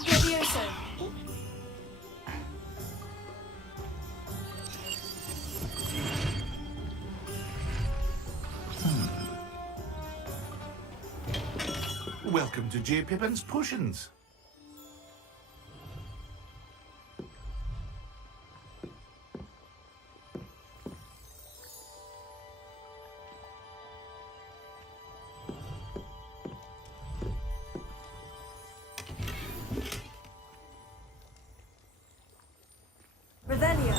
Levioso. Welcome to J. Pippin's Potions. Revelio.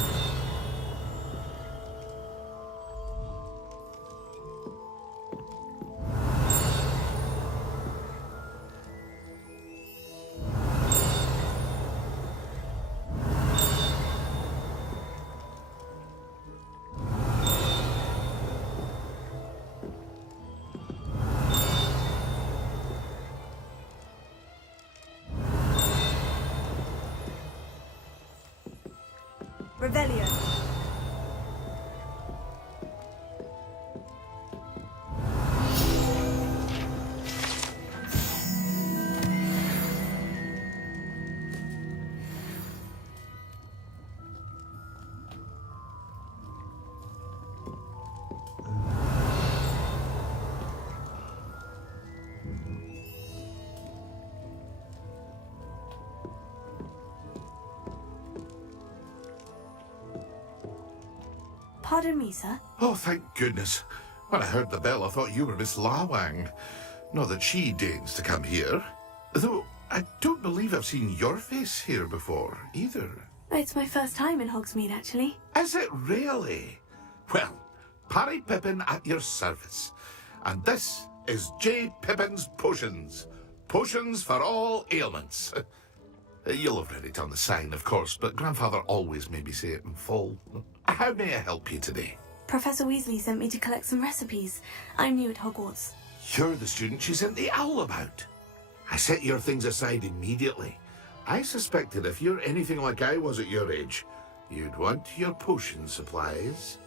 Revelio. Pardon me, sir. Oh, thank goodness. When I heard the bell, I thought you were Miss Lawang. Not that she deigns to come here. Though, I don't believe I've seen your face here before, either. It's my first time in Hogsmeade, actually. Is it really? Well, Parry Pippin at your service. And this is J. Pippin's Potions. Potions for all ailments. You'll have read it on the sign, of course, but Grandfather always made me say it in full. How may I help you today? Professor Weasley sent me to collect some recipes. I'm new at Hogwarts. You're the student she sent the owl about. I set your things aside immediately. I suspected if you're anything like I was at your age, you'd want your potion supplies.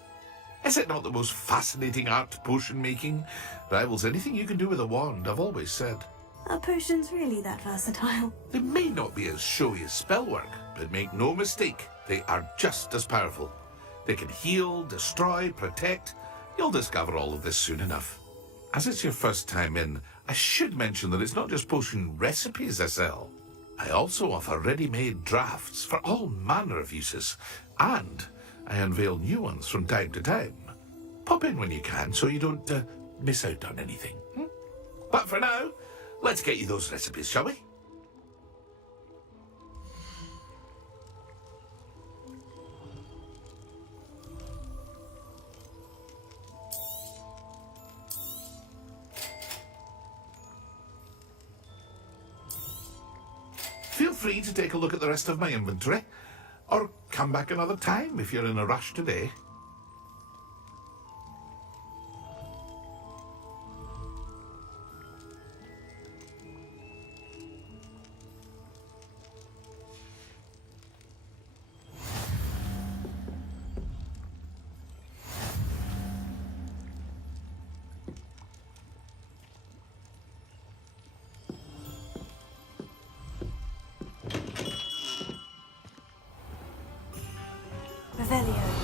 Is it not the most fascinating art, potion making? Rivals anything you can do with a wand, I've always said. Are potions really that versatile? They may not be as showy as spellwork, but make no mistake, they are just as powerful. They can heal, destroy, protect. You'll discover all of this soon enough. As it's your first time in, I should mention that it's not just potion recipes I sell. I also offer ready-made drafts for all manner of uses, and I unveil new ones from time to time. Pop in when you can so you don't miss out on anything. But for now, let's get you those recipes, shall we? Feel free to take a look at the rest of my inventory, or come back another time if you're in a rush today. Revelio.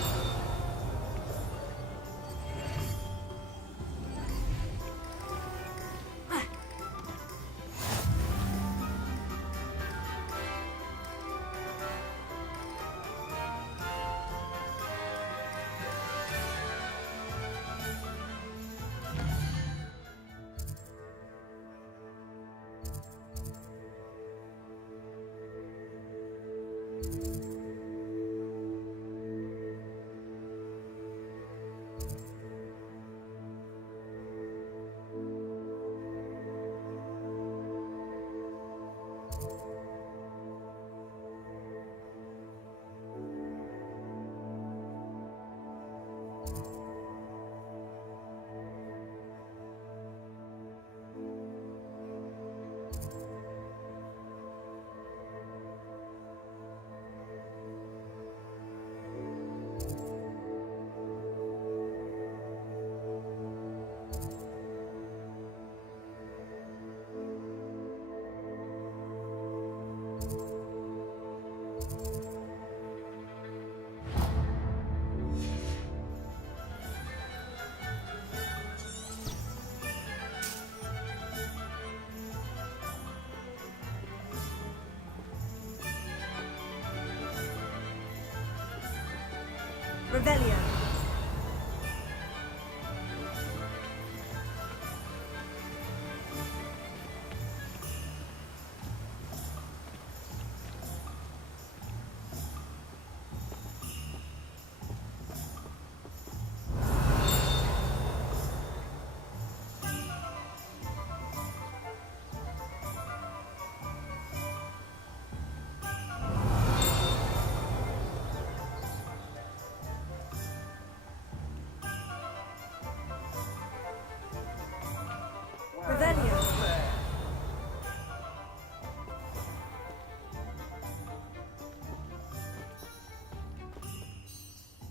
Revelio.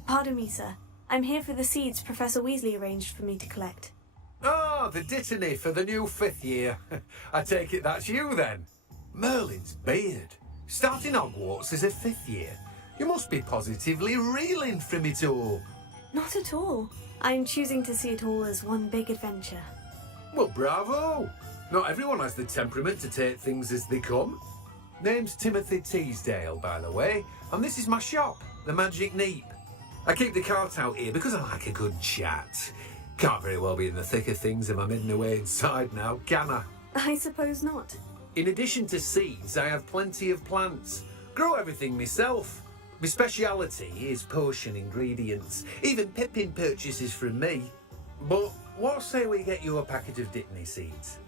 Pardon me, sir. I'm here for the seeds Professor Weasley arranged for me to collect. Oh, the dittany for the new 5th year. I take it that's you then. Merlin's beard. Starting Hogwarts as a 5th year. You must be positively reeling from it all. Not at all. I'm choosing to see it all as one big adventure. Well, bravo. Not everyone has the temperament to take things as they come. Name's Timothy Teasdale, by the way, and this is my shop, the Magic Neep. I keep the cart out here because I like a good chat. Can't very well be in the thick of things if I'm hidden away inside now, can I? I suppose not. In addition to seeds, I have plenty of plants. Grow everything myself. My speciality is potion ingredients. Even Pippin purchases from me. But what say we get you a packet of Dittany seeds?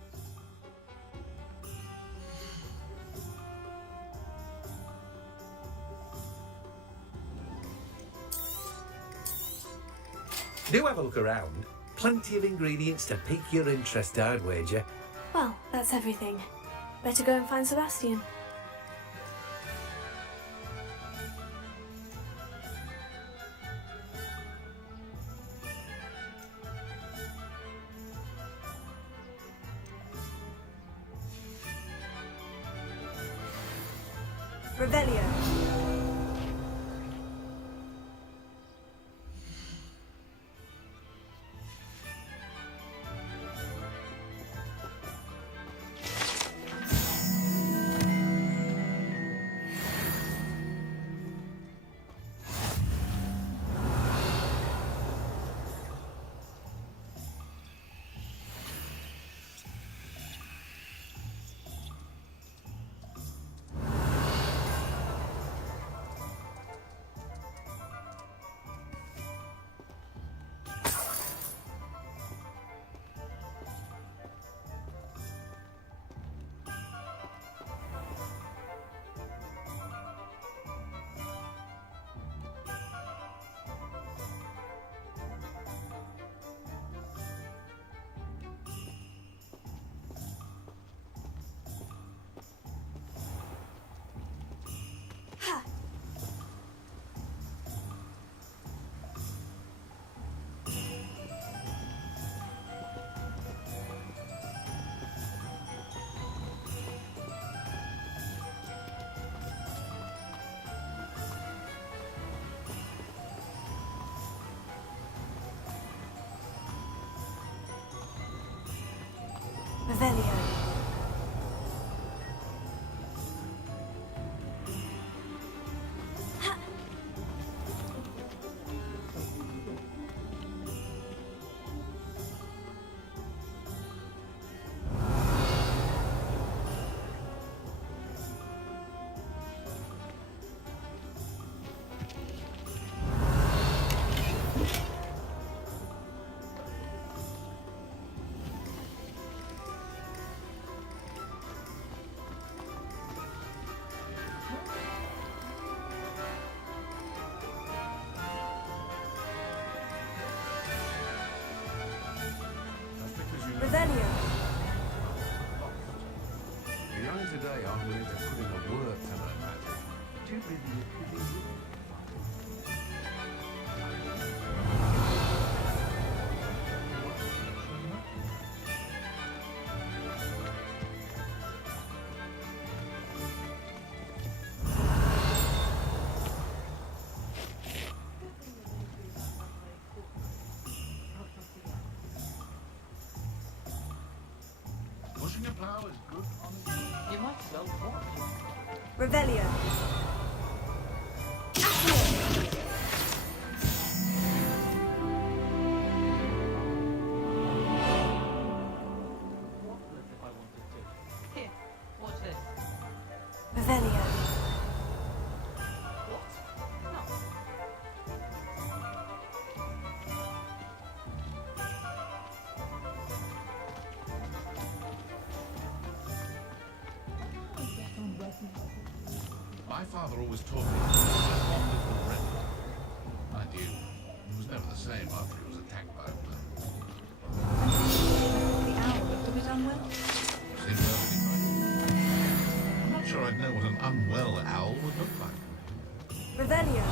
Do have a look around. Plenty of ingredients to pique your interest, I'd wager. Well, that's everything. Better go and find Sebastian. Revelio. Revelio. Revelio. You're only today I'm willing to put in the work to learn magic. Do you believe Pushing a plow is good on You might sell what? Revelio. Here, watch this. Revelio. My father always taught me to have one little friend. Mind you, he was never the same after he was attacked by a worm. The owl looked a bit unwell. Seemed perfectly right. I'm not sure I'd know what an unwell owl would look like. Revelio.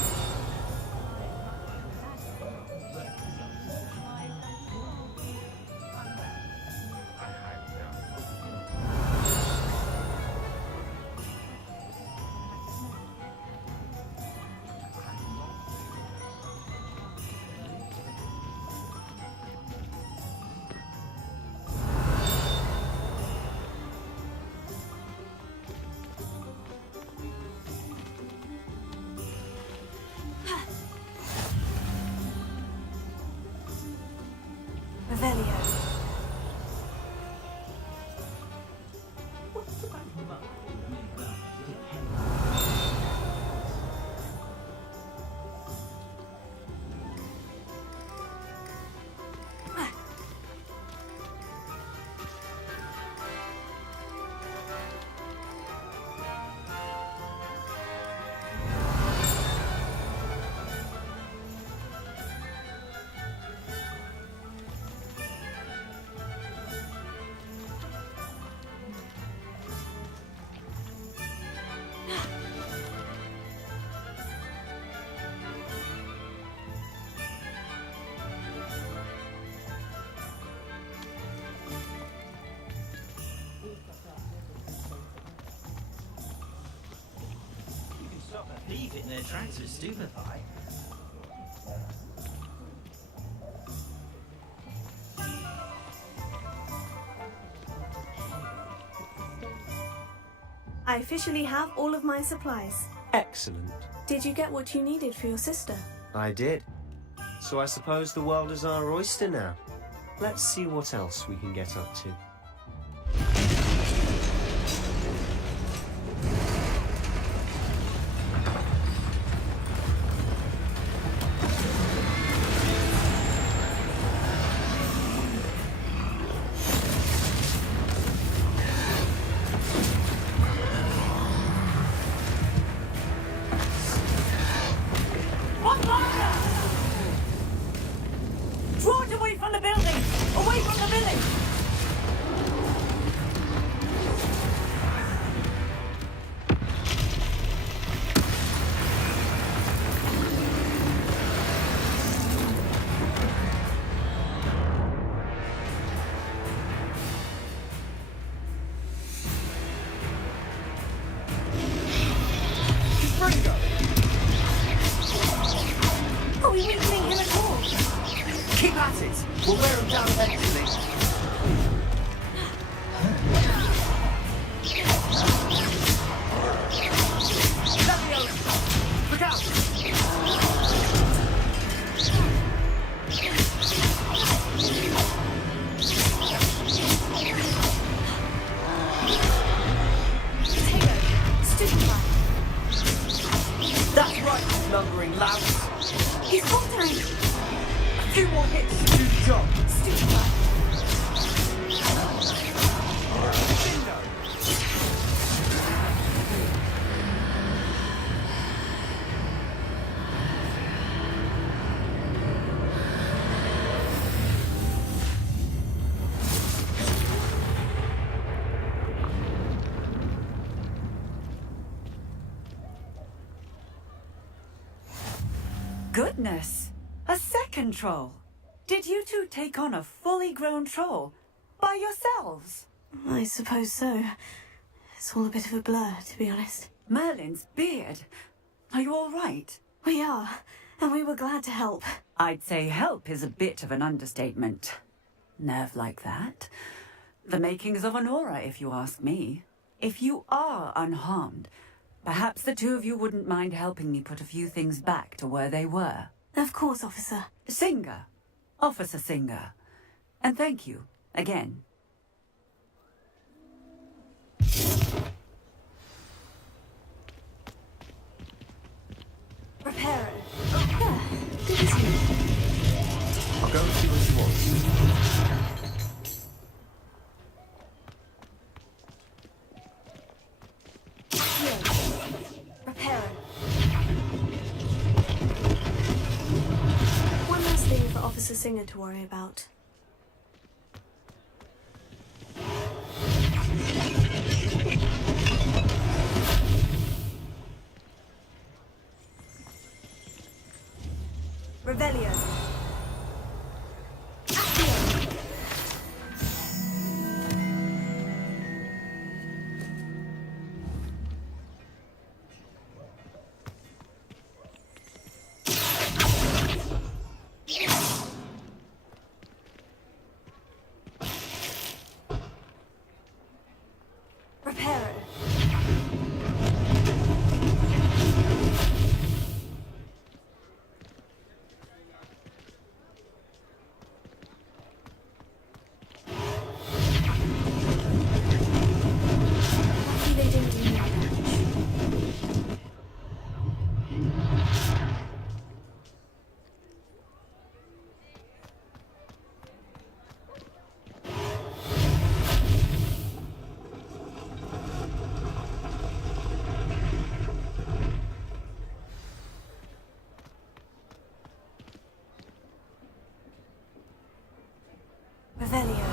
You can stop a thief in their tracks with stupefy. I officially have all of my supplies. Excellent. Did you get what you needed for your sister? I did. So I suppose the world is our oyster now. Let's see what else we can get up to. Draw it away from the building! Away from the village! Are we weakening him at all? Keep at it! We'll wear him down eventually. Leviosa! Look out! Stupefy. That's right, you lumbering louse. He's faltering. A few more hits to do the job. Stupefy. Goodness! A second troll! Did you two take on a fully grown troll by yourselves? I suppose so. It's all a bit of a blur, to be honest. Merlin's beard. Are you all right? We are, and we were glad to help. I'd say help is a bit of an understatement. Nerve like that. The makings of an aura, if you ask me. If you are unharmed, perhaps the two of you wouldn't mind helping me put a few things back to where they were. Of course, officer. Singer. Officer Singer. And thank you, again. Reparo. There. Good as new. I'll go and see what he wants. Reparo. One last thing for Officer Singer to worry about. Revelio. Reparo. Lucky they didn't do more damage. Revelio.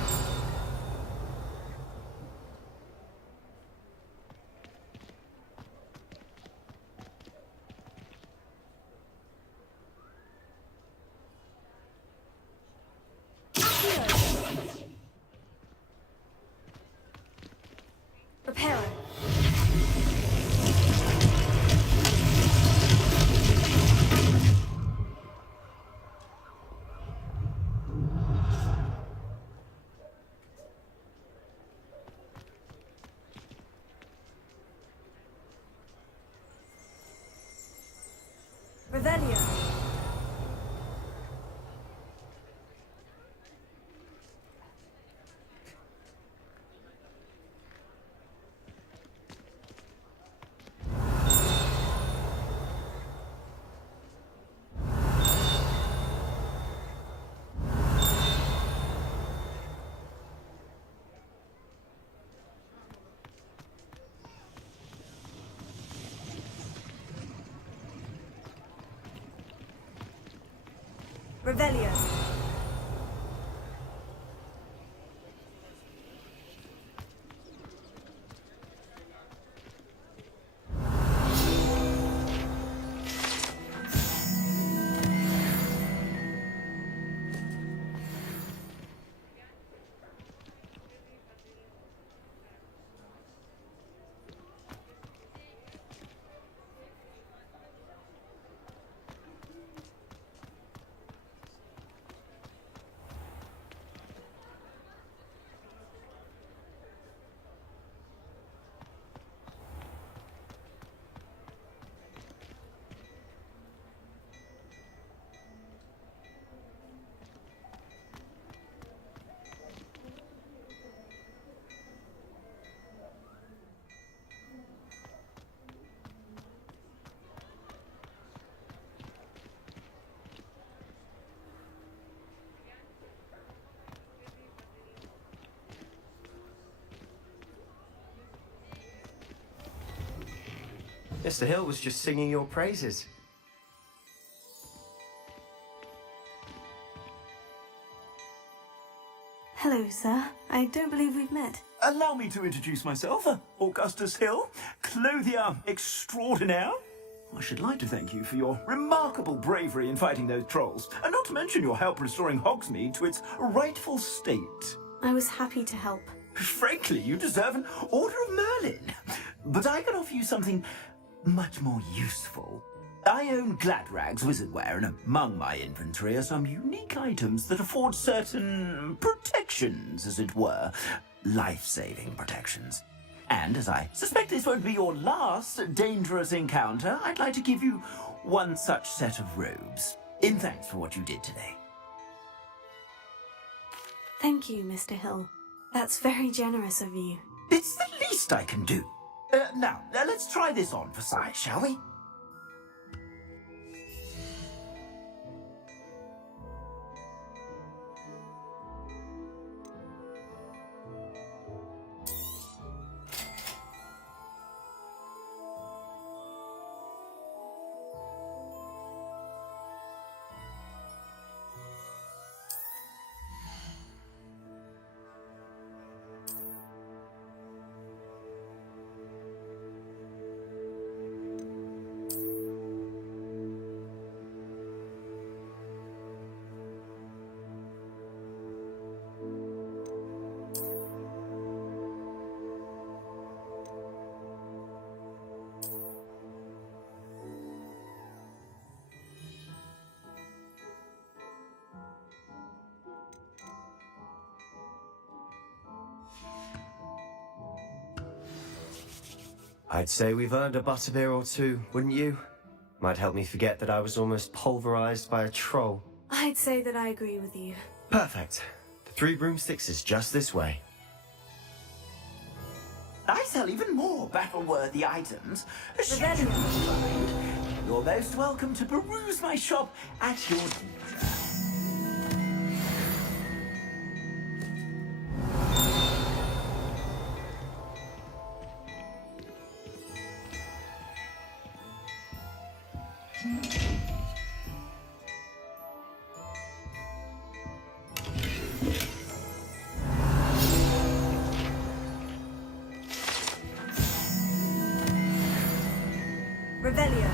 Revelio. Revelio. Mr. Hill was just singing your praises. Hello, sir. I don't believe we've met. Allow me to introduce myself, Augustus Hill, clothier extraordinaire. I should like to thank you for your remarkable bravery in fighting those trolls, and not to mention your help restoring Hogsmeade to its rightful state. I was happy to help. Frankly, you deserve an Order of Merlin. But I can offer you something much more useful. I own Gladrag's wizardware, and among my inventory are some unique items that afford certain protections, as it were. Life-saving protections. And as I suspect this won't be your last dangerous encounter, I'd like to give you one such set of robes, in thanks for what you did today. Thank you, Mr. Hill. That's very generous of you. It's the least I can do. Now, let's try this on for size, shall we? I'd say we've earned a butterbeer or two, wouldn't you? Might help me forget that I was almost pulverized by a troll. I'd say that I agree with you. Perfect. The 3 broomsticks is just this way. I sell even more battle-worthy items. Should you find, you're most welcome to peruse my shop at your leisure. Revelio.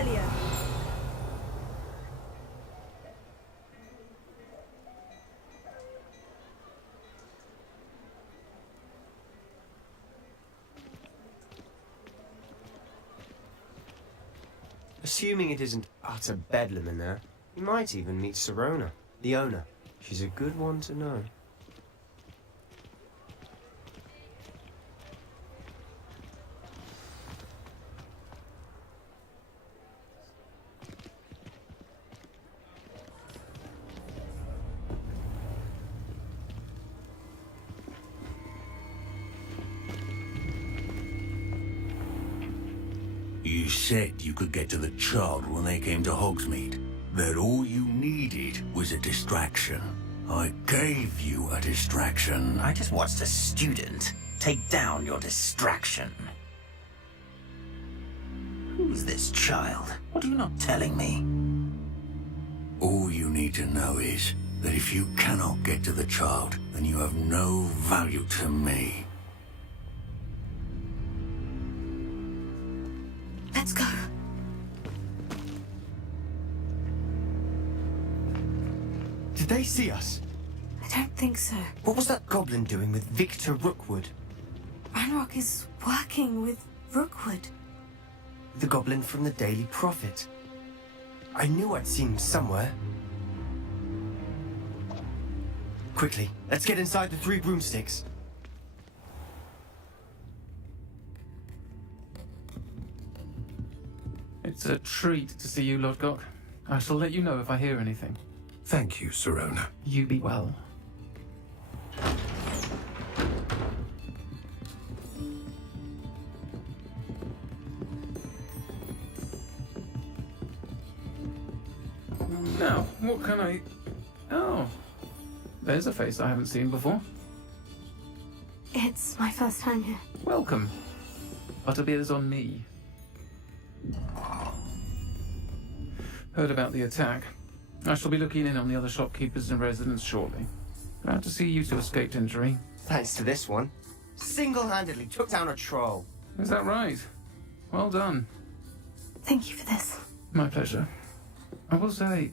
Revelio. Assuming it isn't utter bedlam in there, you might even meet Sirona, the owner. She's a good one to know. You said you could get to the child when they came to Hogsmeade. That all you needed was a distraction. I gave you a distraction. I just watched a student take down your distraction. Who's this child? What are you not telling me? All you need to know is that if you cannot get to the child, then you have no value to me. Let's go. Did they see us? I don't think so. What was that goblin doing with Victor Rookwood? Ranrock is working with Rookwood. The goblin from the Daily Prophet. I knew I'd seen him somewhere. Quickly, let's get inside the 3 broomsticks. It's a treat to see you, Lodgok. I shall let you know if I hear anything. Thank you, Sirona. You be well. Now, what can I... Oh, there's a face I haven't seen before. It's my first time here. Welcome. Butterbeer's on me. Heard about the attack. I shall be looking in on the other shopkeepers and residents shortly. Glad to see you two escaped injury. Thanks to this one. Single-handedly took down a troll. Is that right? Well done. Thank you for this. My pleasure. I will say,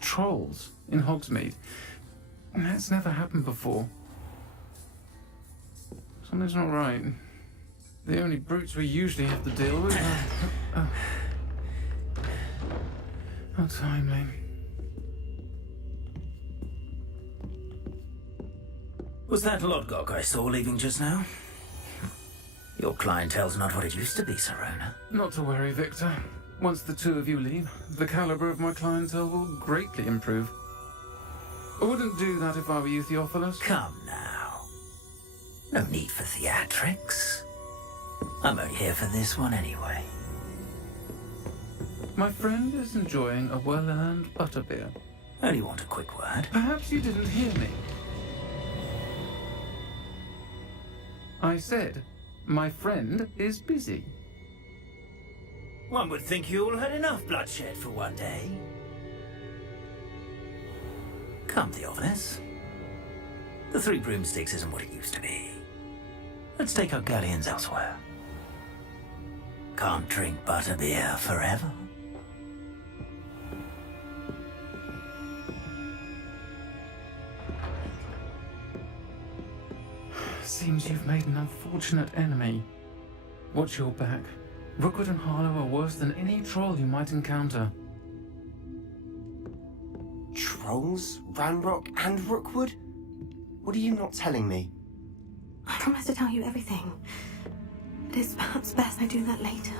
trolls in Hogsmeade. That's never happened before. Something's not right. The only brutes we usually have to deal with are... How timely. Was that Lodgok I saw leaving just now? Your clientele's not what it used to be, Sirona. Not to worry, Victor. Once the two of you leave, the caliber of my clientele will greatly improve. I wouldn't do that if I were you, Theophilus. Come now. No need for theatrics. I'm only here for this one anyway. My friend is enjoying a well-earned butterbeer. Only want a quick word. Perhaps you didn't hear me. I said, my friend is busy. One would think you all had enough bloodshed for one day. Come, Theophilus. The 3 broomsticks isn't what it used to be. Let's take our galleons elsewhere. Can't drink butterbeer forever. Seems you've made an unfortunate enemy. Watch your back. Rookwood and Harlow are worse than any troll you might encounter. Trolls? Ranrock and Rookwood? What are you not telling me? I promise to tell you everything. It is perhaps best I do that later.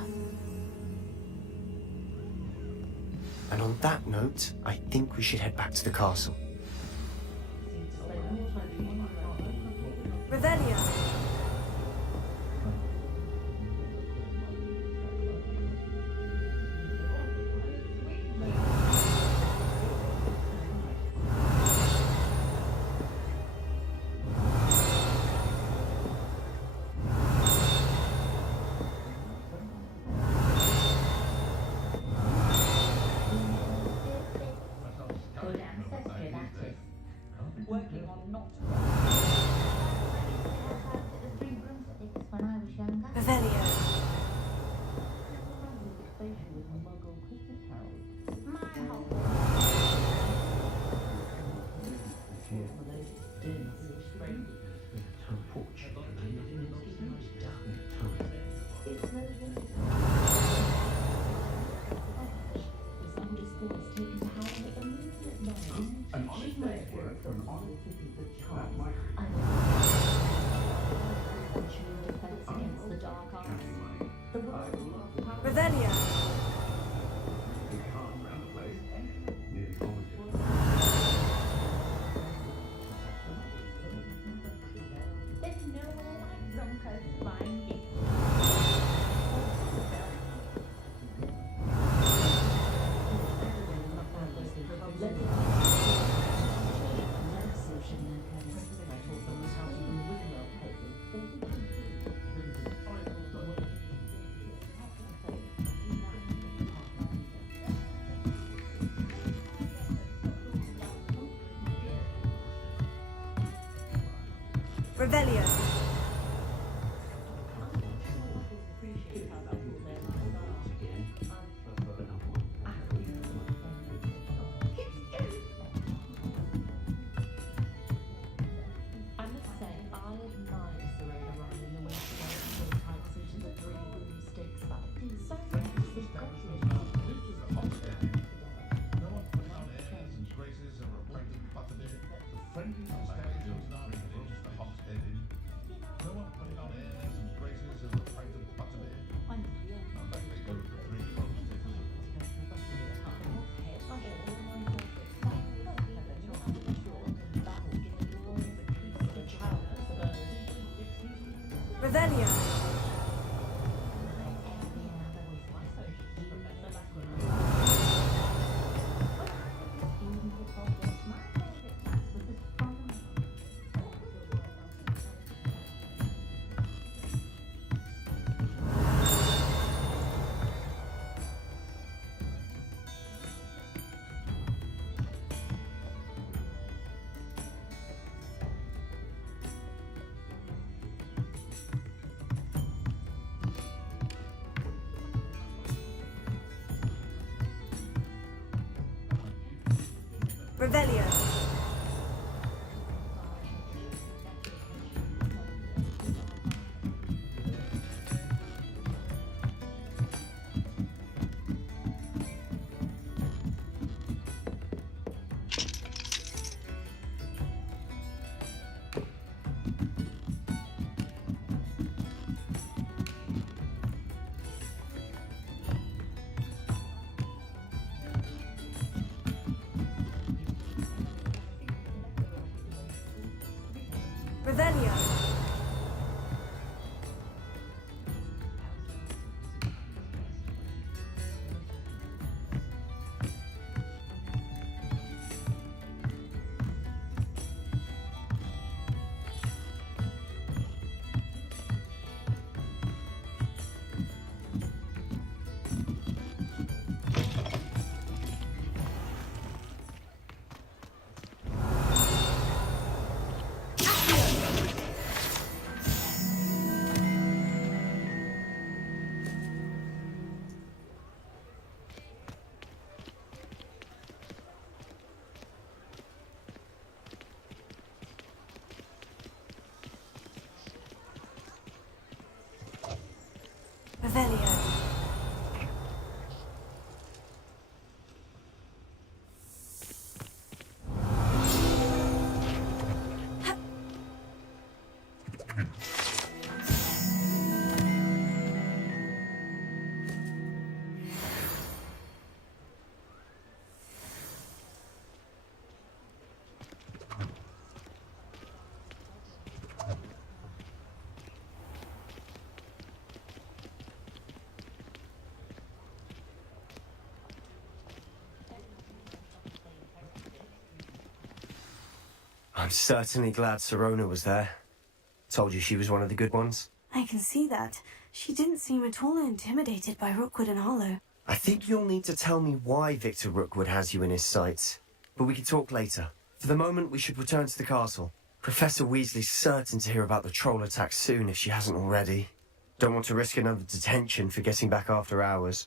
And on that note, I think we should head back to the castle. Revelio. Revelio. Revelio. Revelio. Revelio. Revelio. I'm certainly glad Sirona was there. Told you she was one of the good ones. I can see that. She didn't seem at all intimidated by Rookwood and Hollow. I think you'll need to tell me why Victor Rookwood has you in his sights. But we can talk later. For the moment, we should return to the castle. Professor Weasley's certain to hear about the troll attack soon if she hasn't already. Don't want to risk another detention for getting back after hours.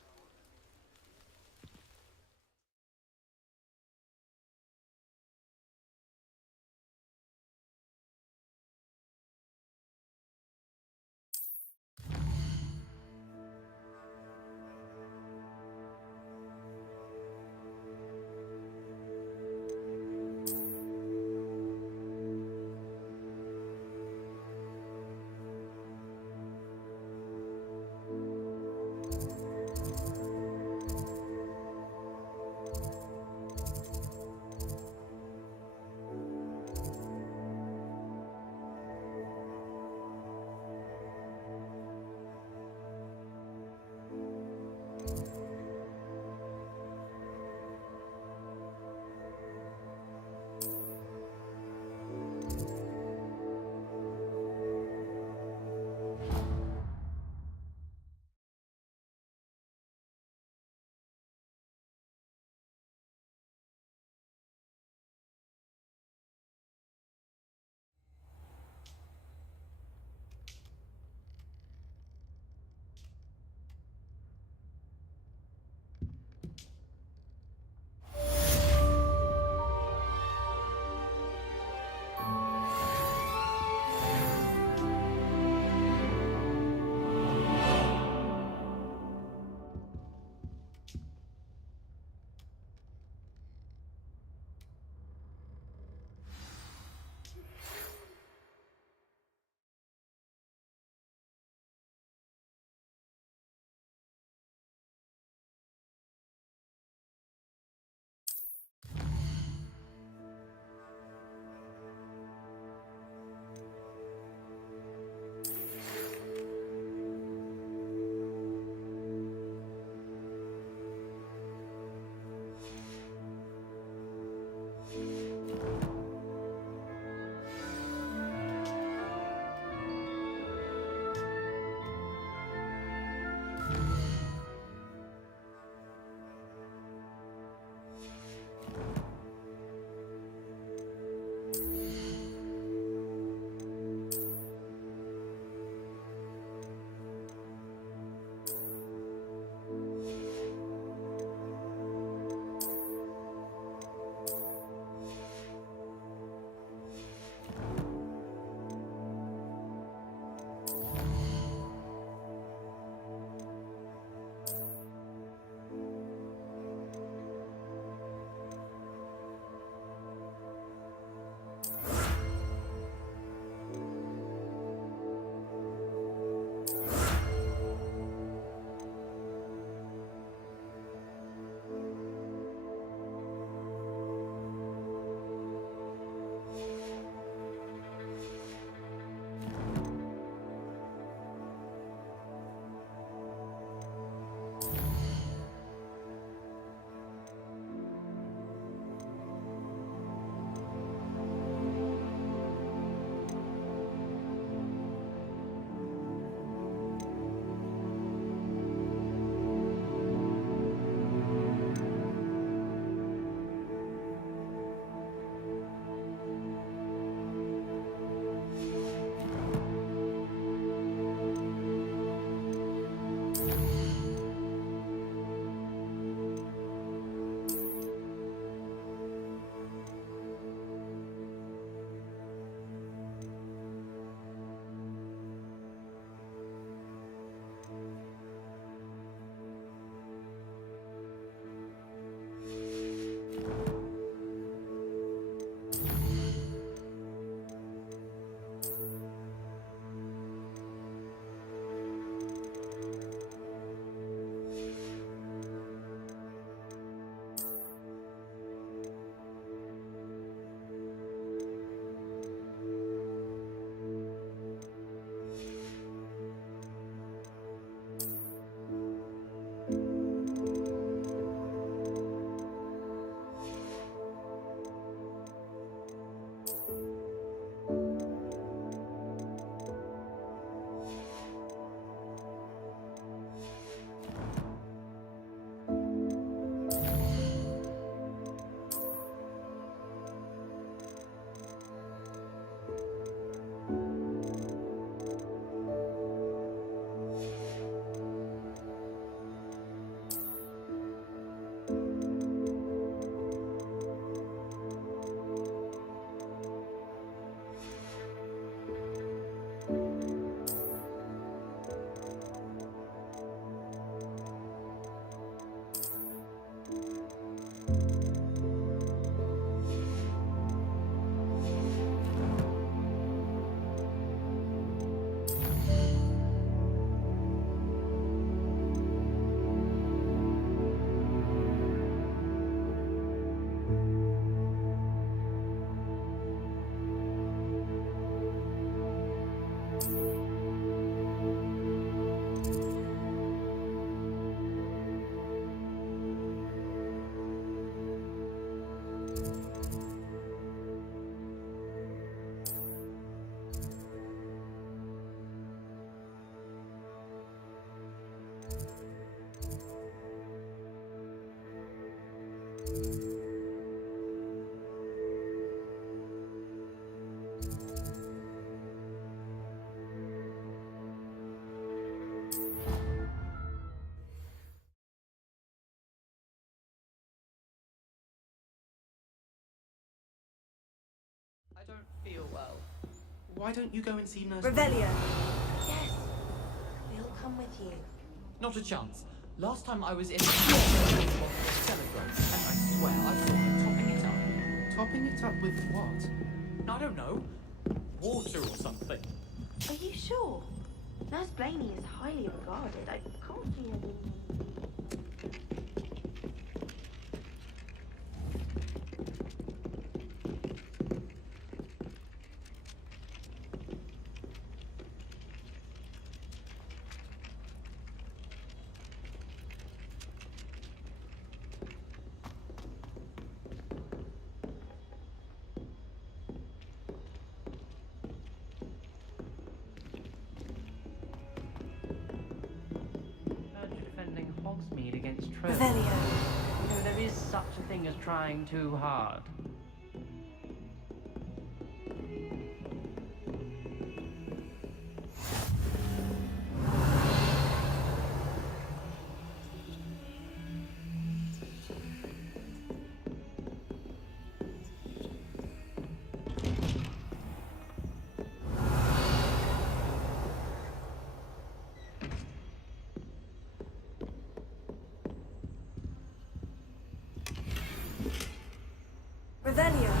I don't feel well. Why don't you go and see Nurse... Revelio. Yes. We'll come with you. Not a chance. Last time I was in celebrate, and I swear I saw her topping it up. Topping it up with what? I don't know. Water or something. Are you sure? Nurse Blaney is highly regarded. I can't see her doing defending Hogsmeade against trolls. Revelio. No, there is such a thing as trying too hard. Revelio.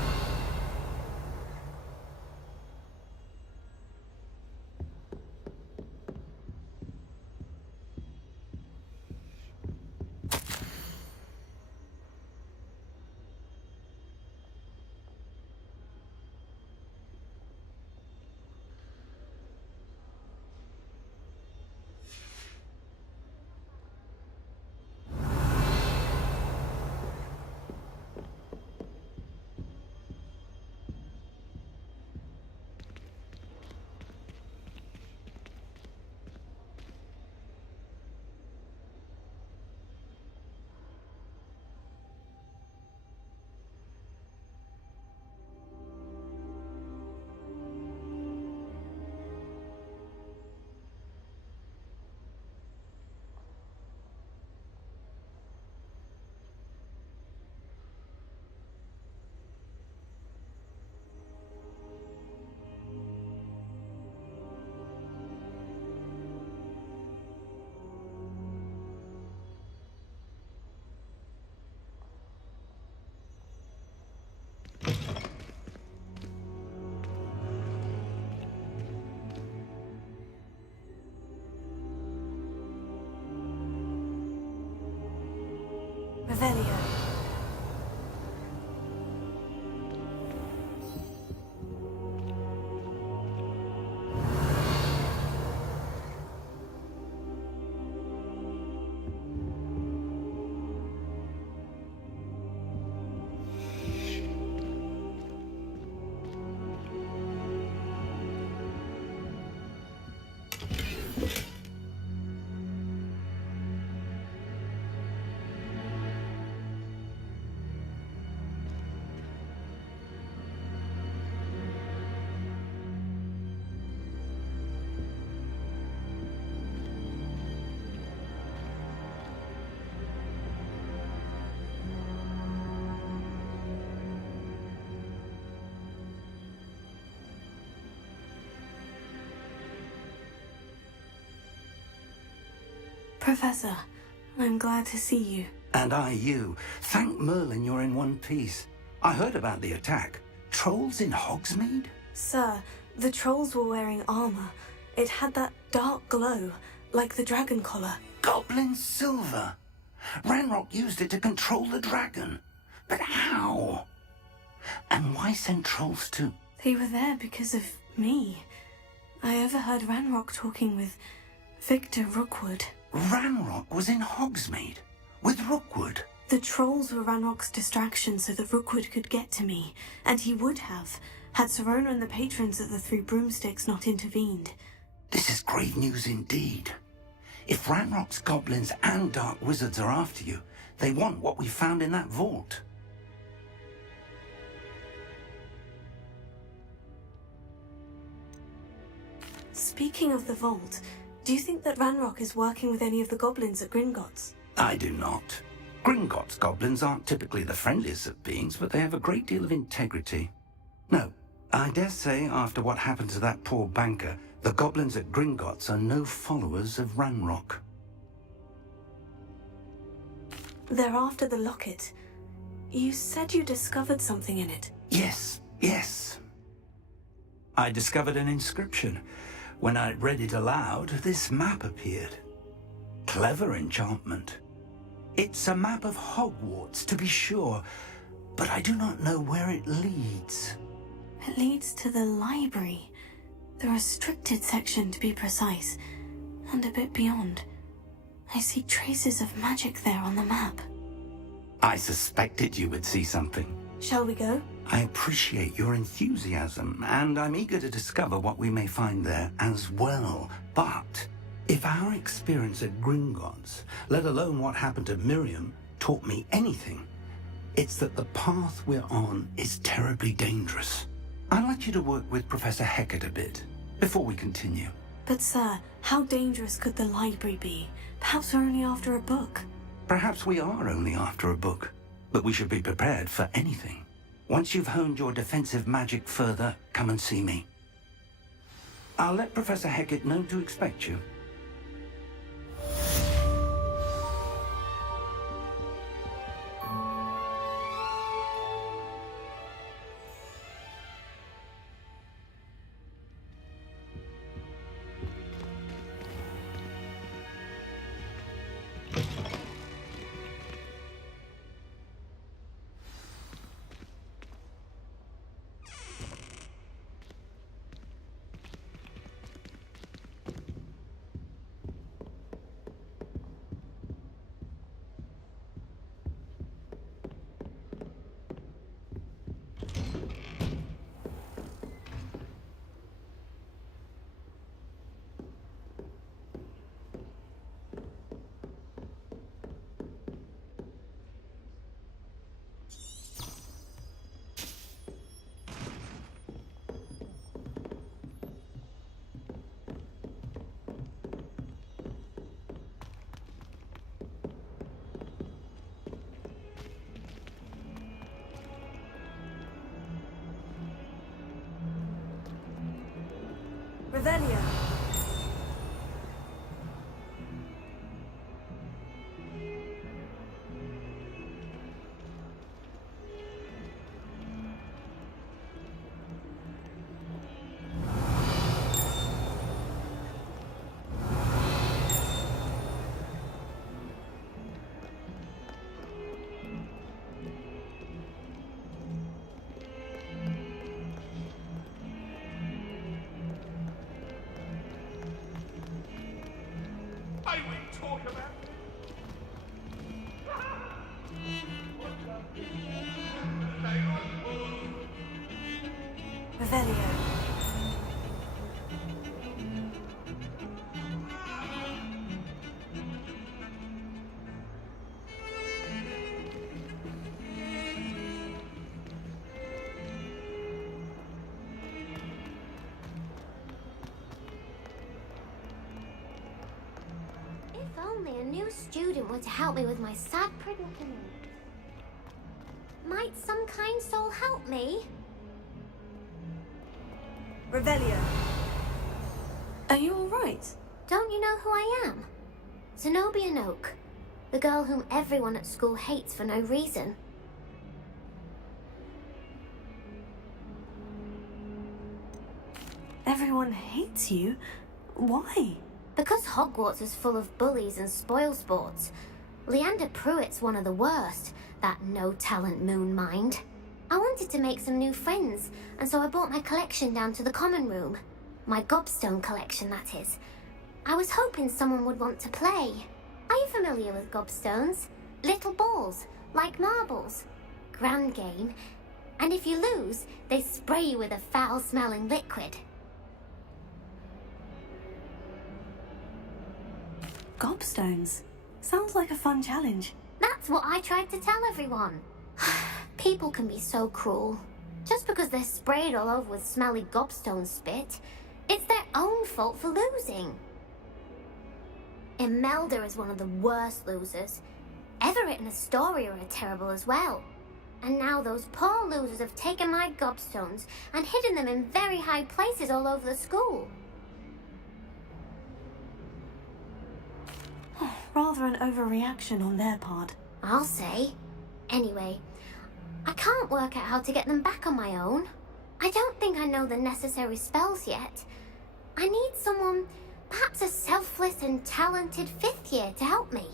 Revelio. Professor, I'm glad to see you. And I you. Thank Merlin you're in one piece. I heard about the attack. Trolls in Hogsmeade? Sir, the trolls were wearing armor. It had that dark glow, like the dragon collar. Goblin silver. Ranrock used it to control the dragon. But how? And why send trolls to... They were there because of me. I overheard Ranrock talking with Victor Rookwood. Ranrock was in Hogsmeade with Rookwood. The trolls were Ranrock's distraction so that Rookwood could get to me, and he would have, had Serona and the patrons of the Three Broomsticks not intervened. This is grave news indeed. If Ranrock's goblins and dark wizards are after you, They want what we found in that vault. Speaking of the vault, do you think that Ranrock is working with any of the goblins at Gringotts? I do not. Gringotts goblins aren't typically the friendliest of beings, but they have a great deal of integrity. No, I dare say after what happened to that poor banker, the goblins at Gringotts are no followers of Ranrock. They're after the locket. You said you discovered something in it. Yes. I discovered an inscription. When I read it aloud, this map appeared. Clever enchantment. It's a map of Hogwarts, to be sure, but I do not know where it leads. It leads to the library. The restricted section, to be precise, and a bit beyond. I see traces of magic there on the map. I suspected you would see something. Shall we go? I appreciate your enthusiasm, and I'm eager to discover what we may find there as well. But if our experience at Gringotts, let alone what happened to Miriam, taught me anything, it's that the path we're on is terribly dangerous. I'd like you to work with Professor Hecat a bit before we continue. But sir, how dangerous could the library be? Perhaps we're only after a book. Perhaps we are only after a book, but we should be prepared for anything. Once you've honed your defensive magic further, come and see me. I'll let Professor Hecat know to expect you. Revelio. I will talk about Revelio. If only a new student were to help me with my sad predicament. Might some kind soul help me? Revelio. Are you alright? Don't you know who I am? Zenobia Noak, the girl whom everyone at school hates for no reason. Everyone hates you? Why? Because Hogwarts is full of bullies and spoilsports. Leander Pruitt's one of the worst, that no-talent moon mind. I wanted to make some new friends, and so I brought my collection down to the common room. My gobstone collection, that is. I was hoping someone would want to play. Are you familiar with gobstones? Little balls, like marbles. Grand game. And if you lose, they spray you with a foul-smelling liquid. Gobstones. Sounds like a fun challenge. That's what I tried to tell everyone. People can be so cruel. Just because they're sprayed all over with smelly gobstone spit, it's their own fault for losing. Imelda is one of the worst losers. Everett and Astoria are terrible as well. And now those poor losers have taken my gobstones and hidden them in very high places all over the school. Rather an overreaction on their part. I'll say. Anyway, I can't work out how to get them back on my own. I don't think I know the necessary spells yet. I need someone, perhaps a selfless and talented 5th year to help me.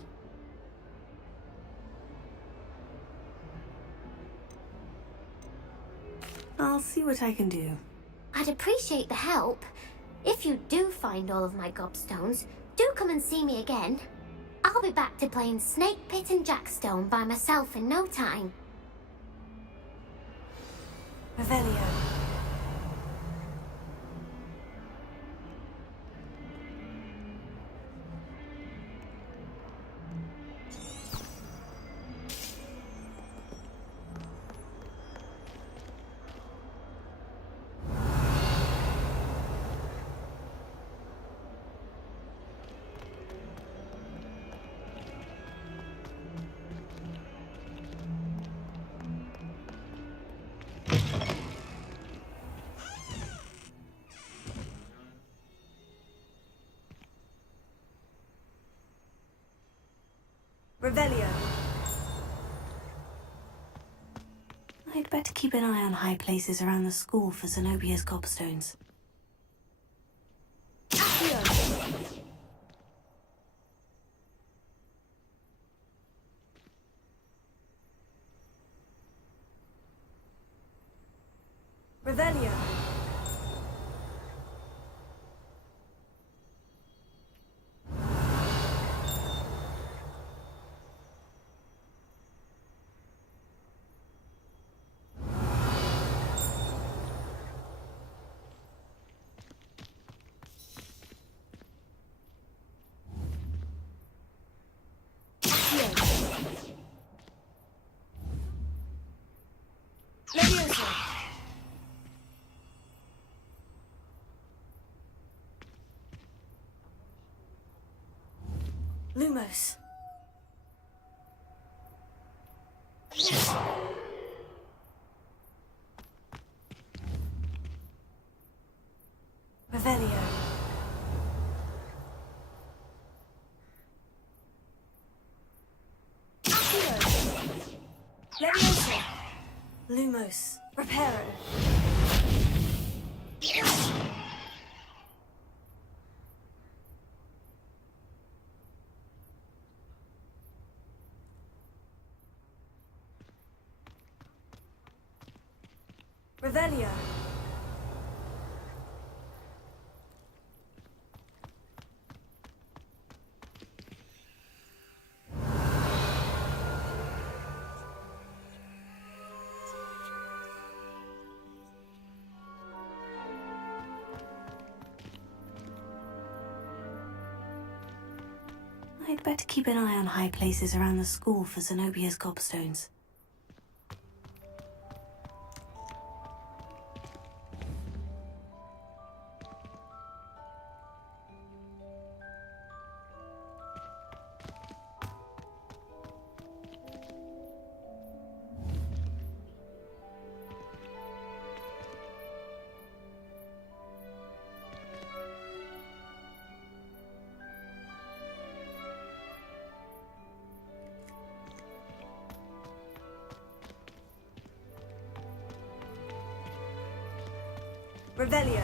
I'll see what I can do. I'd appreciate the help. If you do find all of my gobstones, do come and see me again. I'll be back to playing Snake Pit and Jackstone by myself in no time. Revelio. Revelio. I'd better keep an eye on high places around the school for Zenobia's gobstones. Revelio. Lumos. Revelio. Leviosa. Lumos. Reparo. Revelio. I'd better keep an eye on high places around the school for Zenobia's gobstones. Revelio.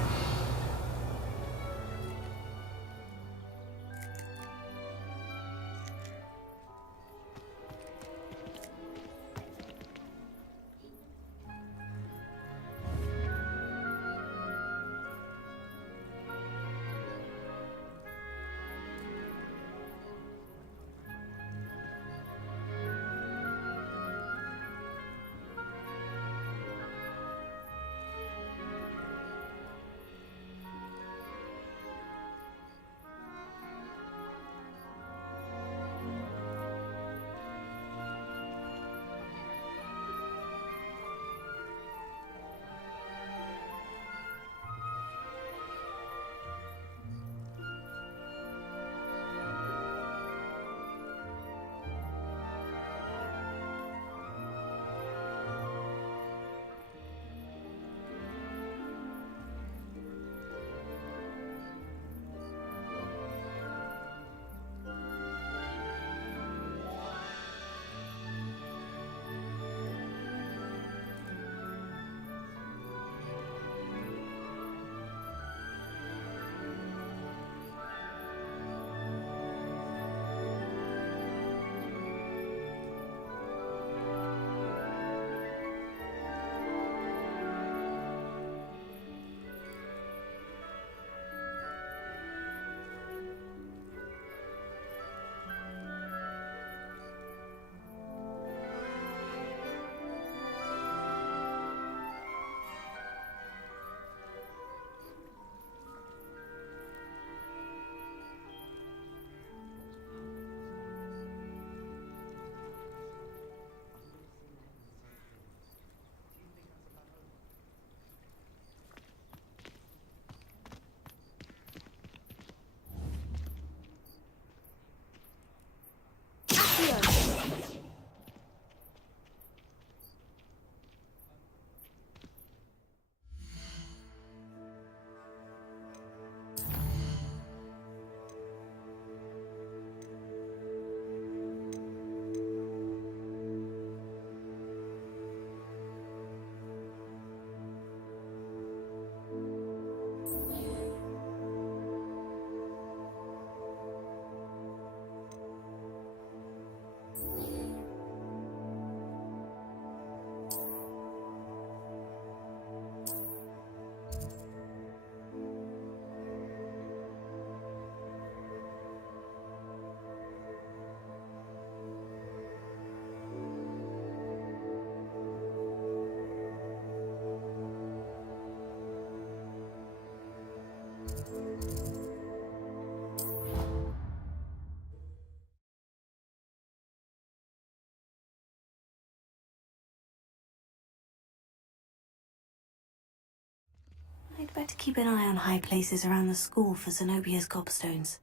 tried to keep an eye on high places around the school for Zenobia's gobstones.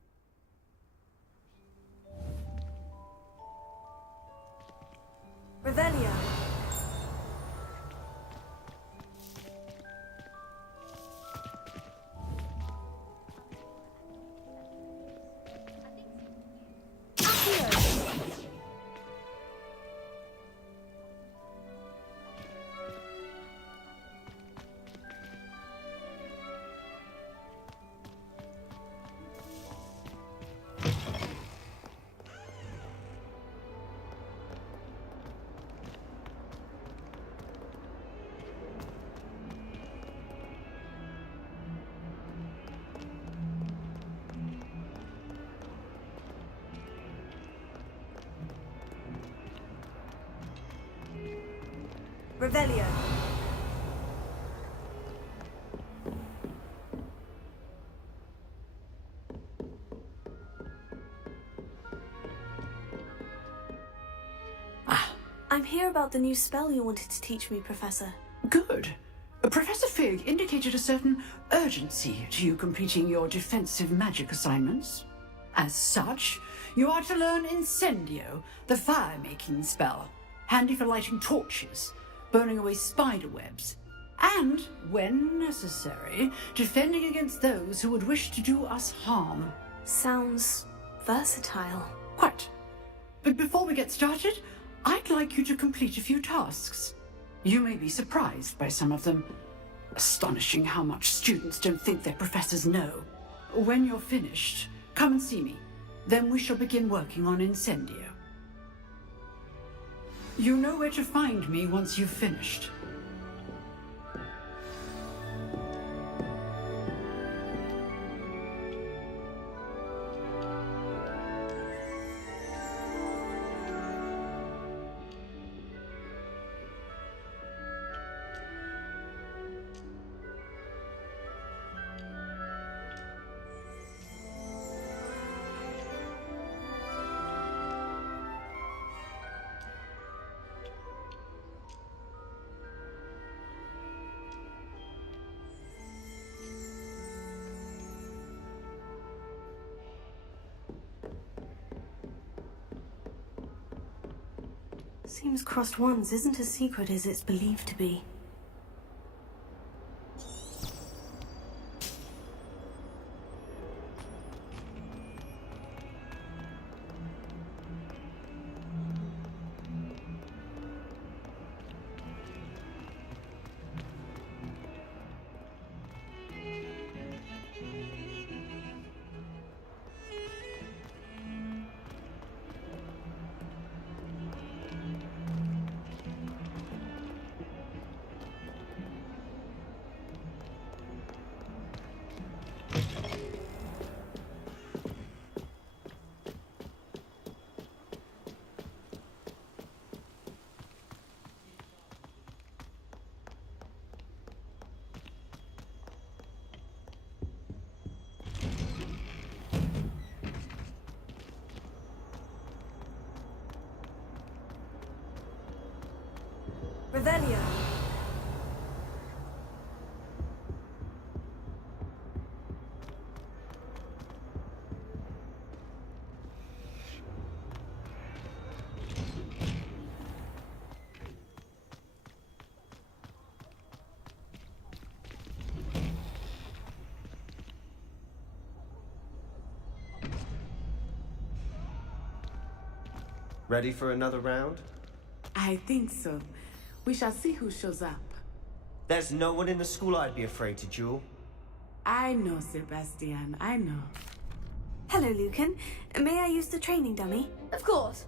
Revelio. Revelio. I'm here about the new spell you wanted to teach me, Professor. Good. Professor Fig indicated a certain urgency to you completing your defensive magic assignments. As such, you are to learn Incendio, the fire-making spell, handy for lighting torches, burning away spider webs, and, when necessary, defending against those who would wish to do us harm. Sounds versatile. Quite. But before we get started, I'd like you to complete a few tasks. You may be surprised by some of them. Astonishing how much students don't think their professors know. When you're finished, come and see me. Then we shall begin working on Incendio. You know where to find me once you've finished. Seems crossed wands isn't as secret as it's believed to be. Revelio. Ready for another round? I think so. We shall see who shows up. There's no one in the school I'd be afraid to duel. I know, Sebastian, I know. Hello, Lucan. May I use the training dummy? Of course.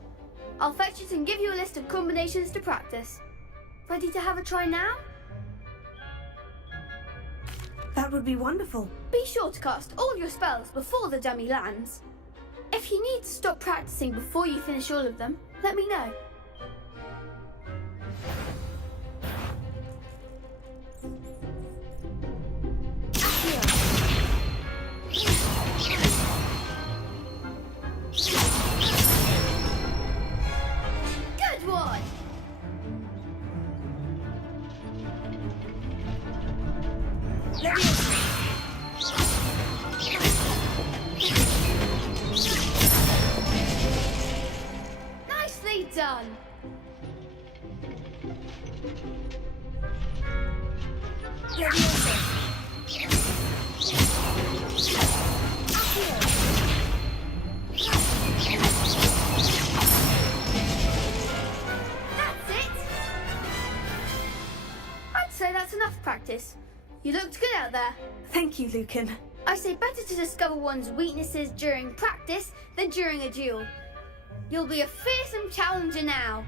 I'll fetch it and give you a list of combinations to practice. Ready to have a try now? That would be wonderful. Be sure to cast all your spells before the dummy lands. If you need to stop practicing before you finish all of them, let me know. Good one! Let me That's it! I'd say that's enough practice. You looked good out there. Thank you, Lucan. I say better to discover one's weaknesses during practice than during a duel. You'll be a fearsome challenger now.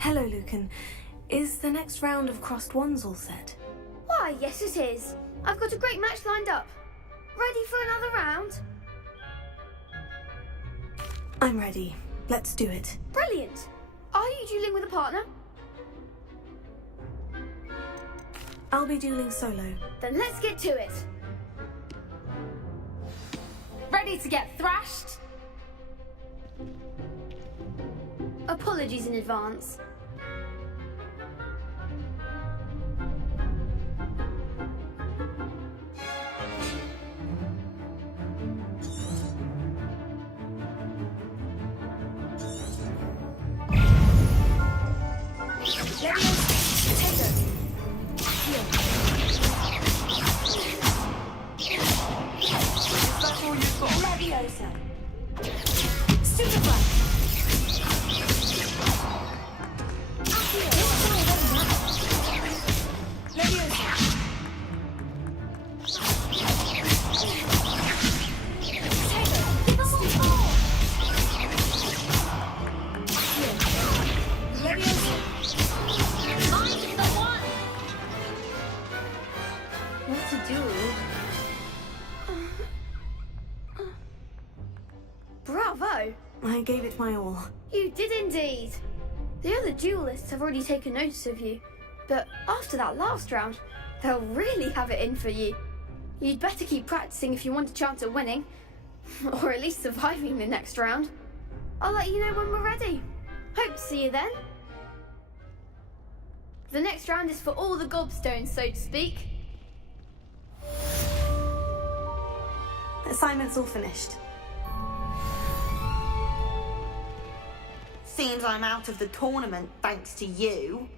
Hello, Lucan. Is the next round of crossed wands all set? Why, yes it is. I've got a great match lined up. Ready for another round? I'm ready. Let's do it. Brilliant. Are you dueling with a partner? I'll be dueling solo. Then let's get to it. Ready to get thrashed? Apologies in advance. Leviosa. Superfly. What to do? Bravo! I gave it my all. You did indeed. The other duelists have already taken notice of you, but after that last round, they'll really have it in for you. You'd better keep practicing if you want a chance at winning, or at least surviving the next round. I'll let you know when we're ready. Hope to see you then. The next round is for all the gobstones, so to speak. Assignment's all finished. Seems I'm out of the tournament thanks to you.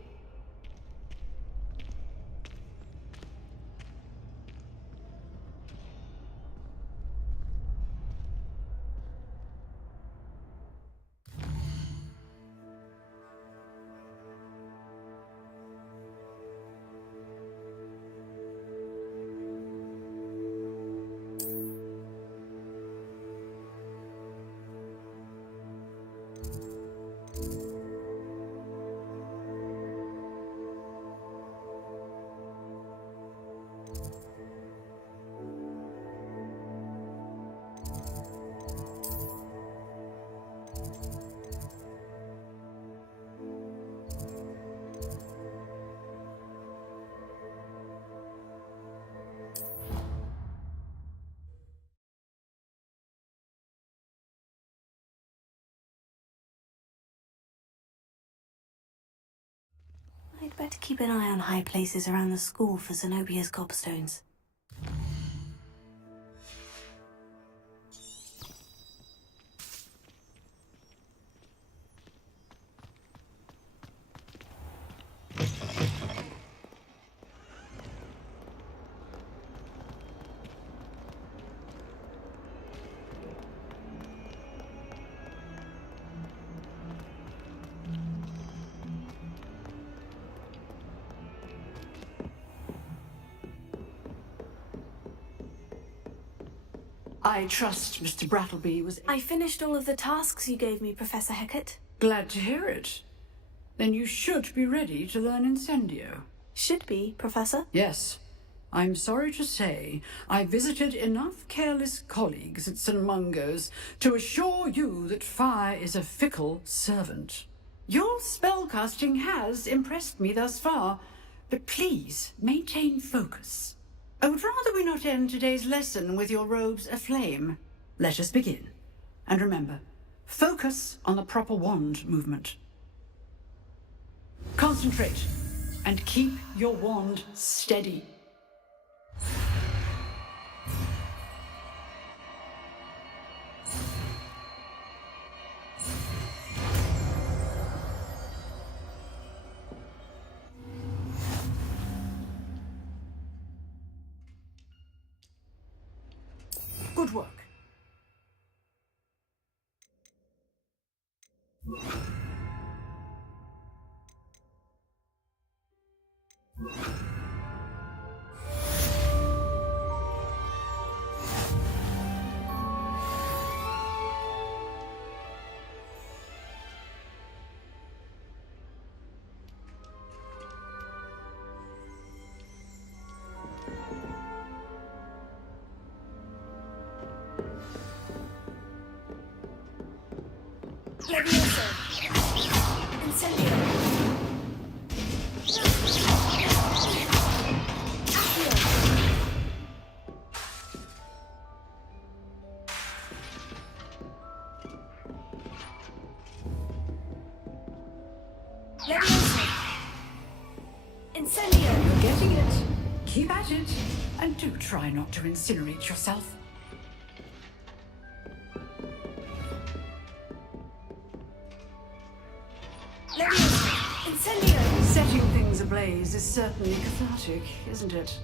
I'd better keep an eye on high places around the school for Zenobia's gobstones. I trust Mr. Brattleby was... I finished all of the tasks you gave me, Professor Hecat. Glad to hear it. Then you should be ready to learn Incendio. Should be, Professor? Yes. I'm sorry to say I visited enough careless colleagues at St. Mungo's to assure you that fire is a fickle servant. Your spellcasting has impressed me thus far, but please maintain focus. I would rather we not end today's lesson with your robes aflame. Let us begin. And remember, focus on the proper wand movement. Concentrate and keep your wand steady. Good work. Levioso. Incendio. Levioso. Incendio. You're getting it. Keep at it. And do try not to incinerate yourself. Levioso. Incendio. Setting things ablaze is certainly cathartic, isn't it?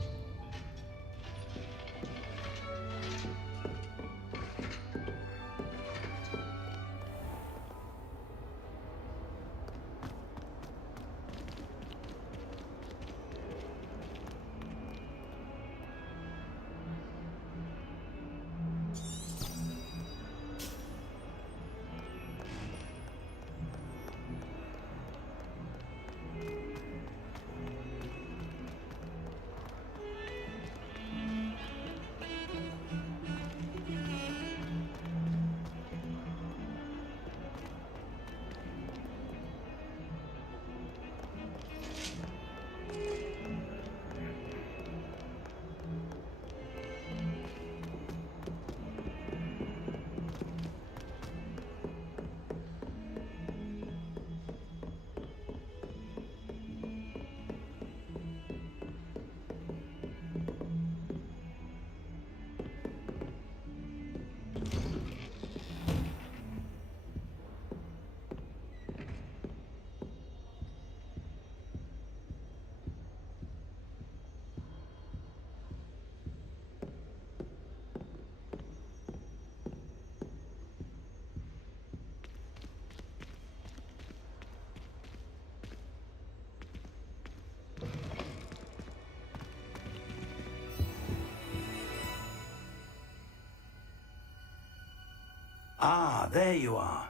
Ah, there you are.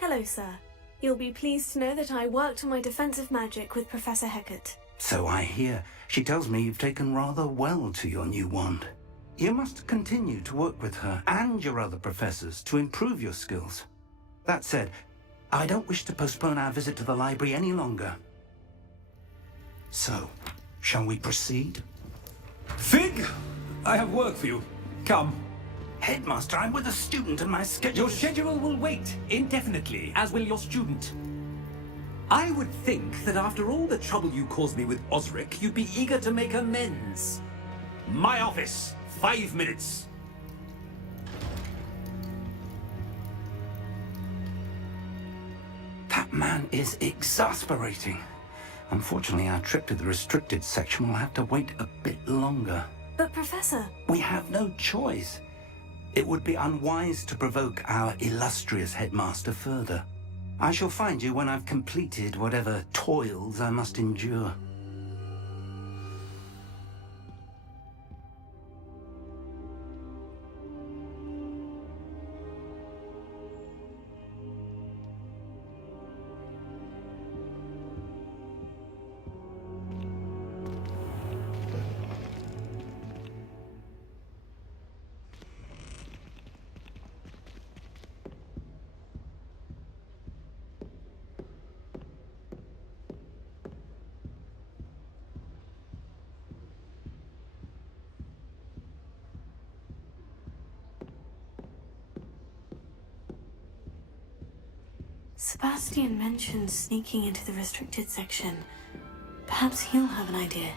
Hello, sir. You'll be pleased to know that I worked on my defensive magic with Professor Heckert. So I hear. She tells me you've taken rather well to your new wand. You must continue to work with her and your other professors to improve your skills. That said, I don't wish to postpone our visit to the library any longer. So, shall we proceed? Fig! I have work for you. Come. Headmaster, I'm with a student and my schedule... Your schedule will wait indefinitely, as will your student. I would think that after all the trouble you caused me with Osric, you'd be eager to make amends. My office. 5 minutes. That man is exasperating. Unfortunately, our trip to the restricted section will have to wait a bit longer. But, Professor... We have no choice. It would be unwise to provoke our illustrious headmaster further. I shall find you when I've completed whatever toils I must endure. Sebastian mentioned sneaking into the restricted section. Perhaps he'll have an idea.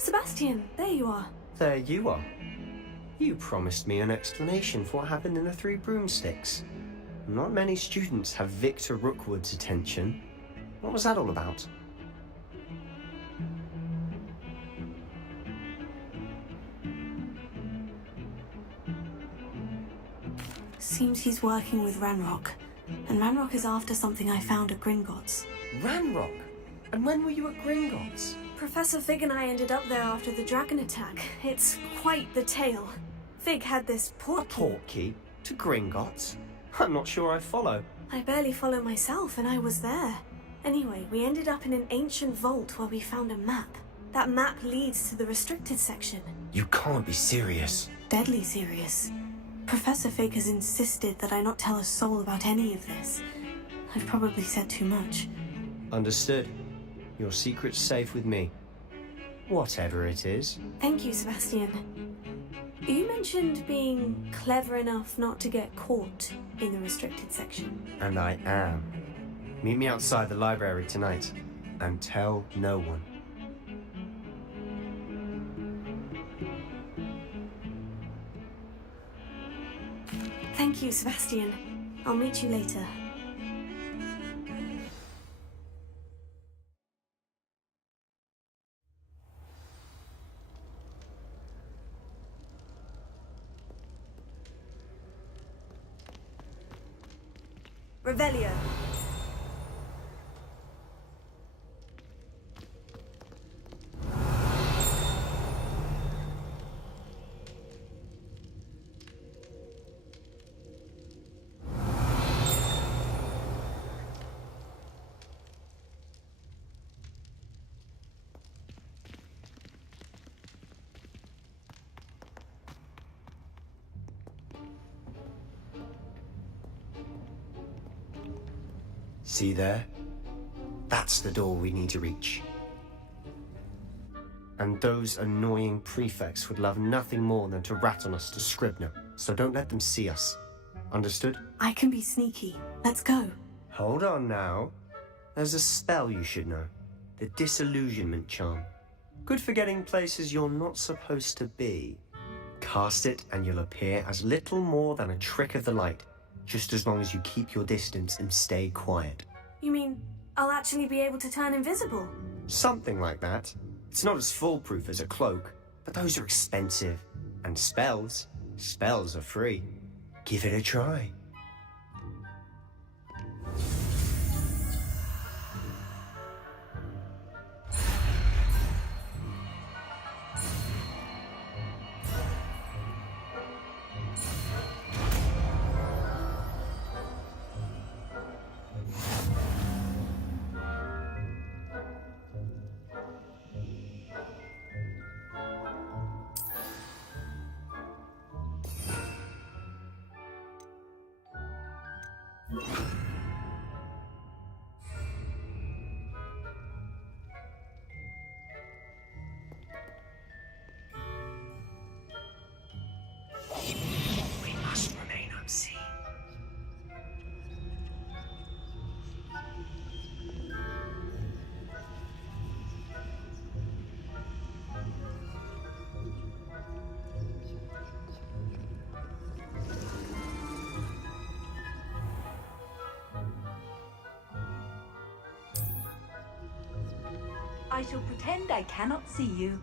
Sebastian, there you are. There you are. You promised me an explanation for what happened in the Three Broomsticks. Not many students have Victor Rookwood's attention. What was that all about? Seems he's working with Ranrock. And Ranrock is after something I found at Gringotts. Ranrock? And when were you at Gringotts? Professor Fig and I ended up there after the dragon attack. It's quite the tale. Fig had this portkey to Gringotts? I'm not sure I follow. I barely follow myself, and I was there. Anyway, we ended up in an ancient vault where we found a map. That map leads to the restricted section. You can't be serious. Deadly serious. Professor Fig has insisted that I not tell a soul about any of this. I've probably said too much. Understood. Your secret's safe with me. Whatever it is. Thank you, Sebastian. You mentioned being clever enough not to get caught in the restricted section. And I am. Meet me outside the library tonight. And tell no one. Thank you, Sebastian. I'll meet you later. Revelio. See there? That's the door we need to reach. And those annoying prefects would love nothing more than to rat on us to Scribner, so don't let them see us. Understood? I can be sneaky. Let's go. Hold on now. There's a spell you should know. The Disillusionment Charm. Good for getting places you're not supposed to be. Cast it and you'll appear as little more than a trick of the light, just as long as you keep your distance and stay quiet. You mean I'll actually be able to turn invisible? Something like that. It's not as foolproof as a cloak, but those are expensive. And spells are free. Give it a try. We must remain unseen. I shall pretend I cannot see you.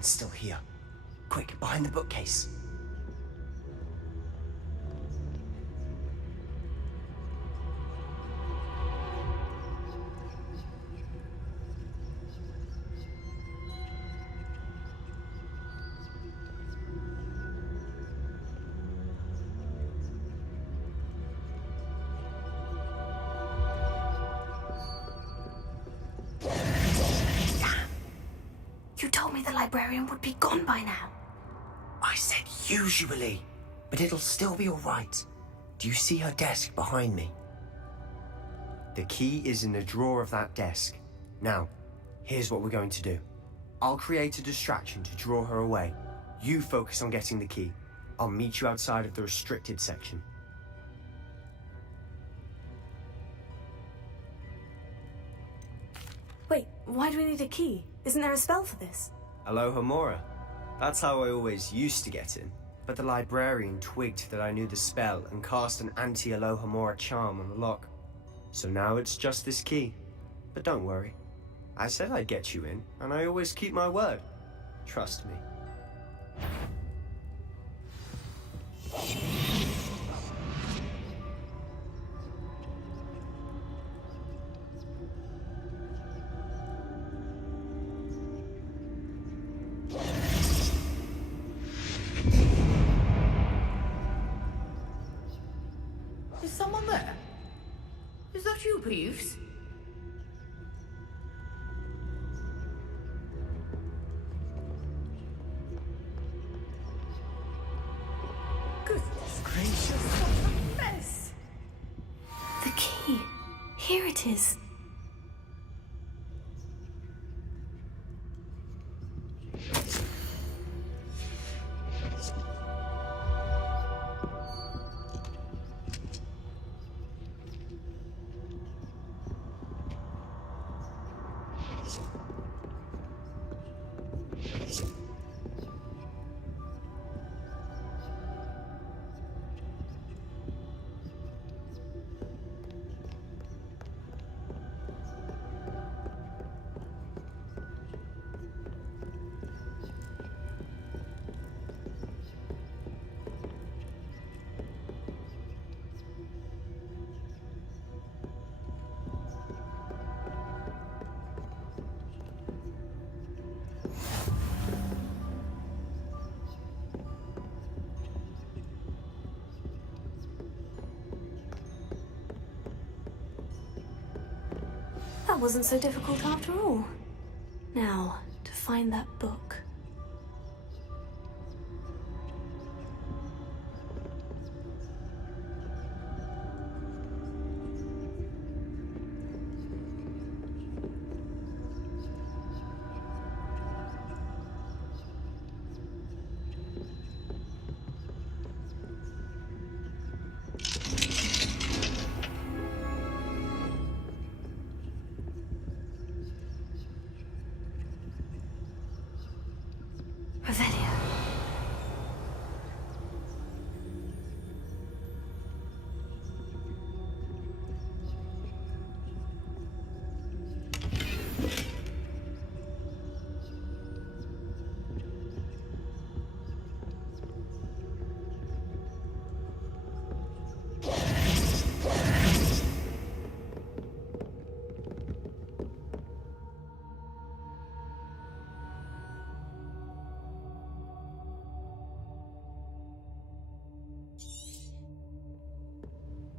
Still here. Quick, behind the bookcase. You told me the librarian would be gone by now. I said usually, but it'll still be all right. Do you see her desk behind me? The key is in the drawer of that desk. Now, here's what we're going to do. I'll create a distraction to draw her away. You focus on getting the key. I'll meet you outside of the restricted section. Wait, why do we need a key? Isn't there a spell for this? Alohomora. That's how I always used to get in. But the librarian twigged that I knew the spell and cast an anti-Alohomora charm on the lock. So now it's just this key. But don't worry. I said I'd get you in, and I always keep my word. Trust me. Is someone there? Is that you, Peeves? Goodness gracious, what a mess! The key. Here it is. That wasn't so difficult after all. Now, to find that book.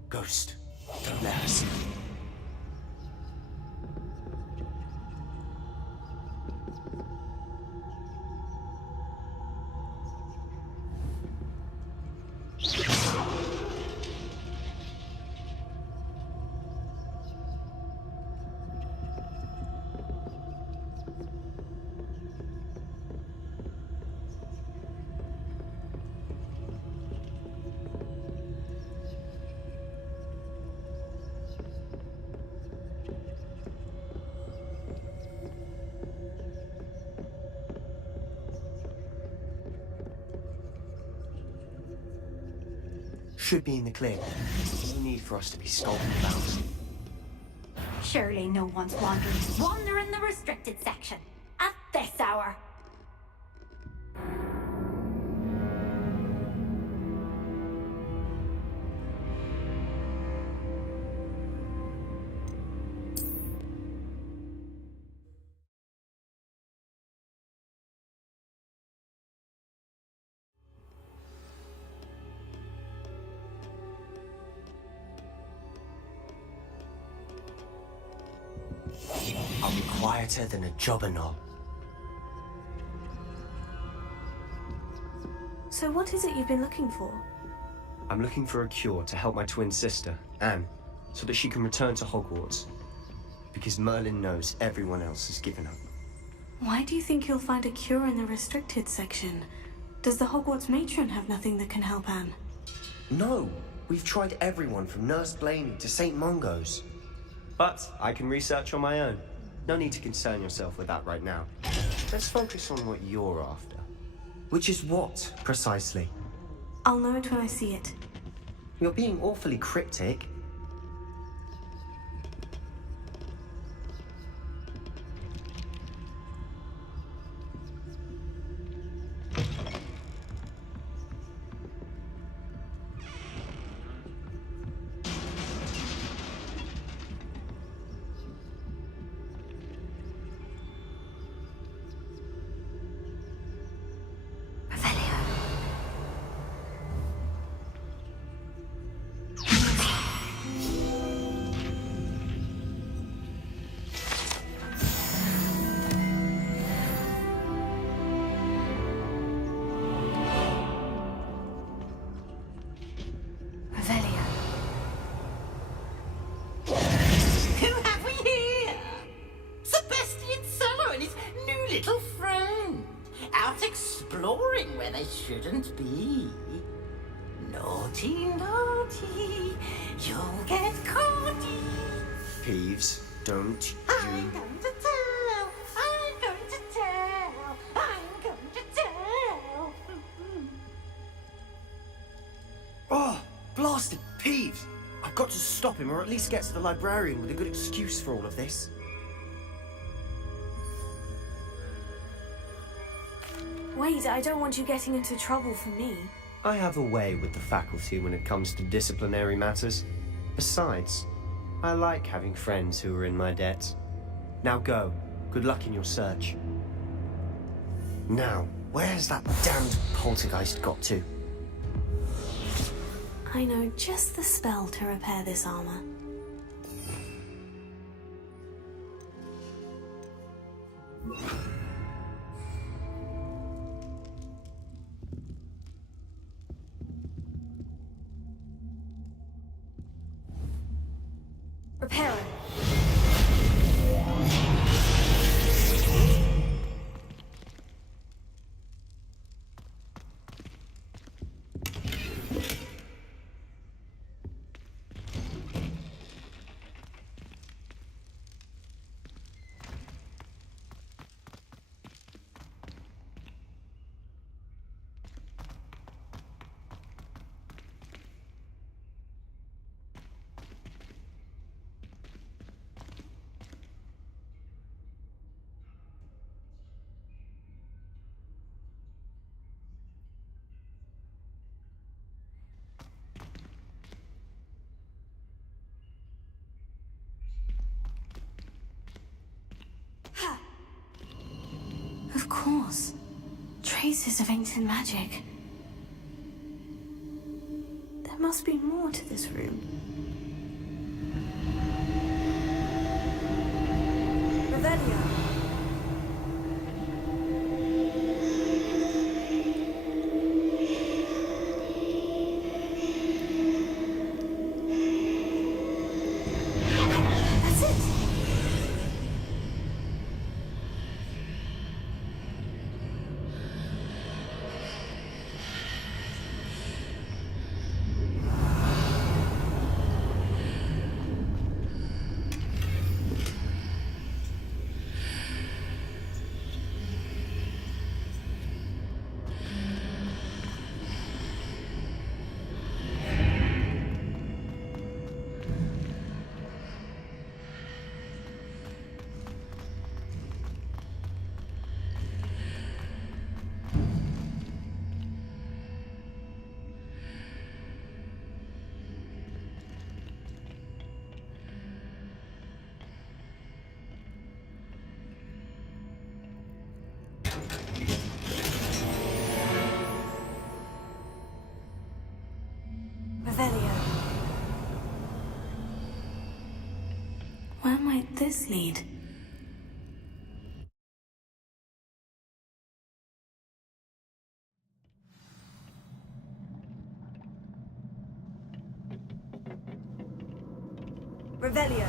Ghost, don't let us. Should be in the clear. No need for us to be skulking about. Surely no one's wandering. Wander in the restricted section. At this hour. I'll be quieter than a jobberknoll. So what is it you've been looking for? I'm looking for a cure to help my twin sister, Anne, so that she can return to Hogwarts. Because Merlin knows everyone else has given up. Why do you think you'll find a cure in the restricted section? Does the Hogwarts matron have nothing that can help Anne? No! We've tried everyone from Nurse Blaney to St. Mungo's. But I can research on my own. No need to concern yourself with that right now. Let's focus on what you're after. Which is what, precisely? I'll know it when I see it. You're being awfully cryptic. Shouldn't be. Naughty, naughty, you'll get caughty. Peeves, don't I'm going to tell, I'm going to tell, I'm going to tell. Oh, blasted Peeves! I've got to stop him, or at least get to the librarian with a good excuse for all of this. Wait, I don't want you getting into trouble for me. I have a way with the faculty when it comes to disciplinary matters. Besides, I like having friends who are in my debt. Now go. Good luck in your search. Now, where's that damned poltergeist got to? I know just the spell to repair this armor. Repair it. Of course. Traces of ancient magic. There must be more to this room. Revelio. Where might this lead? Revelio.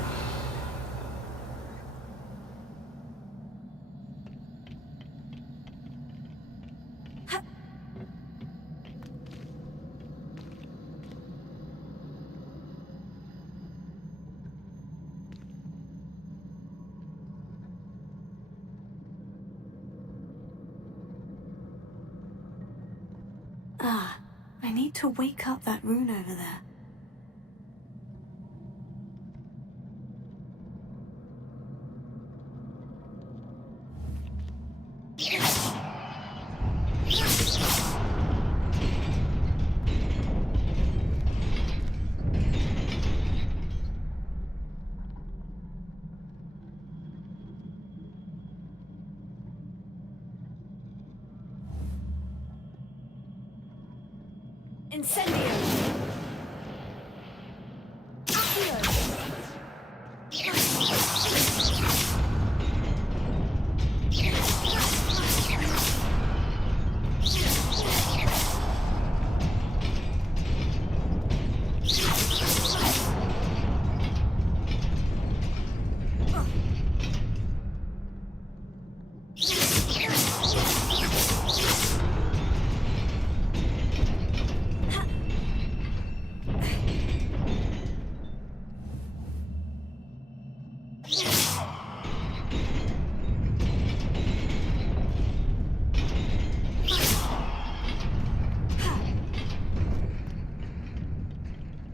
Ah, I need to wake up that rune over there. Incendio.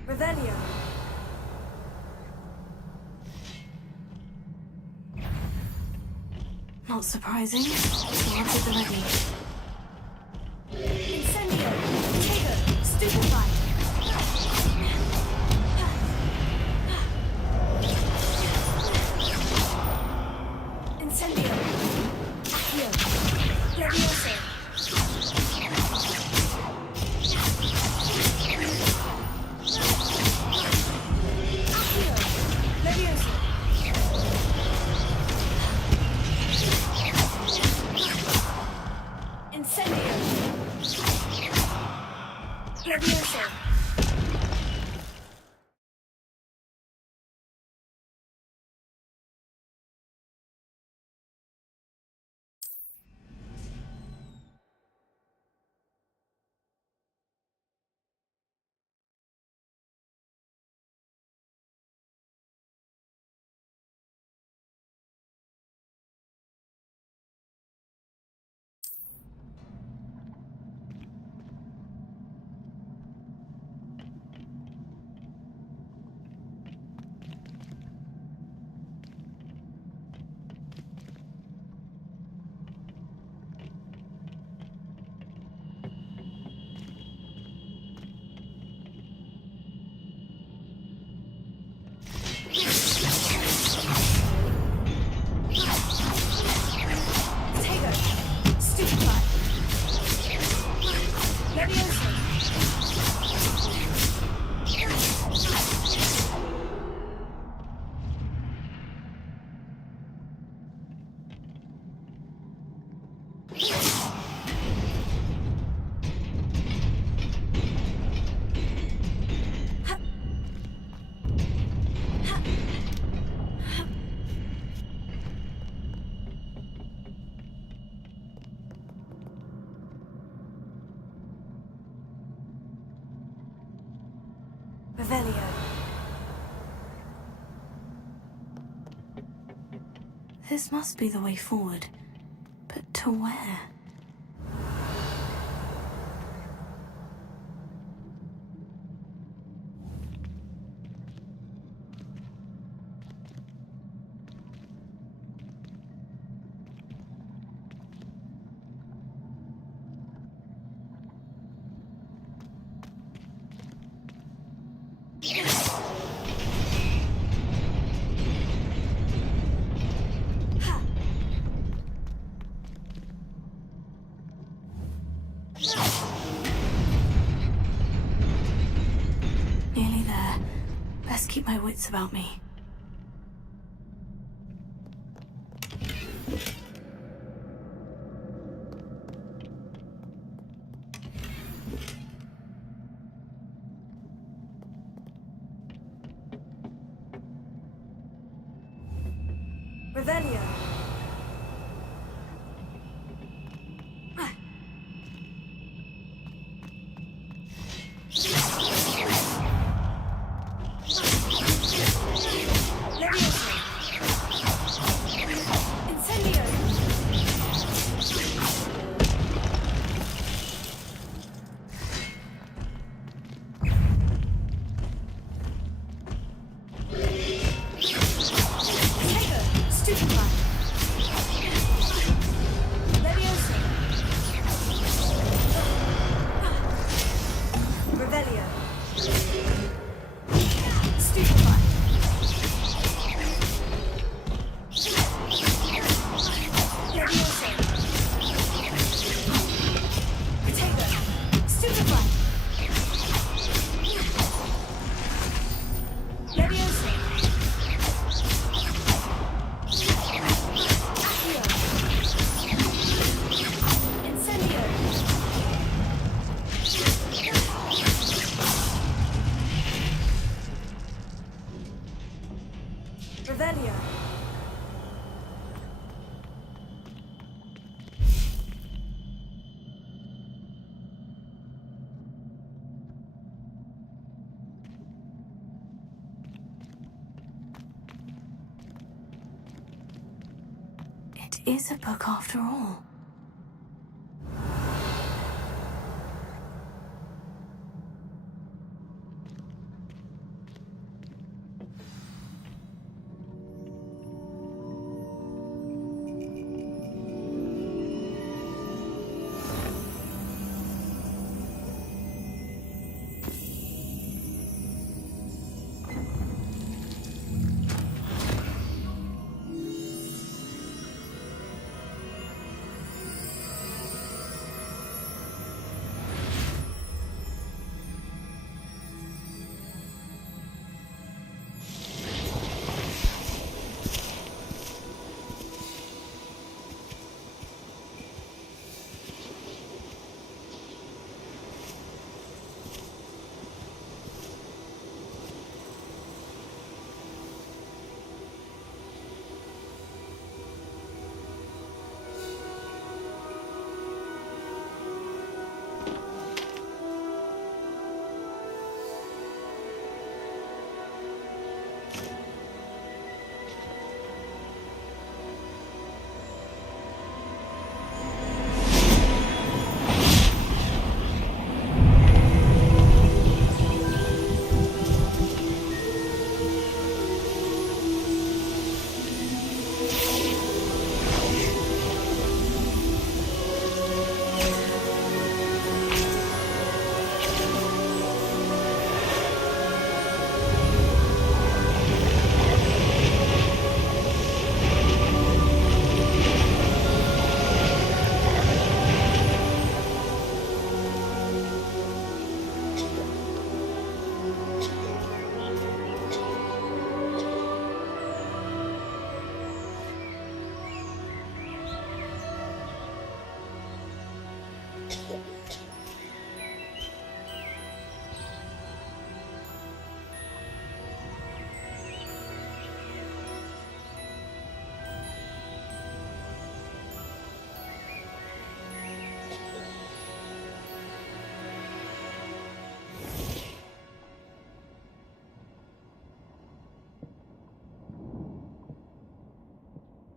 Revelio. Not surprising. Wanted the ready. Incendio. Trigger. Stupefy. Incendio. Accio. Levioso. Revelio. This must be the way forward. But to where? Nearly there. Best keep my wits about me. It is a book after all.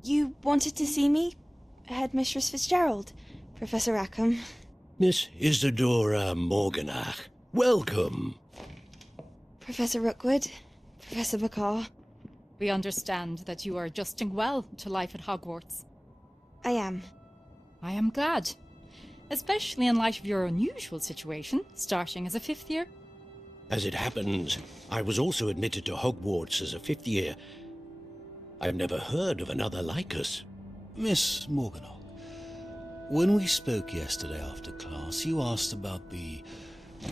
You wanted to see me? Headmistress Fitzgerald, Professor Rackham. Miss Isadora Morganach, welcome. Professor Rookwood, Professor Bakar. We understand that you are adjusting well to life at Hogwarts. I am. I am glad. Especially in light of your unusual situation, starting as a 5th year. As it happens, I was also admitted to Hogwarts as a 5th year. I've never heard of another like us. Miss Morganach, when we spoke yesterday after class, you asked about the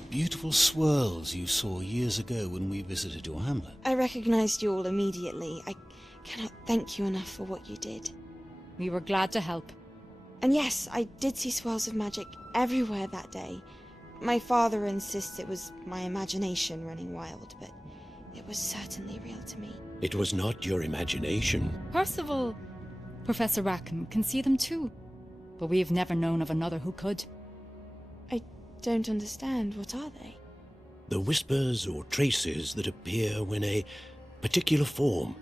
beautiful swirls you saw years ago when we visited your hamlet. I recognized you all immediately. I cannot thank you enough for what you did. We were glad to help. And yes, I did see swirls of magic everywhere that day. My father insists it was my imagination running wild, but it was certainly real to me. It was not your imagination. Percival, Professor Rackham can see them too, but we have never known of another who could. I don't understand. What are they? The whispers or traces that appear when a particular form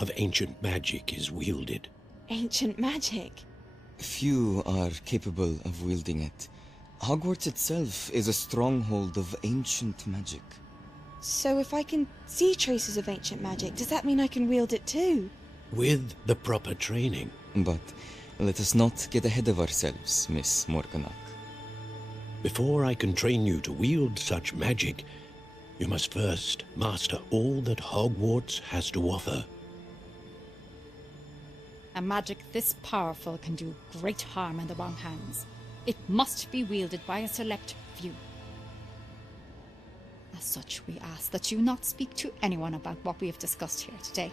of ancient magic is wielded. Ancient magic? Few are capable of wielding it. Hogwarts itself is a stronghold of ancient magic. So if I can see traces of ancient magic, does that mean I can wield it too? With the proper training. But let us not get ahead of ourselves, Miss Morganach. Before I can train you to wield such magic, you must first master all that Hogwarts has to offer. A magic this powerful can do great harm in the wrong hands. It must be wielded by a select few. As such, we ask that you not speak to anyone about what we have discussed here today.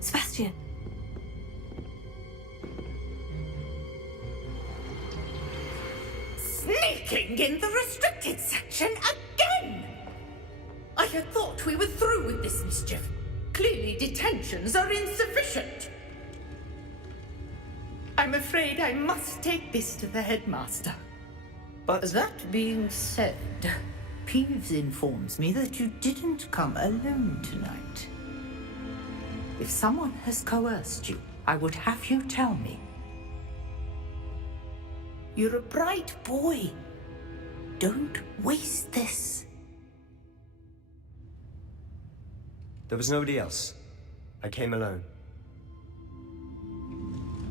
Sebastian. Sneaking in the restricted section again! I had thought we were through with this mischief. Clearly detentions are insufficient. I'm afraid I must take this to the headmaster. But that being said, Peeves informs me that you didn't come alone tonight. If someone has coerced you, I would have you tell me. You're a bright boy. Don't waste this. There was nobody else. I came alone.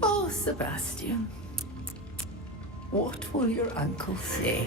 Oh, Sebastian. What will your uncle say?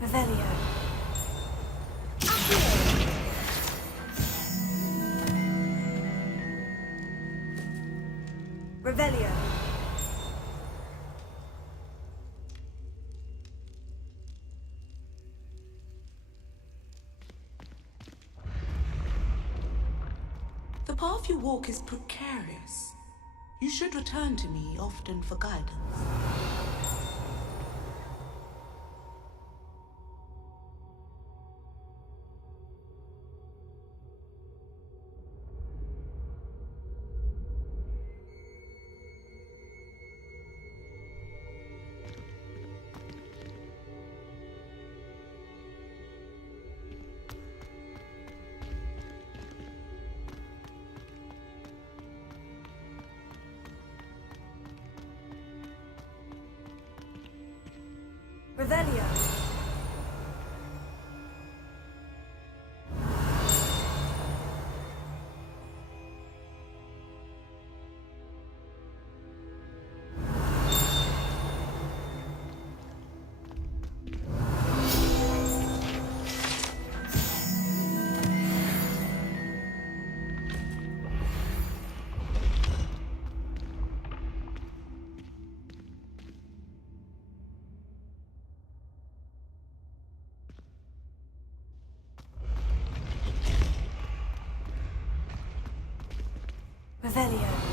Revelio. Revelio. The path you walk is precarious. You should return to me often for guidance. Revelio. Revelio.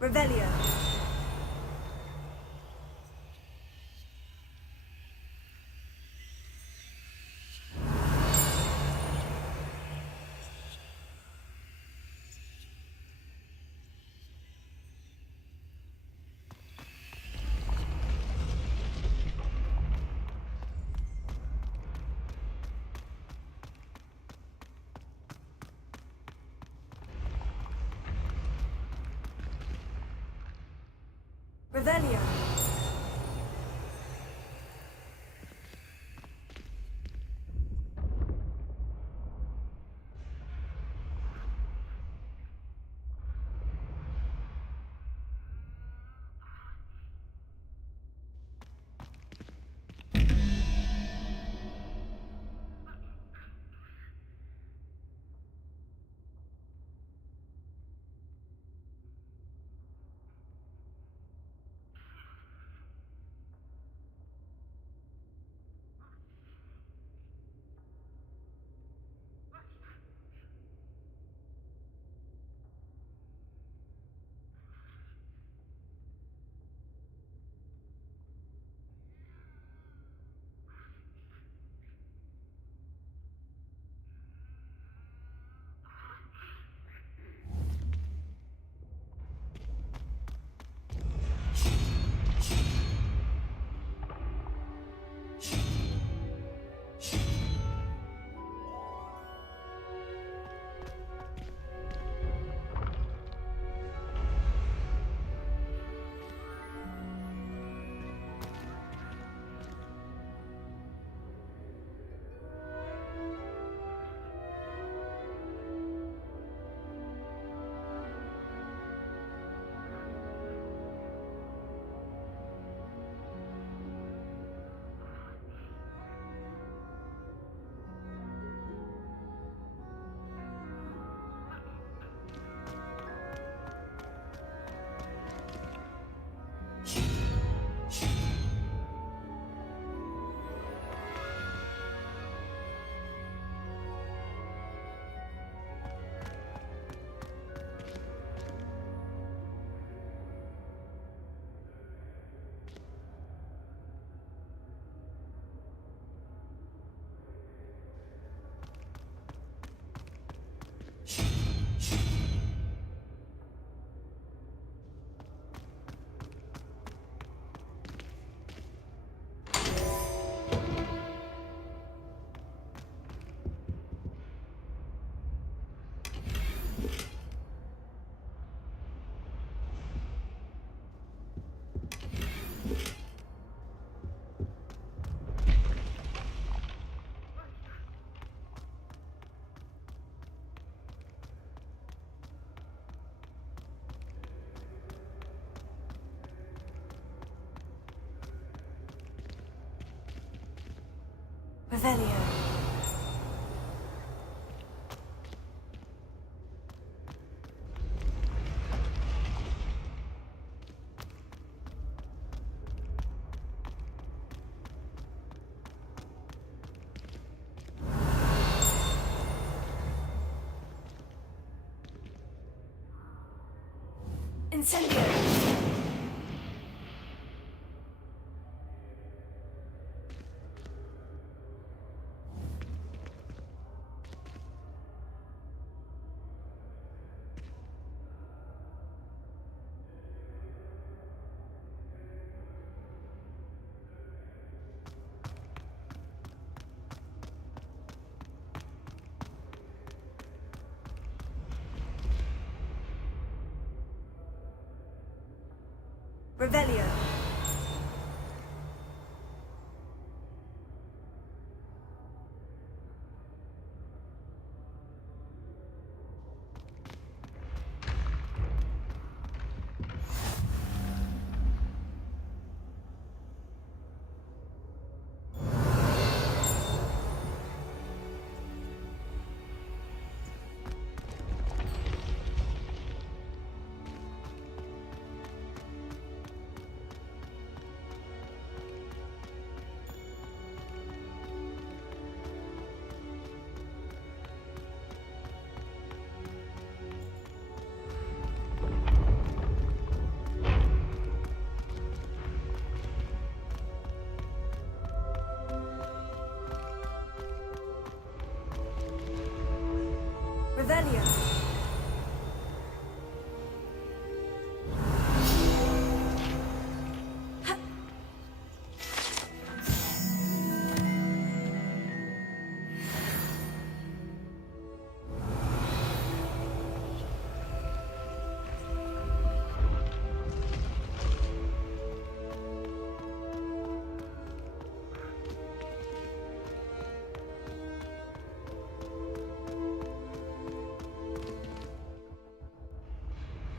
Revelio. Revelio. Revelio. Incendio. Revelio.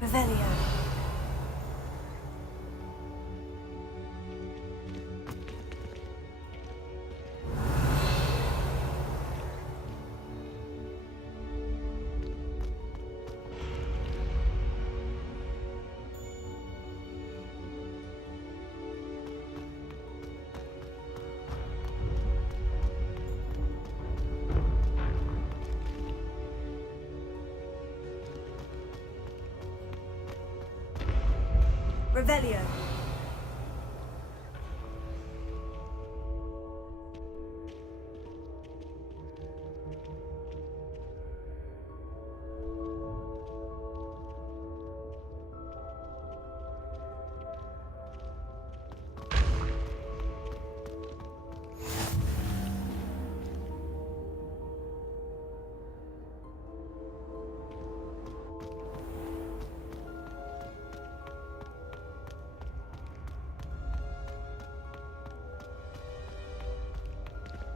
Revelio. Revelio.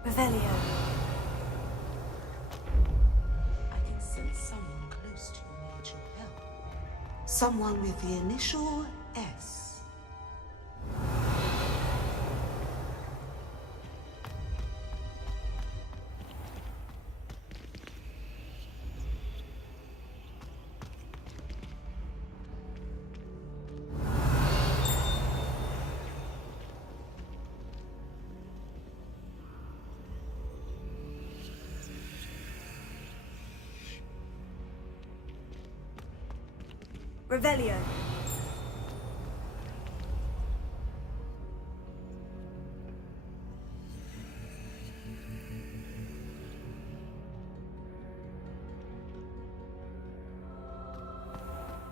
Revelio. I can sense someone close to you needs your help. Someone with the initial S. Revelio.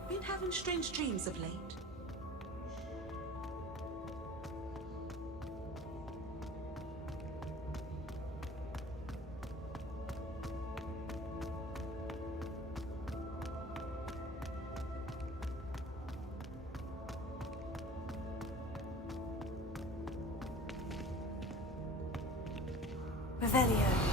Been having strange dreams of late. Revelio.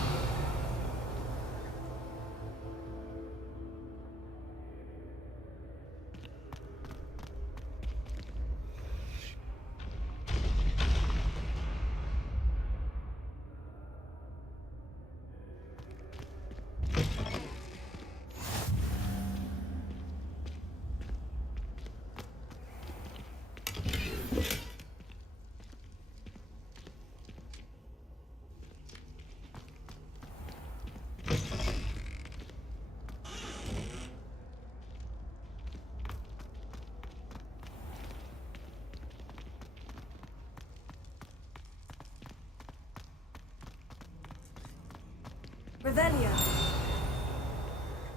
Revelio.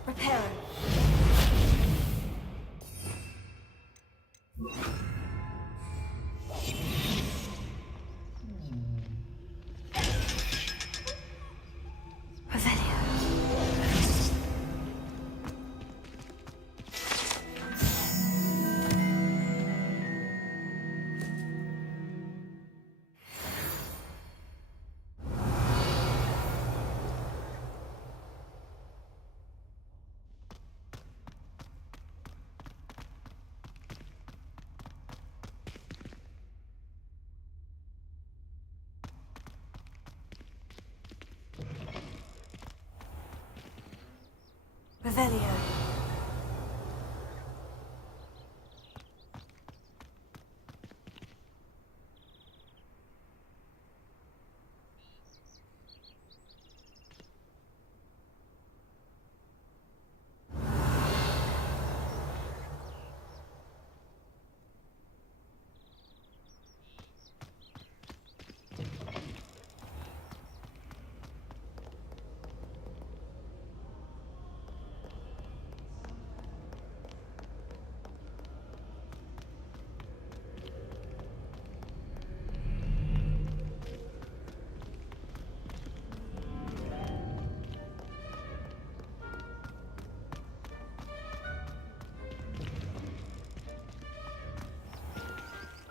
Reparo. Revelio.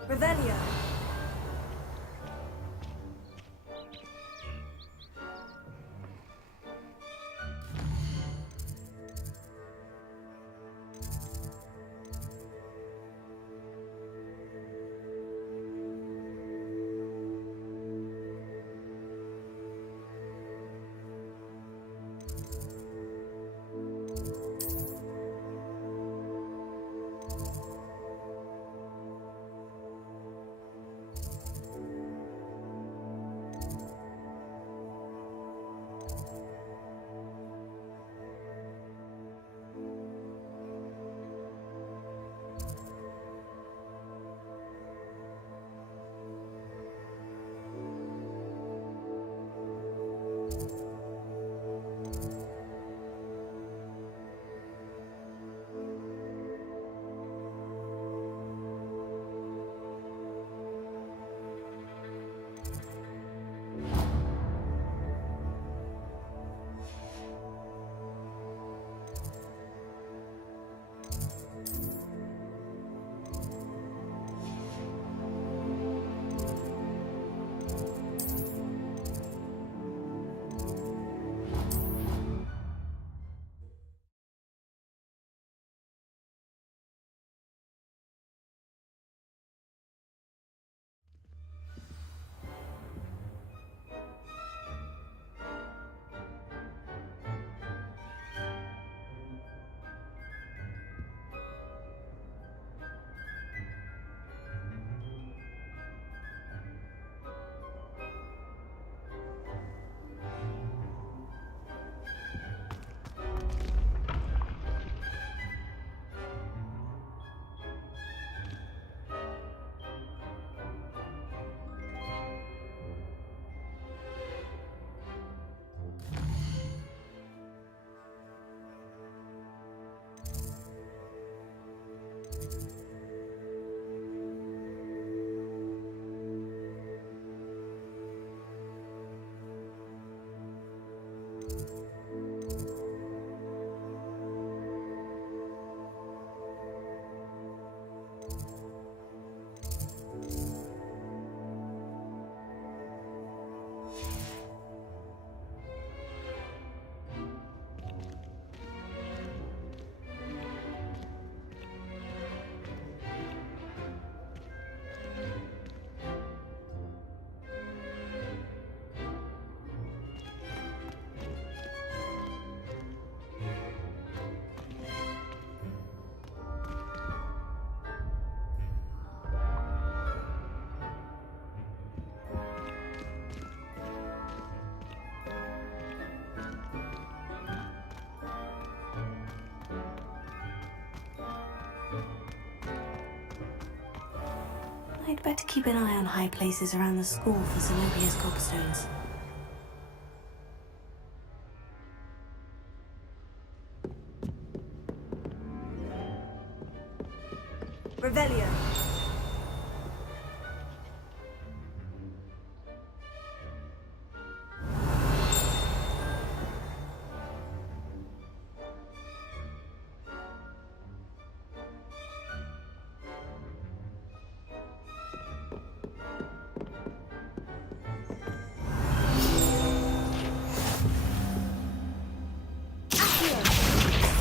Revelio. I'd better keep an eye on high places around the school for Zenobia's gobstones. Revelio.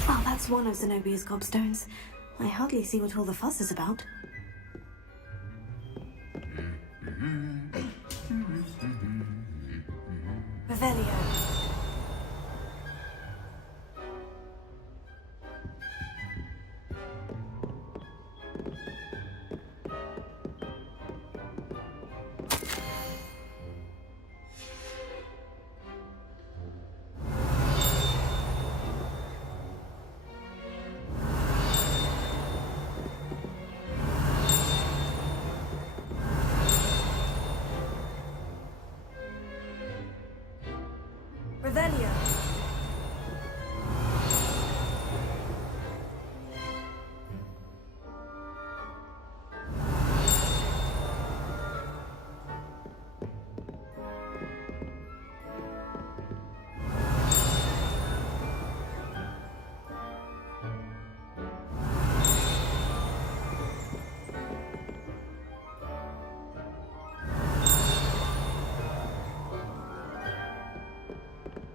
Well, that's one of Zenobia's gobstones. I hardly see what all the fuss is about. Revelio. Revelio.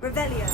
Revelio.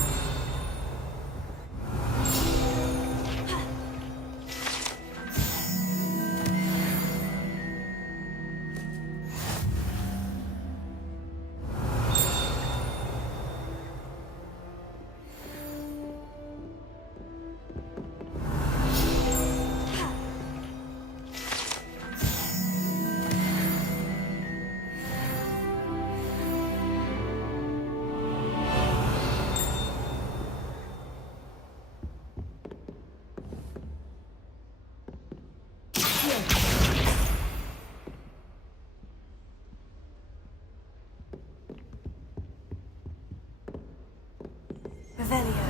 Revelio.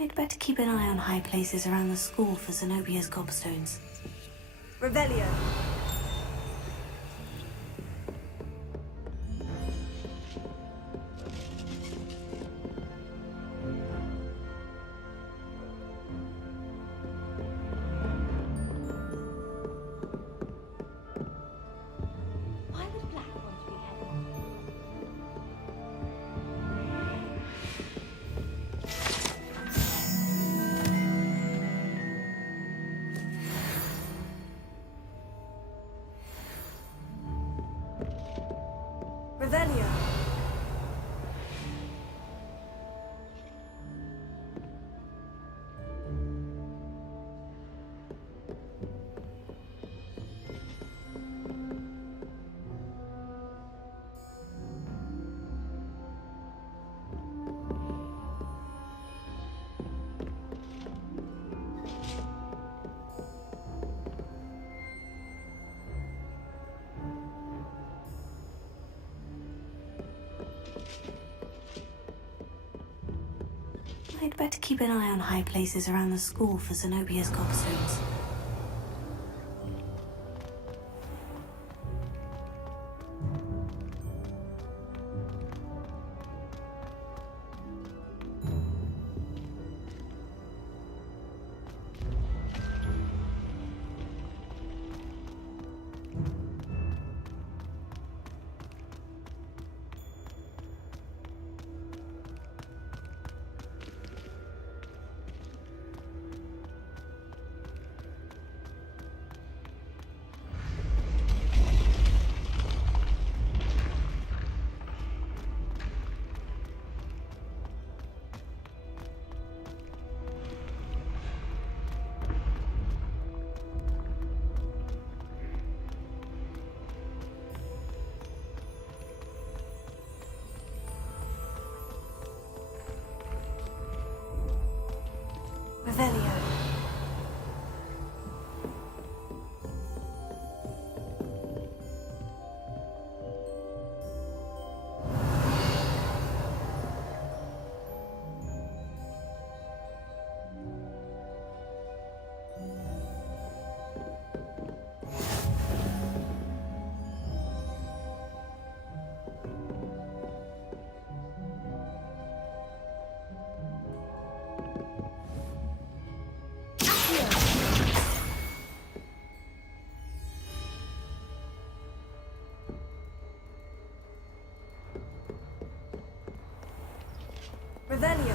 I'd better keep an eye on high places around the school for Zenobia's gobstones. Revelio. Why would Black want to be headmaster? Revelio. I'd better keep an eye on high places around the school for Zenobia's gobstones. Revelio. Revelio.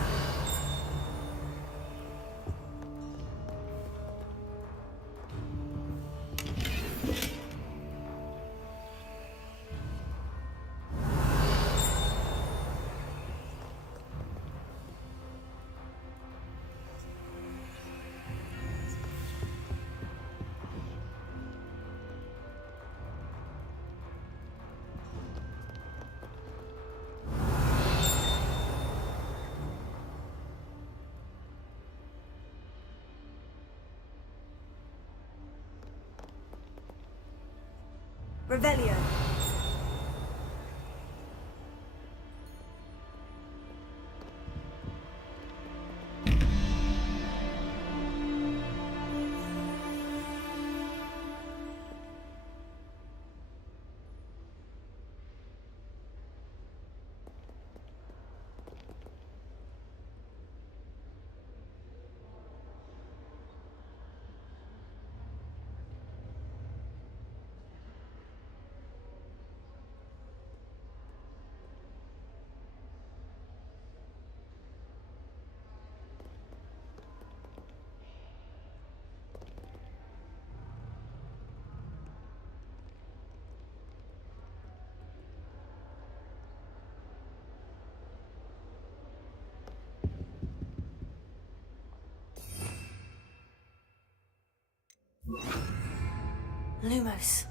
Revelio. Lumos.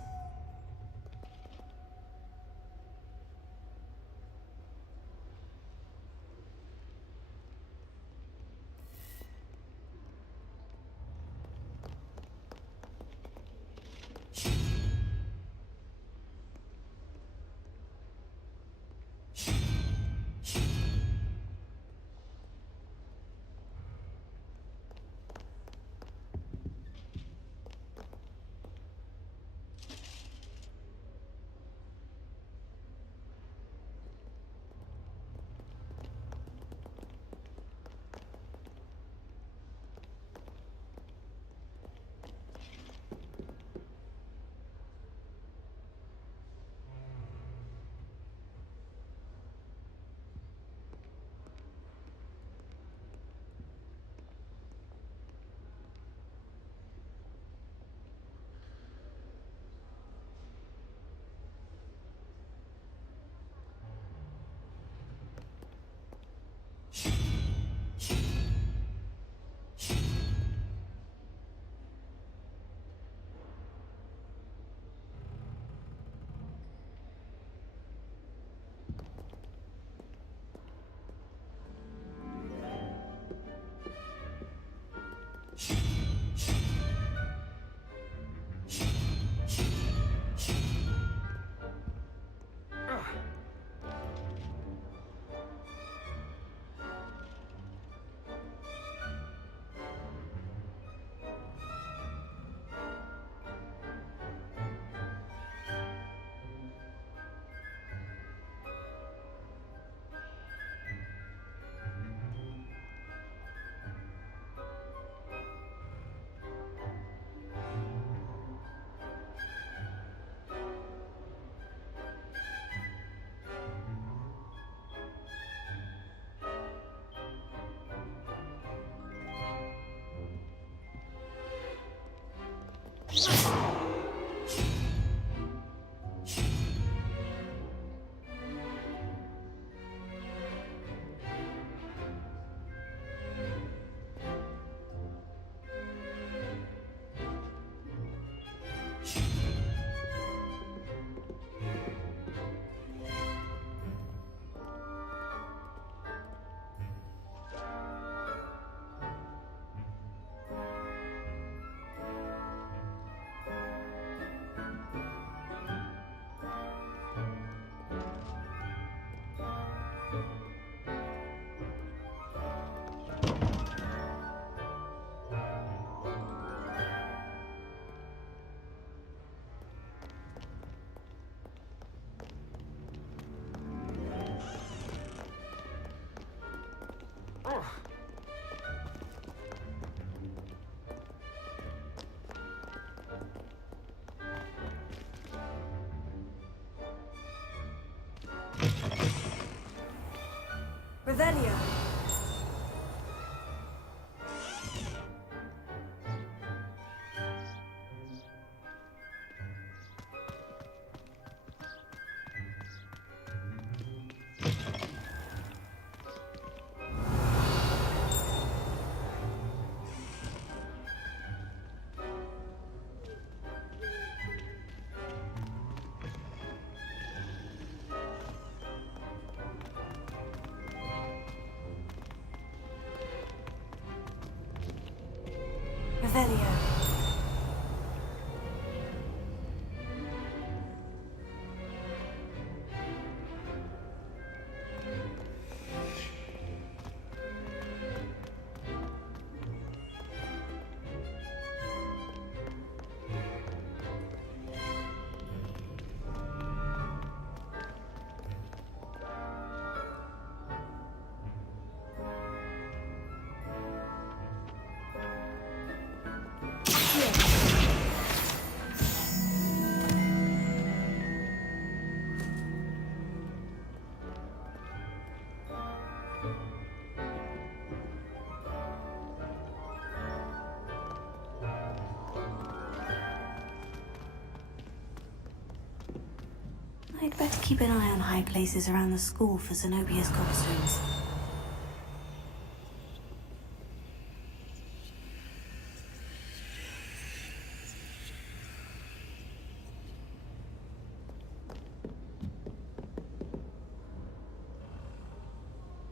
Revelio. Revelio. I'd better keep an eye on high places around the school for Zenobia's gobstones.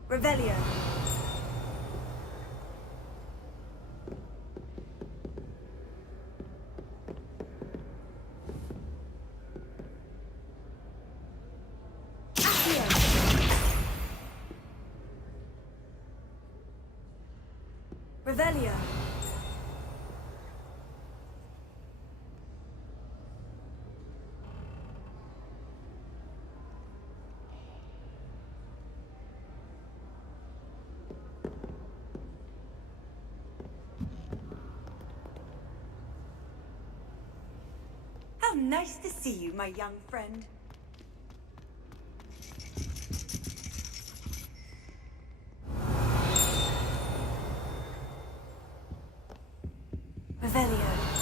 Revelio. Revelio. How nice to see you, my young friend. Revelio.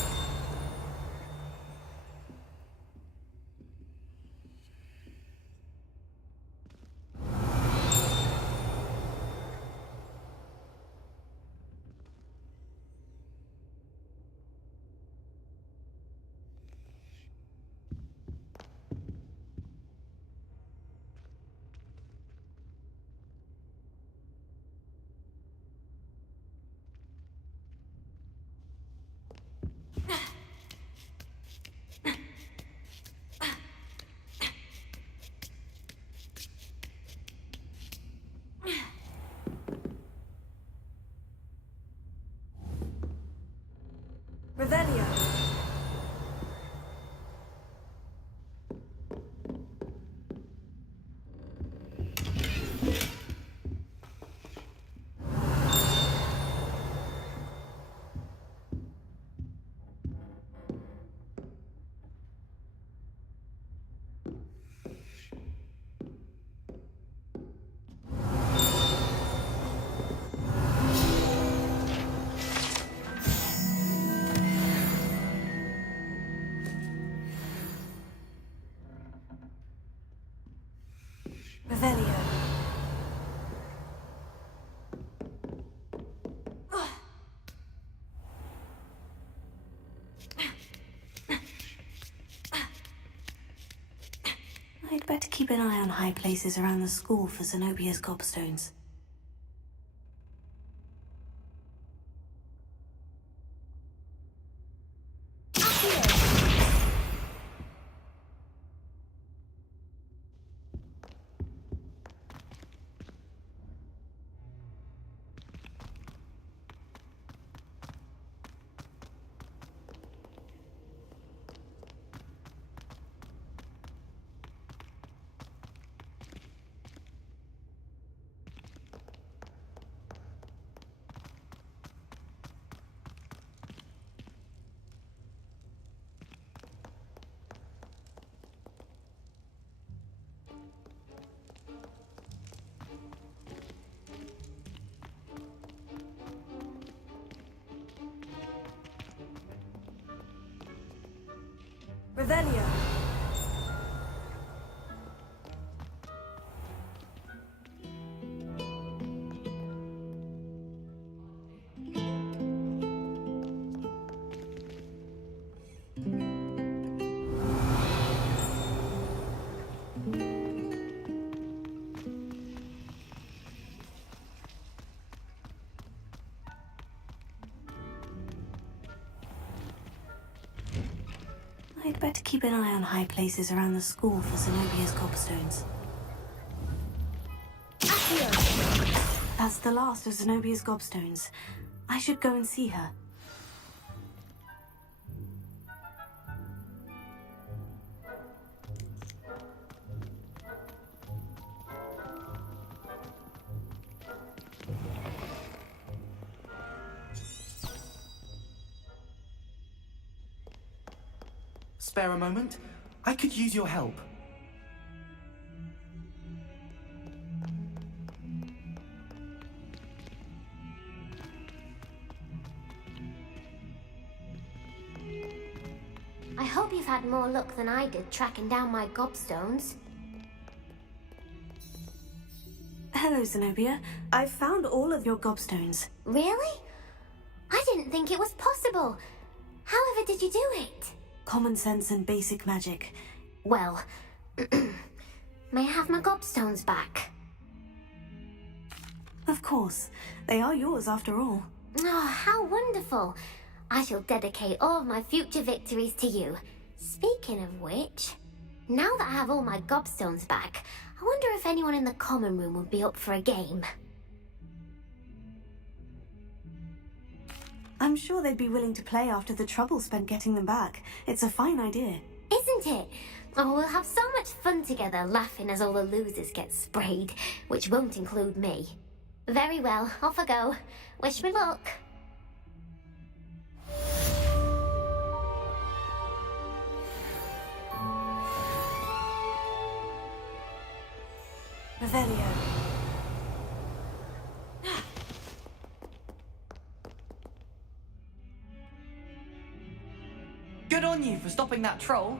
Revelio. Revelio. I'd better keep an eye on high places around the school for Zenobia's gobstones. Revelio. I'd better keep an eye on high places around the school for Zenobia's gobstones. Accio! That's the last of Zenobia's gobstones. I should go and see her. Spare a moment? I could use your help. I hope you've had more luck than I did tracking down my gobstones. Hello, Zenobia. I've found all of your gobstones. Really? I didn't think it was possible. However did you do it? Common sense and basic magic. Well, may I have my gobstones back? Of course. They are yours after all. Oh, how wonderful. I shall dedicate all of my future victories to you. Speaking of which, now that I have all my gobstones back, I wonder if anyone in the common room would be up for a game. I'm sure they'd be willing to play after the trouble spent getting them back. It's a fine idea. Isn't it? Oh, we'll have so much fun together, laughing as all the losers get sprayed, which won't include me. Very well, off I go. Wish me luck. Revelio. Good on you for stopping that troll.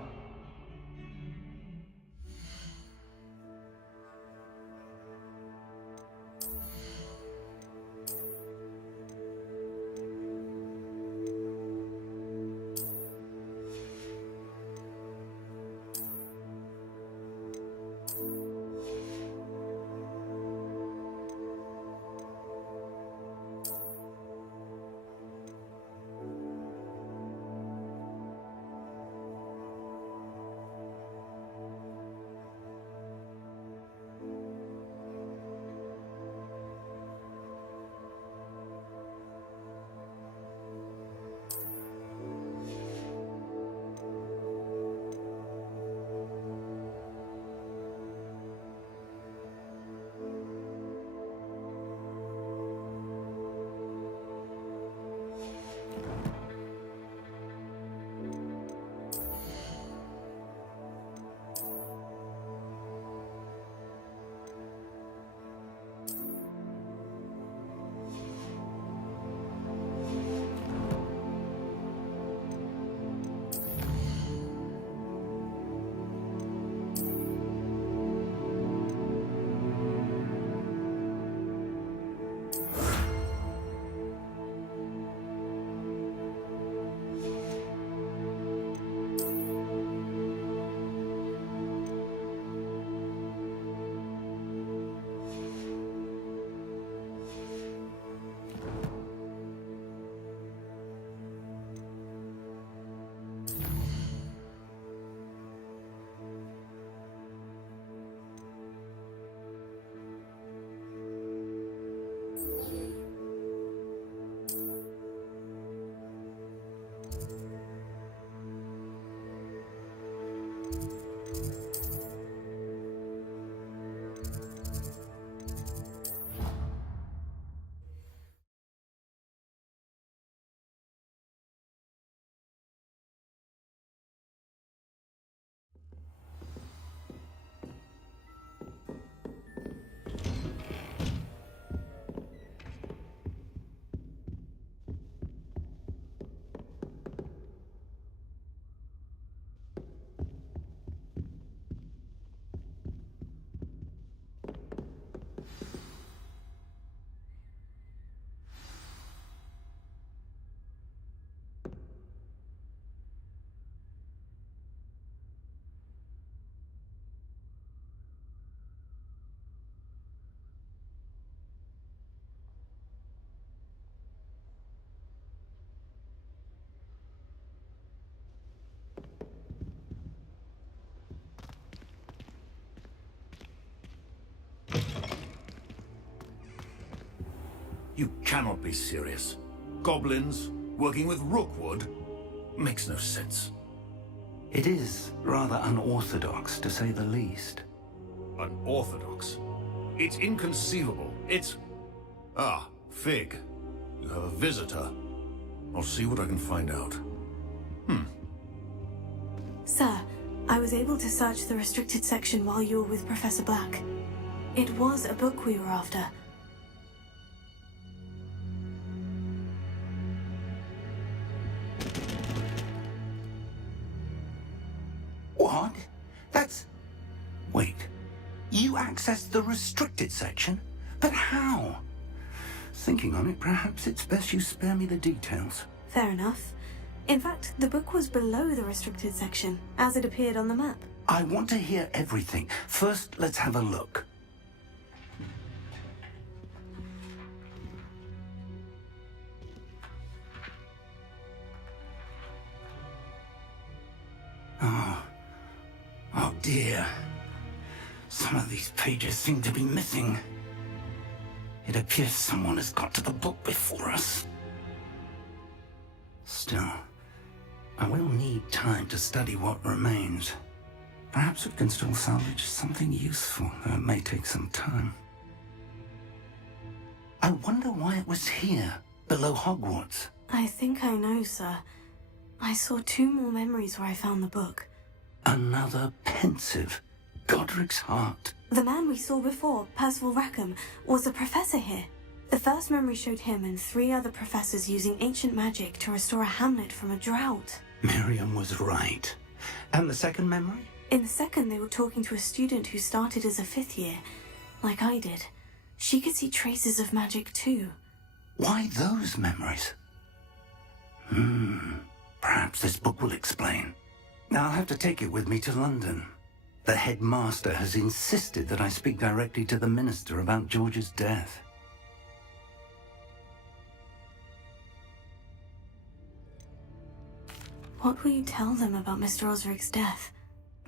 You cannot be serious. Goblins working with Rookwood? Makes no sense. It is rather unorthodox, to say the least. Unorthodox? It's inconceivable. It's... Ah, Fig. You have a visitor. I'll see what I can find out. Sir, I was able to search the restricted section while you were with Professor Black. It was a book we were after. What? That's... Wait. You accessed the restricted section? But how? Thinking on it, perhaps it's best you spare me the details. Fair enough. In fact, the book was below the restricted section, as it appeared on the map. I want to hear everything. First, let's have a look. Oh dear. Some of these pages seem to be missing. It appears someone has got to the book before us. Still, I will need time to study what remains. Perhaps we can still salvage something useful, though it may take some time. I wonder why it was here, below Hogwarts. I think I know, sir. I saw 2 more memories where I found the book. Another pensive. Godric's heart. The man we saw before, Percival Rackham, was a professor here. The first memory showed him and 3 other professors using ancient magic to restore a hamlet from a drought. Miriam was right. And the second memory? In the second, they were talking to a student who started as a 5th year, like I did. She could see traces of magic too. Why those memories? Perhaps this book will explain. Now I'll have to take it with me to London. The headmaster has insisted that I speak directly to the minister about George's death. What will you tell them about Mr. Osric's death?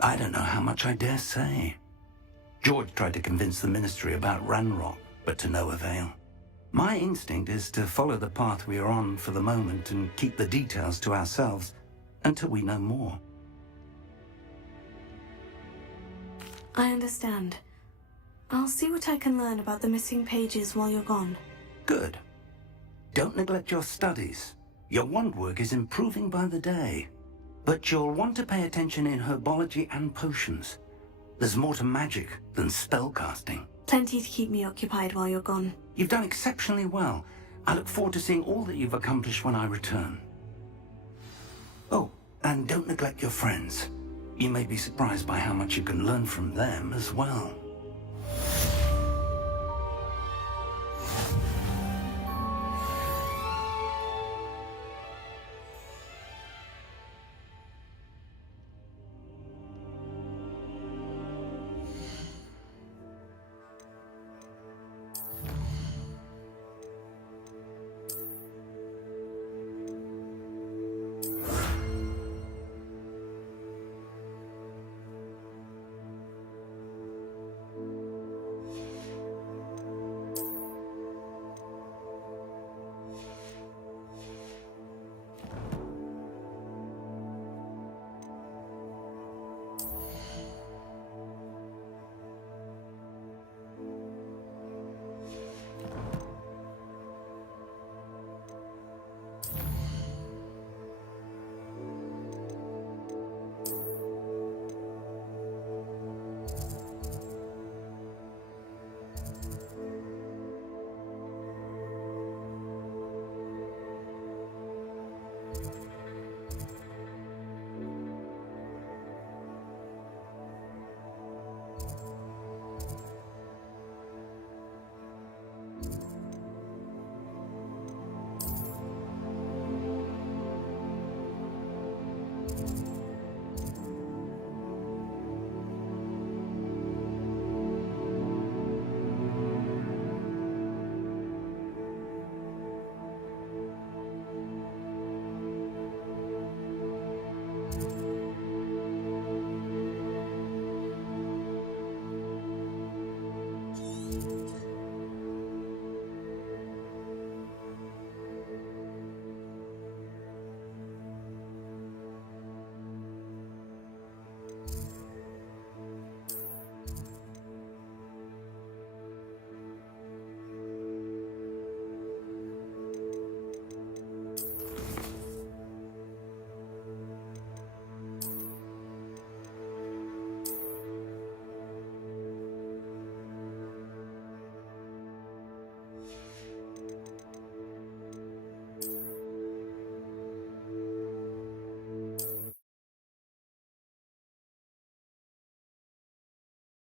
I don't know how much I dare say. George tried to convince the ministry about Ranrock, but to no avail. My instinct is to follow the path we are on for the moment and keep the details to ourselves until we know more. I understand. I'll see what I can learn about the missing pages while you're gone. Good. Don't neglect your studies. Your wand work is improving by the day. But you'll want to pay attention in herbology and potions. There's more to magic than spellcasting. Plenty to keep me occupied while you're gone. You've done exceptionally well. I look forward to seeing all that you've accomplished when I return. Oh, and don't neglect your friends. You may be surprised by how much you can learn from them as well.